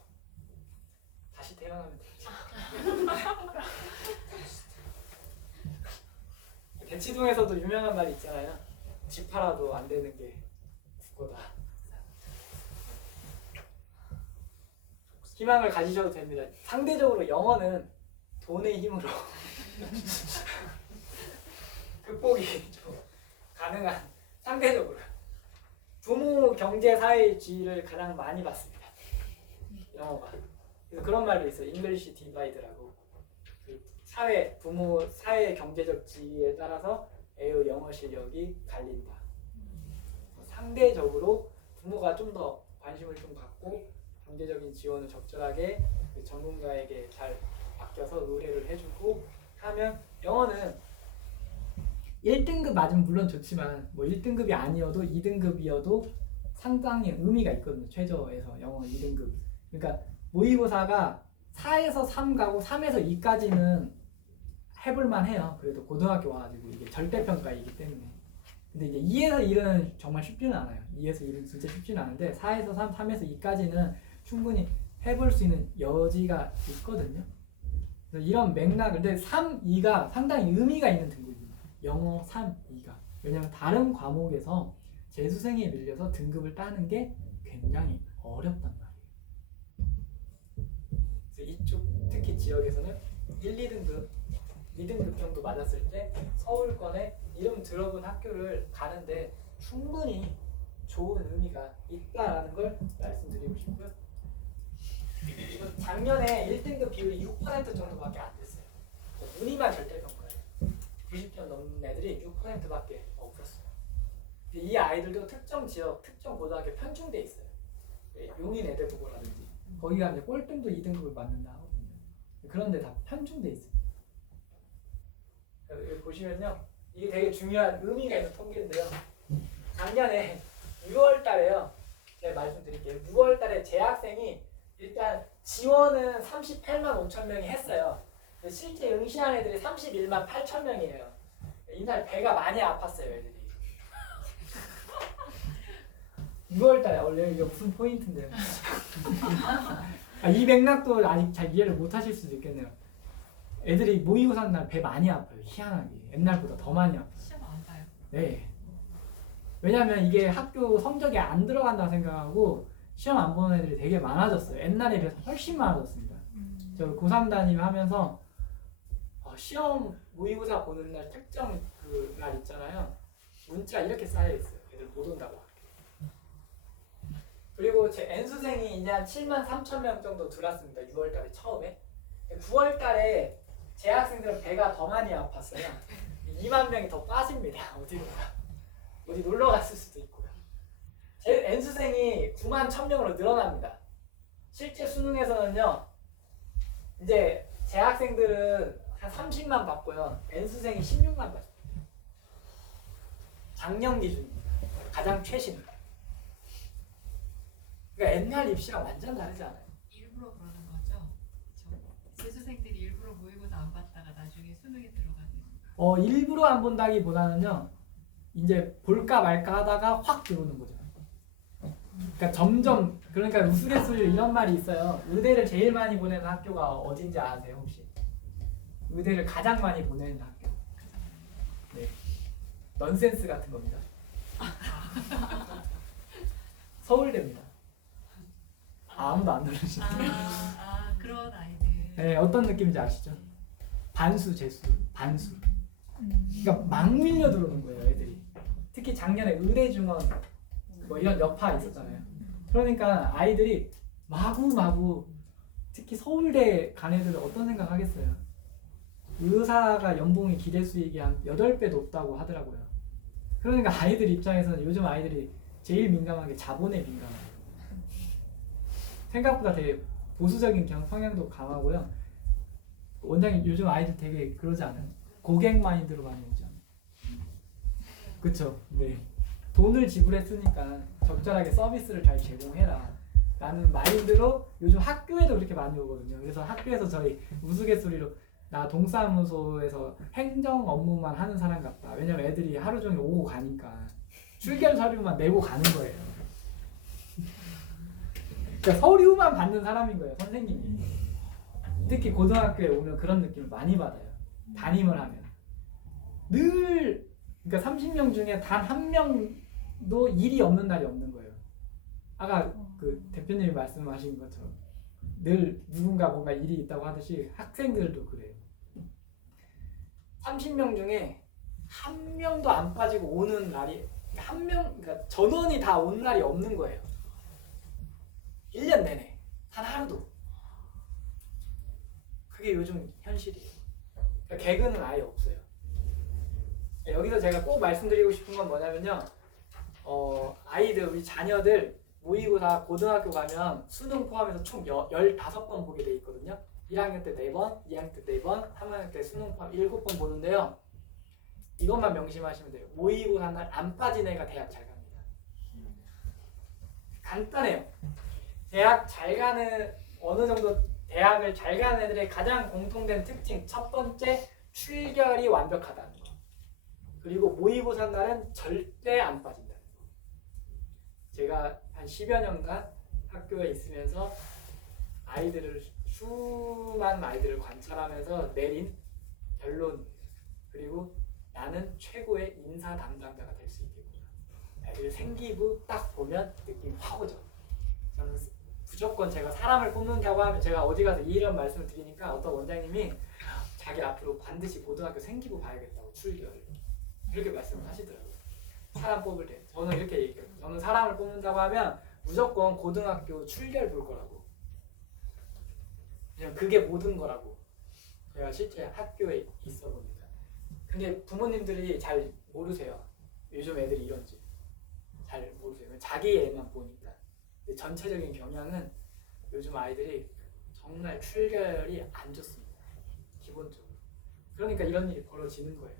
다시 태어나면 되지. 대치동에서도 유명한 말이 있잖아요. 집 팔아도 안 되는 게 국어다. 희망을 가지셔도 됩니다. 상대적으로 영어는 돈의 힘으로 극복이 좀 가능한 상대적으로 부모 경제 사회 지위를 가장 많이 받습니다. 영어가. 그래서 그런 말도 있어요. 잉글리시 디바이드라고. 그 부모 사회 경제적 지위에 따라서 애의 영어 실력이 갈린다. 상대적으로 부모가 좀 더 관심을 좀 갖고 경제적인 지원을 적절하게 그 전문가에게 잘 맡겨서 의뢰를 해주고 하면 영어는 1등급 맞으면 물론 좋지만 뭐 1등급이 아니어도 2등급이어도 상당히 의미가 있거든요. 최저에서 영어 2등급. 그러니까 모의고사가 4에서 3 가고 3에서 2까지는 해볼만 해요. 그래도 고등학교 와가지고 이게 절대평가이기 때문에. 근데 이제 2에서 1은 정말 쉽지는 않아요. 2에서 1은 진짜 쉽지는 않은데 4에서 3, 3에서 2까지는 충분히 해볼 수 있는 여지가 있거든요. 그래서 이런 맥락, 근데 3, 2가 상당히 의미가 있는 등급입니다. 영어 3, 2가. 왜냐하면 다른 과목에서 재수생에 밀려서 등급을 따는 게 굉장히 어렵단 말이에요. 그래서 이쪽 특히 지역에서는 1, 2등급, 2등급 정도 맞았을 때 서울권에 이름 들어본 학교를 가는데 충분히 좋은 의미가 있다라는 걸 말씀드리고 싶고요. 작년에 1등급 비율이 6% 정도밖에 안 됐어요. 문의만 절대평가예요. 90점 넘는 애들이 6%밖에 없었어요. 이 아이들도 특정 지역, 특정 고등학교 편중돼 있어요. 용인 애대부고라든지 거기 가면 이제 꼴등도 2등급을 맞는다 하거든요. 그런데 다 편중돼 있어요. 여기 보시면요, 이게 되게 중요한 의미가 있는 통계인데요. 작년에 6월 달에요. 제가 말씀드릴게요. 6월 달에 재학생이 일단 지원은 38만 5천 명이 했어요. 실제 응시한 애들이 31만 8천 명이에요. 이날 배가 많이 아팠어요, 애들이. 6월 달에 원래 이게 무슨 포인트인데요. 이 맥락도 아직 잘 이해를 못 하실 수도 있겠네요. 애들이 모의고사 날 배 많이 아파요. 희한하게. 옛날보다 더 많이 아파요. 시험 안 봐요. 네. 왜냐면 이게 학교 성적에 안 들어간다고 생각하고 시험 안 보는 애들이 되게 많아졌어요. 옛날에 비해서 훨씬 많아졌습니다. 저 고3 담임 하면서 시험 모의고사 보는 날 특정 그 날 있잖아요. 문자 이렇게 쌓여 있어요. 애들 못 온다고 학교. 그리고 제 N수생이 이제 한 7만 3천 명 정도 들어왔습니다. 6월달에 처음에. 9월달에 재학생들은 배가 더 많이 아팠어요. 2만 명이 더 빠집니다. 어디로 가? 어디 놀러 갔을 수도 있고요. 제 N수생이 9만 1,000명으로 늘어납니다. 실제 수능에서는요. 이제 재학생들은 한 30만 받고요. N수생이 16만 받습니다. 작년 기준입니다. 가장 최신. 그러니까 옛날 입시랑 완전 다르지 않아요? 일부러 그러는 거죠? 재수생들이 일부러 모의고사 안 봤다가 나중에 수능에 들어가는. 일부러 안 본다기보다는요. 이제 볼까 말까 하다가 확 들어오는 거죠. 그러니까 점점 그러니까 우스갯소리로 이런 말이 있어요. 의대를 제일 많이 보내는 학교가 어딘지 아세요 혹시? 의대를 가장 많이 보내는 학교. 네. 넌센스 같은 겁니다. 서울대입니다. 아무도 안 들으시네. 그런 아이들. 네, 어떤 느낌인지 아시죠? 반수, 재수, 반수. 그러니까 막 밀려 들어오는 거예요, 애들이. 특히 작년에 의대중원 뭐 이런 여파 있었잖아요. 그러니까 아이들이 마구마구 특히 서울대 간 애들은 어떤 생각 하겠어요? 의사가 연봉이 기대 수익이 한 8배 높다고 하더라고요. 그러니까 아이들 입장에서는 요즘 아이들이 제일 민감한 게 자본에 민감해요. 생각보다 되게 보수적인 성향도 강하고요. 원장님 요즘 아이들 되게 그러지 않아요? 고객 마인드로 많이 오지 않아요? 그쵸? 네. 돈을 지불했으니까 적절하게 서비스를 잘 제공해라 라는 마인드로 요즘 학교에도 그렇게 많이 오거든요. 그래서 학교에서 저희 우스갯소리로 나 동사무소에서 행정 업무만 하는 사람 같다. 왜냐면 애들이 하루 종일 오고 가니까 출결 서류만 내고 가는 거예요. 그러니까 서류만 받는 사람인 거예요, 선생님이. 특히 고등학교에 오면 그런 느낌을 많이 받아요. 담임을 하면 늘 그러니까 30명 중에 단 한 명도 일이 없는 날이 없는 거예요. 아까 그 대표님이 말씀하신 것처럼 늘 누군가 뭔가 일이 있다고 하듯이 학생들도 그래요. 30명 중에 한 명도 안 빠지고 오는 날이 한 명, 그러니까 전원이 다 온 날이 없는 거예요. 1년 내내 단 하루도. 그게 요즘 현실이에요. 그러니까 개그는 아예 없어요. 여기서 제가 꼭 말씀드리고 싶은 건 뭐냐면요. 아이들, 우리 자녀들 모의고사 고등학교 가면 수능 포함해서 총 15번 보게 돼 있거든요. 1학년 때 4번, 2학년 때 4번, 3학년 때 수능 포함 7번 보는데요. 이것만 명심하시면 돼요. 모의고사 날 안 빠진 애가 대학 잘 갑니다. 간단해요. 대학 잘 가는 어느 정도 대학을 잘 가는 애들의 가장 공통된 특징 첫 번째 출결이 완벽하다는 거. 그리고 모의고사 날은 절대 안 빠진다는 거. 제가 한 10여 년간 학교에 있으면서 수많은 아이들을 관찰하면서 내린 결론 그리고 나는 최고의 인사 담당자가 될 수 있겠구나. 애들 생기부 딱 보면 느낌이 확 오죠. 저는 무조건 제가 사람을 뽑는다고 하면 제가 어디 가서 이런 말씀을 드리니까 어떤 원장님이 자기 앞으로 반드시 고등학교 생기부 봐야겠다고 출결을 이렇게 말씀을 하시더라고요. 사람 뽑을 때 저는 이렇게 얘기해요. 저는 사람을 뽑는다고 하면 무조건 고등학교 출결 볼 거라고. 그냥 그게 모든 거라고. 제가 실제 학교에 있어 봅니다. 근데 부모님들이 잘 모르세요. 요즘 애들이 이런지 잘 모르세요. 자기 애만 보니까. 근데 전체적인 경향은 요즘 아이들이 정말 출결이 안 좋습니다. 기본적으로. 그러니까 이런 일이 벌어지는 거예요.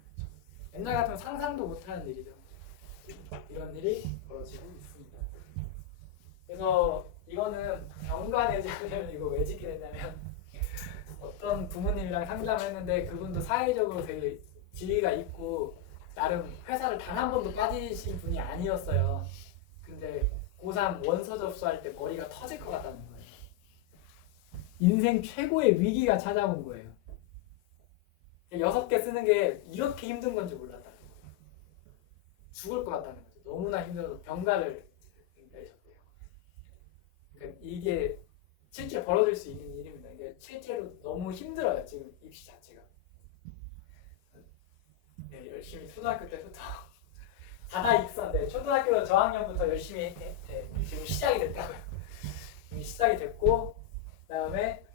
옛날 같으면 상상도 못하는 일이죠. 이런 일이 벌어지고 있습니다. 그래서 이거는 병가 내자면 이거 왜 짓게 됐냐면 어떤 부모님이랑 상담을 했는데 그분도 사회적으로 되게 지위가 있고 나름 회사를 단 한 번도 빠지신 분이 아니었어요. 근데 고3 원서 접수할 때 머리가 터질 것 같다는 거예요. 인생 최고의 위기가 찾아온 거예요. 6개 쓰는 게 이렇게 힘든 건지 몰랐다는 거예요. 죽을 것 같다는 거죠. 너무나 힘들어서 병가를 내셨대요. 그러니까 이게 실제 벌어질 수 있는 일입니다. 이게 실제로 너무 힘들어요. 지금 입시 자체가. 네, 열심히 초등학교 때부터 바다 익선. 네, 초등학교 저학년부터 열심히 지금 시작이 됐다고요. 이미 시작이 됐고, 그다음에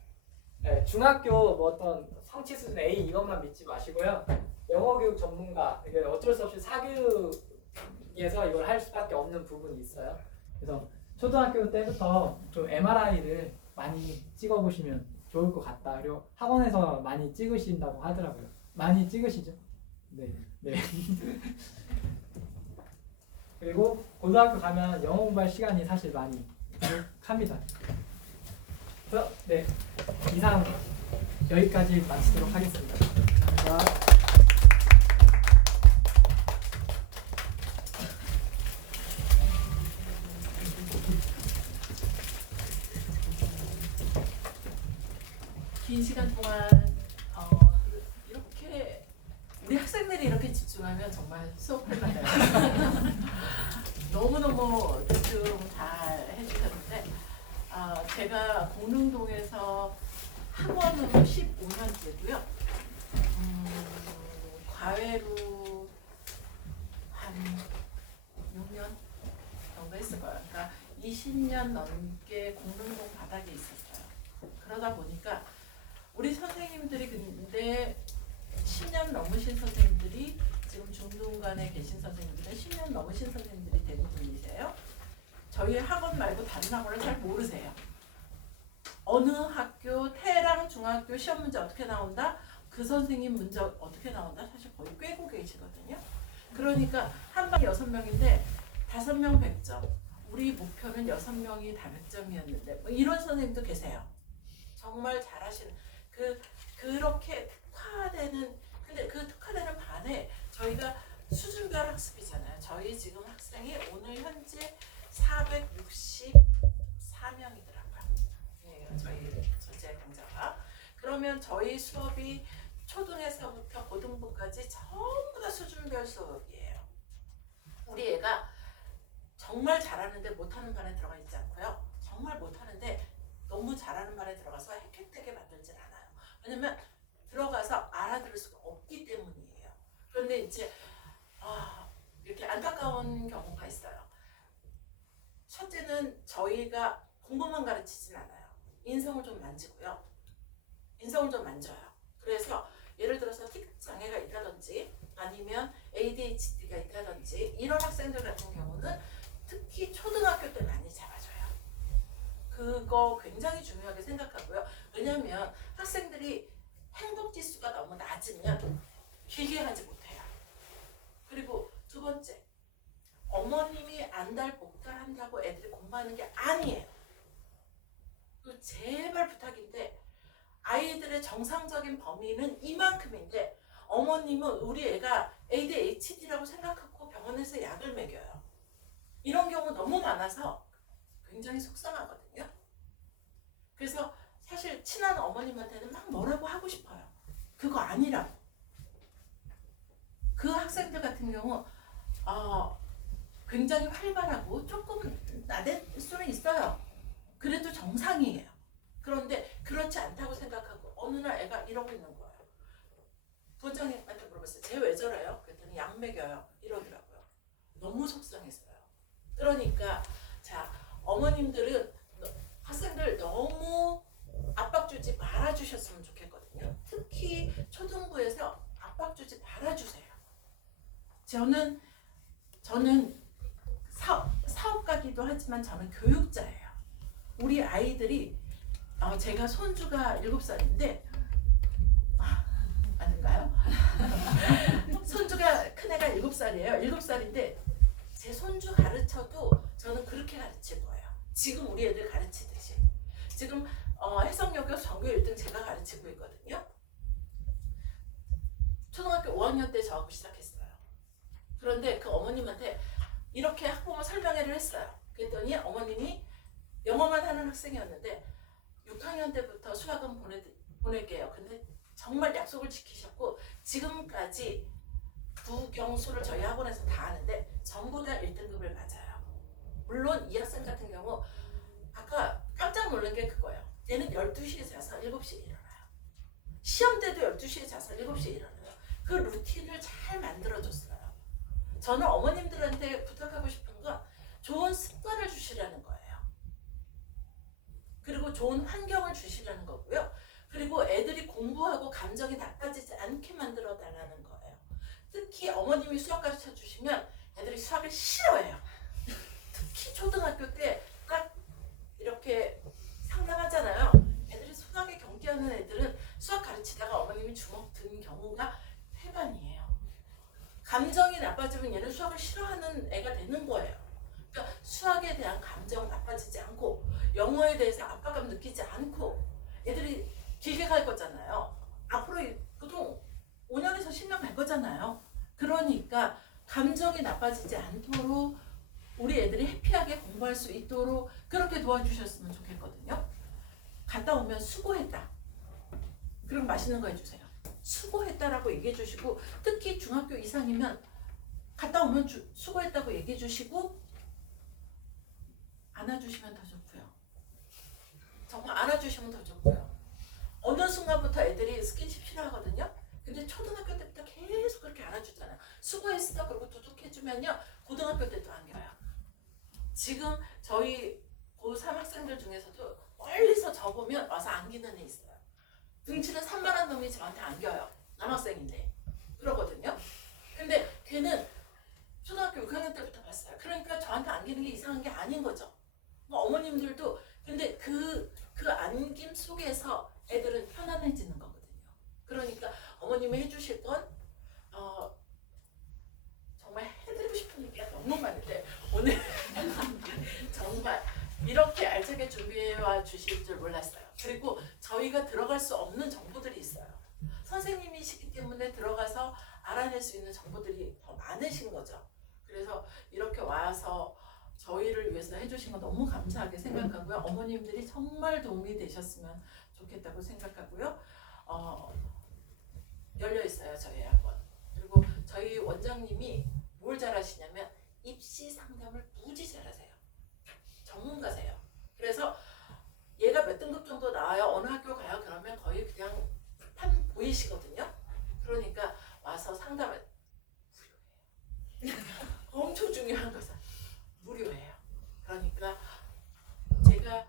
네, 중학교 뭐 어떤 성취 수준 A 이것만 믿지 마시고요. 영어 교육 전문가, 이게 어쩔 수 없이 사교육에서 이걸 할 수밖에 없는 부분이 있어요. 그래서 초등학교 때부터 좀 MRI를 많이 찍어보시면 좋을 것 같다. 그리고 학원에서 많이 찍으신다고 하더라고요. 많이 찍으시죠? 네. 네. 그리고 고등학교 가면 영어 공부할 시간이 사실 많이 부족합니다. 그래서 네, 이상 여기까지 마치도록 하겠습니다. 감사합니다. 긴 시간 동안 이렇게 우리 학생들이 이렇게 집중하면 정말 수업할 만해요. 너무너무 집중 잘 해주셨는데 제가 공릉동에서 학원으로 15년째고요. 과외로 한 6년 정도 했을 거예요. 그러니까 20년 넘게 공릉동 바닥에 있었어요. 그러다 보니까 우리 선생님들이 근데 10년 넘으신 선생님들이 지금 중등간에 계신 선생님들은 10년 넘으신 선생님들이 대부분이세요. 저희 학원 말고 다른 학원을 잘 모르세요. 어느 학교 태랑 중학교 시험 문제 어떻게 나온다? 그 선생님 문제 어떻게 나온다? 사실 거의 꿰고 계시거든요. 그러니까 한 반 6명인데 5명 100점. 우리 목표는 6명이 다 100점이었는데 뭐 이런 선생님도 계세요. 정말 잘하시는 그렇게 특화되는 근데 그 특화되는 반에 저희가 수준별 학습이잖아요. 저희 지금 학생이 오늘 현재 464명이더라고요. 네, 저희 전체 강좌가. 그러면 저희 수업이 초등에서부터 고등부까지 전부 다 수준별 수업이에요. 우리 애가 정말 잘하는데 못하는 반에 들어가 있지 않고요. 정말 못하는데 너무 잘하는 반에 들어가서 획획되게 만들진 않아요. 왜냐면 들어가서 알아들을 수가 없기 때문이에요. 그런데 이제 이렇게 안타까운 경우가 있어요. 첫째는 저희가 공부만 가르치진 않아요. 인성을 좀 만지고요. 인성을 좀 만져요. 그래서 예를 들어서 틱 장애가 있다든지 아니면 ADHD가 있다든지 이런 학생들 같은 경우는 특히 초등학교 때 많이 잡아줘요. 그거 굉장히 중요하게 생각하고요. 왜냐하면 학생들이 행복지수가 너무 낮으면 길게 가지 못해요. 그리고 두 번째, 어머님이 안달복달한다고 애들이 공부하는 게 아니에요. 그 제발 부탁인데 아이들의 정상적인 범위는 이만큼인데 어머님은 우리 애가 ADHD라고 생각하고 병원에서 약을 먹여요. 이런 경우 너무 많아서 굉장히 속상하거든요. 그래서 사실 친한 어머님한테는 막 뭐라고 하고 싶어요. 그거 아니라고. 그 학생들 같은 경우 굉장히 활발하고 조금 나댈 수는 있어요. 그래도 정상이에요. 그런데 그렇지 않다고 생각하고 어느 날 애가 이러고 있는 거예요. 부원장님한테 물어봤어요. 쟤 왜 저래요? 그랬더니 약 먹여요. 이러더라고요. 너무 속상했어요. 그러니까 자, 어머님들은 학생들 너무 압박 주지 말아주셨으면 좋겠거든요. 특히 초등부에서 압박 주지 말아주세요. 저는 사업가기도 하지만 저는 교육자예요. 우리 아이들이 제가 손주가 7살인데 아닌가요? 손주가 큰애가 7살이에요. 7살인데 제 손주 가르쳐도 저는 그렇게 가르칠 거예요. 지금 우리 애들 가르치듯이. 지금 해성여고 전교 1등 제가 가르치고 있거든요. 초등학교 5학년 때 저하고 시작했어요. 그런데 그 어머님한테 이렇게 학부모 설명회를 했어요. 그랬더니 어머님이 영어만 하는 학생이었는데 6학년 때부터 수학은 보낼게요. 근데 정말 약속을 지키셨고 지금까지 부경수를 저희 학원에서 다 하는데 전부 다 1등급을 맞아요. 물론 이 학생 같은 경우 아까 깜짝 놀란 게 그거예요. 얘는 12시에 자서 7시에 일어나요. 시험 때도 12시에 자서 7시에 일어나요. 그 루틴을 잘 만들어줬어요. 저는 어머님들한테 부탁하고 싶은 건 좋은 습관을 주시라는 거예요. 그리고 좋은 환경을 주시라는 거고요. 그리고 애들이 공부하고 감정이 나빠지지 않게 만들어 달라는 거예요. 특히 어머님이 수학 가르쳐 주시면 애들이 수학을 싫어해요. 특히 초등학교 때 딱 이렇게 상담하잖아요. 애들이 수학에 경계하는 애들은 수학 가르치다가 어머님이 주먹 든 경우가 태반이에요. 감정이 나빠지면 얘는 수학을 싫어하는 애가 되는 거예요. 그러니까 수학에 대한 감정 나빠지지 않고 영어에 대해서 압박감 느끼지 않고 애들이 길게 갈 거잖아요. 앞으로 보통 5년에서 10년 갈 거잖아요. 그러니까 감정이 나빠지지 않도록 우리 애들이 해피하게 공부할 수 있도록 그렇게 도와주셨으면 좋겠거든요. 갔다 오면 수고했다. 그럼 맛있는 거 해주세요. 수고했다라고 얘기해 주시고, 특히 중학교 이상이면 갔다 오면 수고했다고 얘기해 주시고 안아주시면 더 좋고요. 정말 안아주시면 더 좋고요. 어느 순간부터 애들이 스킨십 싫어하거든요. 근데 초등학교 때부터 계속 그렇게 안아주잖아요. 수고했어 그리고 두둑해주면요 고등학교 때도 안겨요. 지금 저희 고3 학생들 중에서도 멀리서 저 보면 와서 안기는 애 있어요. 등치는 산만한 놈이 저한테 안겨요. 남학생인데 그러거든요. 근데 걔는 초등학교 6학년 때부터 봤어요. 그러니까 저한테 안기는 게 이상한 게 아닌 거죠. 뭐 어머님들도 근데 그 안김 속에서 애들은 편안해지는 거거든요. 그러니까 어머님이 해주실 건 정말 해드리고 싶은 얘기가 너무 많은데 오늘 정말 이렇게 알차게 준비해와 주실 줄 몰랐어요. 그리고 저희가 들어갈 수 없는 정보들이 있어요. 선생님이시기 때문에 들어가서 알아낼 수 있는 정보들이 더 많으신 거죠. 그래서 이렇게 와서 저희를 위해서 해주신 거 너무 감사하게 생각하고요. 어머님들이 정말 도움이 되셨으면 좋겠다고 생각하고요. 열려 있어요, 저희 학원. 그리고 저희 원장님이 뭘 잘하시냐면 입시 상담을 무지 잘하세요. 전문가세요. 그래서 얘가 몇 등급 정도 나와요, 어느 학교 가요, 그러면 거의 그냥 판 보이시거든요. 그러니까 와서 상담을 무료예요. 엄청 중요한 것은 무료예요. 그러니까 제가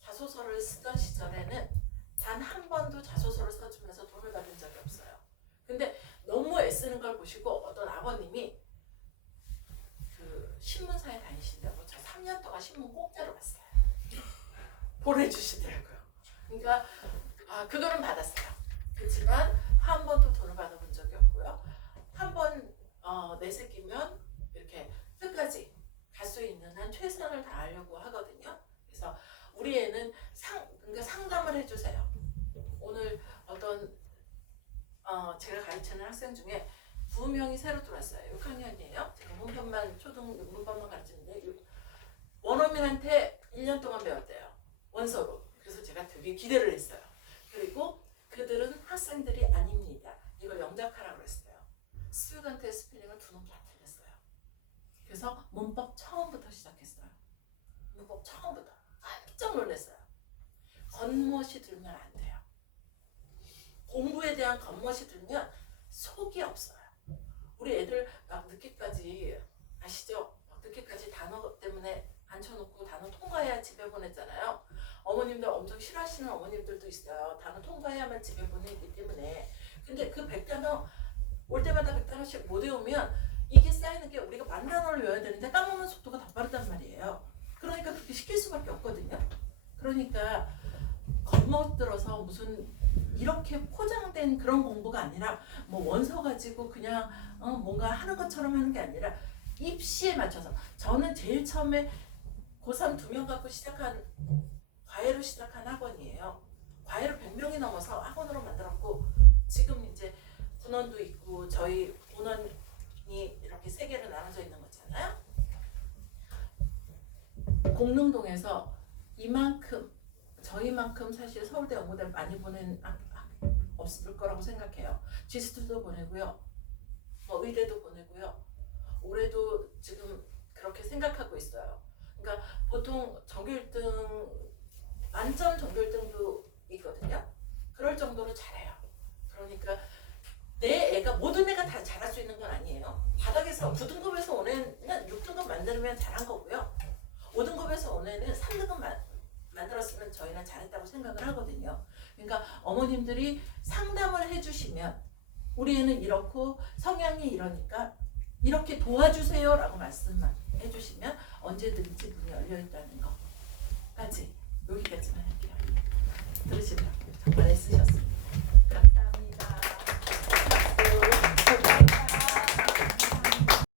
자소서를 쓰던 시절에는 단 한 번도 자소서를 써주면서 돈을 받은 적이 없어요. 근데 너무 애쓰는 걸 보시고 어떤 아버님이 그 신문사에 다니신다고 저 3년 동안 신문 공짜로 봤어요. 보내주시더라고요. 그러니까 그거는 받았어요. 그렇지만 한 번도 돈을 받아본 적이 없고요. 한 번 내새끼면 이렇게 끝까지 갈 수 있는 한 최선을 다하려고 하거든요. 그래서 우리 애는 그러니까 상담을 해주세요. 오늘 어떤 제가 가르치는 학생 중에 2명이 새로 들어왔어요. 6학년이에요. 제가 문법만 가르치는데 원어민한테 1년 동안 배웠대요. 원서로. 그래서 제가 되게 기대를 했어요. 그리고 그들은 학생들이 아닙니다. 이걸 영작하라고 그랬어요. 스튜던트의 스펠링을 2놈 다 틀렸어요. 그래서 문법 처음부터 시작했어요. 문법 처음부터. 깜짝 놀랐어요. 겉멋이 들면 안 돼요. 공부에 대한 겉멋이 들면 속이 없어요. 우리 애들 막 늦게까지 아시죠? 막 늦게까지 단어 때문에 앉혀놓고 단어 통과해야 집에 보냈잖아요. 어머님들 엄청 싫어하시는 어머님들도 있어요. 단어 통과해야만 집에 보내기 때문에. 근데 그 100단어 올 때마다 100단어씩 못 외우면 이게 쌓이는 게 우리가 10,000단어를 외워야 되는데 까먹는 속도가 더 빠르단 말이에요. 그러니까 그렇게 시킬 수밖에 없거든요. 그러니까 겉멋 들어서 무슨 이렇게 포장된 그런 공부가 아니라 뭐 원서 가지고 그냥 뭔가 하는 것처럼 하는 게 아니라 입시에 맞춰서. 저는 제일 처음에 고3 2명 갖고 시작한 과외로 시작한 학원이에요. 과외로 100명이 넘어서 학원으로 만들었고 지금 이제 군원도 있고 저희 군원이 이렇게 3개로 나눠져 있는 거잖아요. 공릉동에서 저희만큼 사실 서울대 연고대 많이 보낸 없을 거라고 생각해요. 지스트도 보내고요. 의대도 보내고요. 올해도 지금 그렇게 생각하고 있어요. 그러니까 보통 전교 1등, 만점 전교 1등도 있거든요. 그럴 정도로 잘해요. 그러니까 내 애가 모든 애가 다 잘할 수 있는 건 아니에요. 바닥에서 9등급에서 오는 애는 6등급 만들면 잘한 거고요. 5등급에서 오는 애는 3등급 만들었으면 저희는 잘했다고 생각을 하거든요. 그러니까 어머님들이 상담을 해주시면 우리 애는 이렇고 성향이 이러니까 이렇게 도와주세요 라고 말씀만 해주시면 언제든지 문이 열려있다는 거까지 여기까지만 할게요. 들으시더라고요. 정말 애쓰셨어요.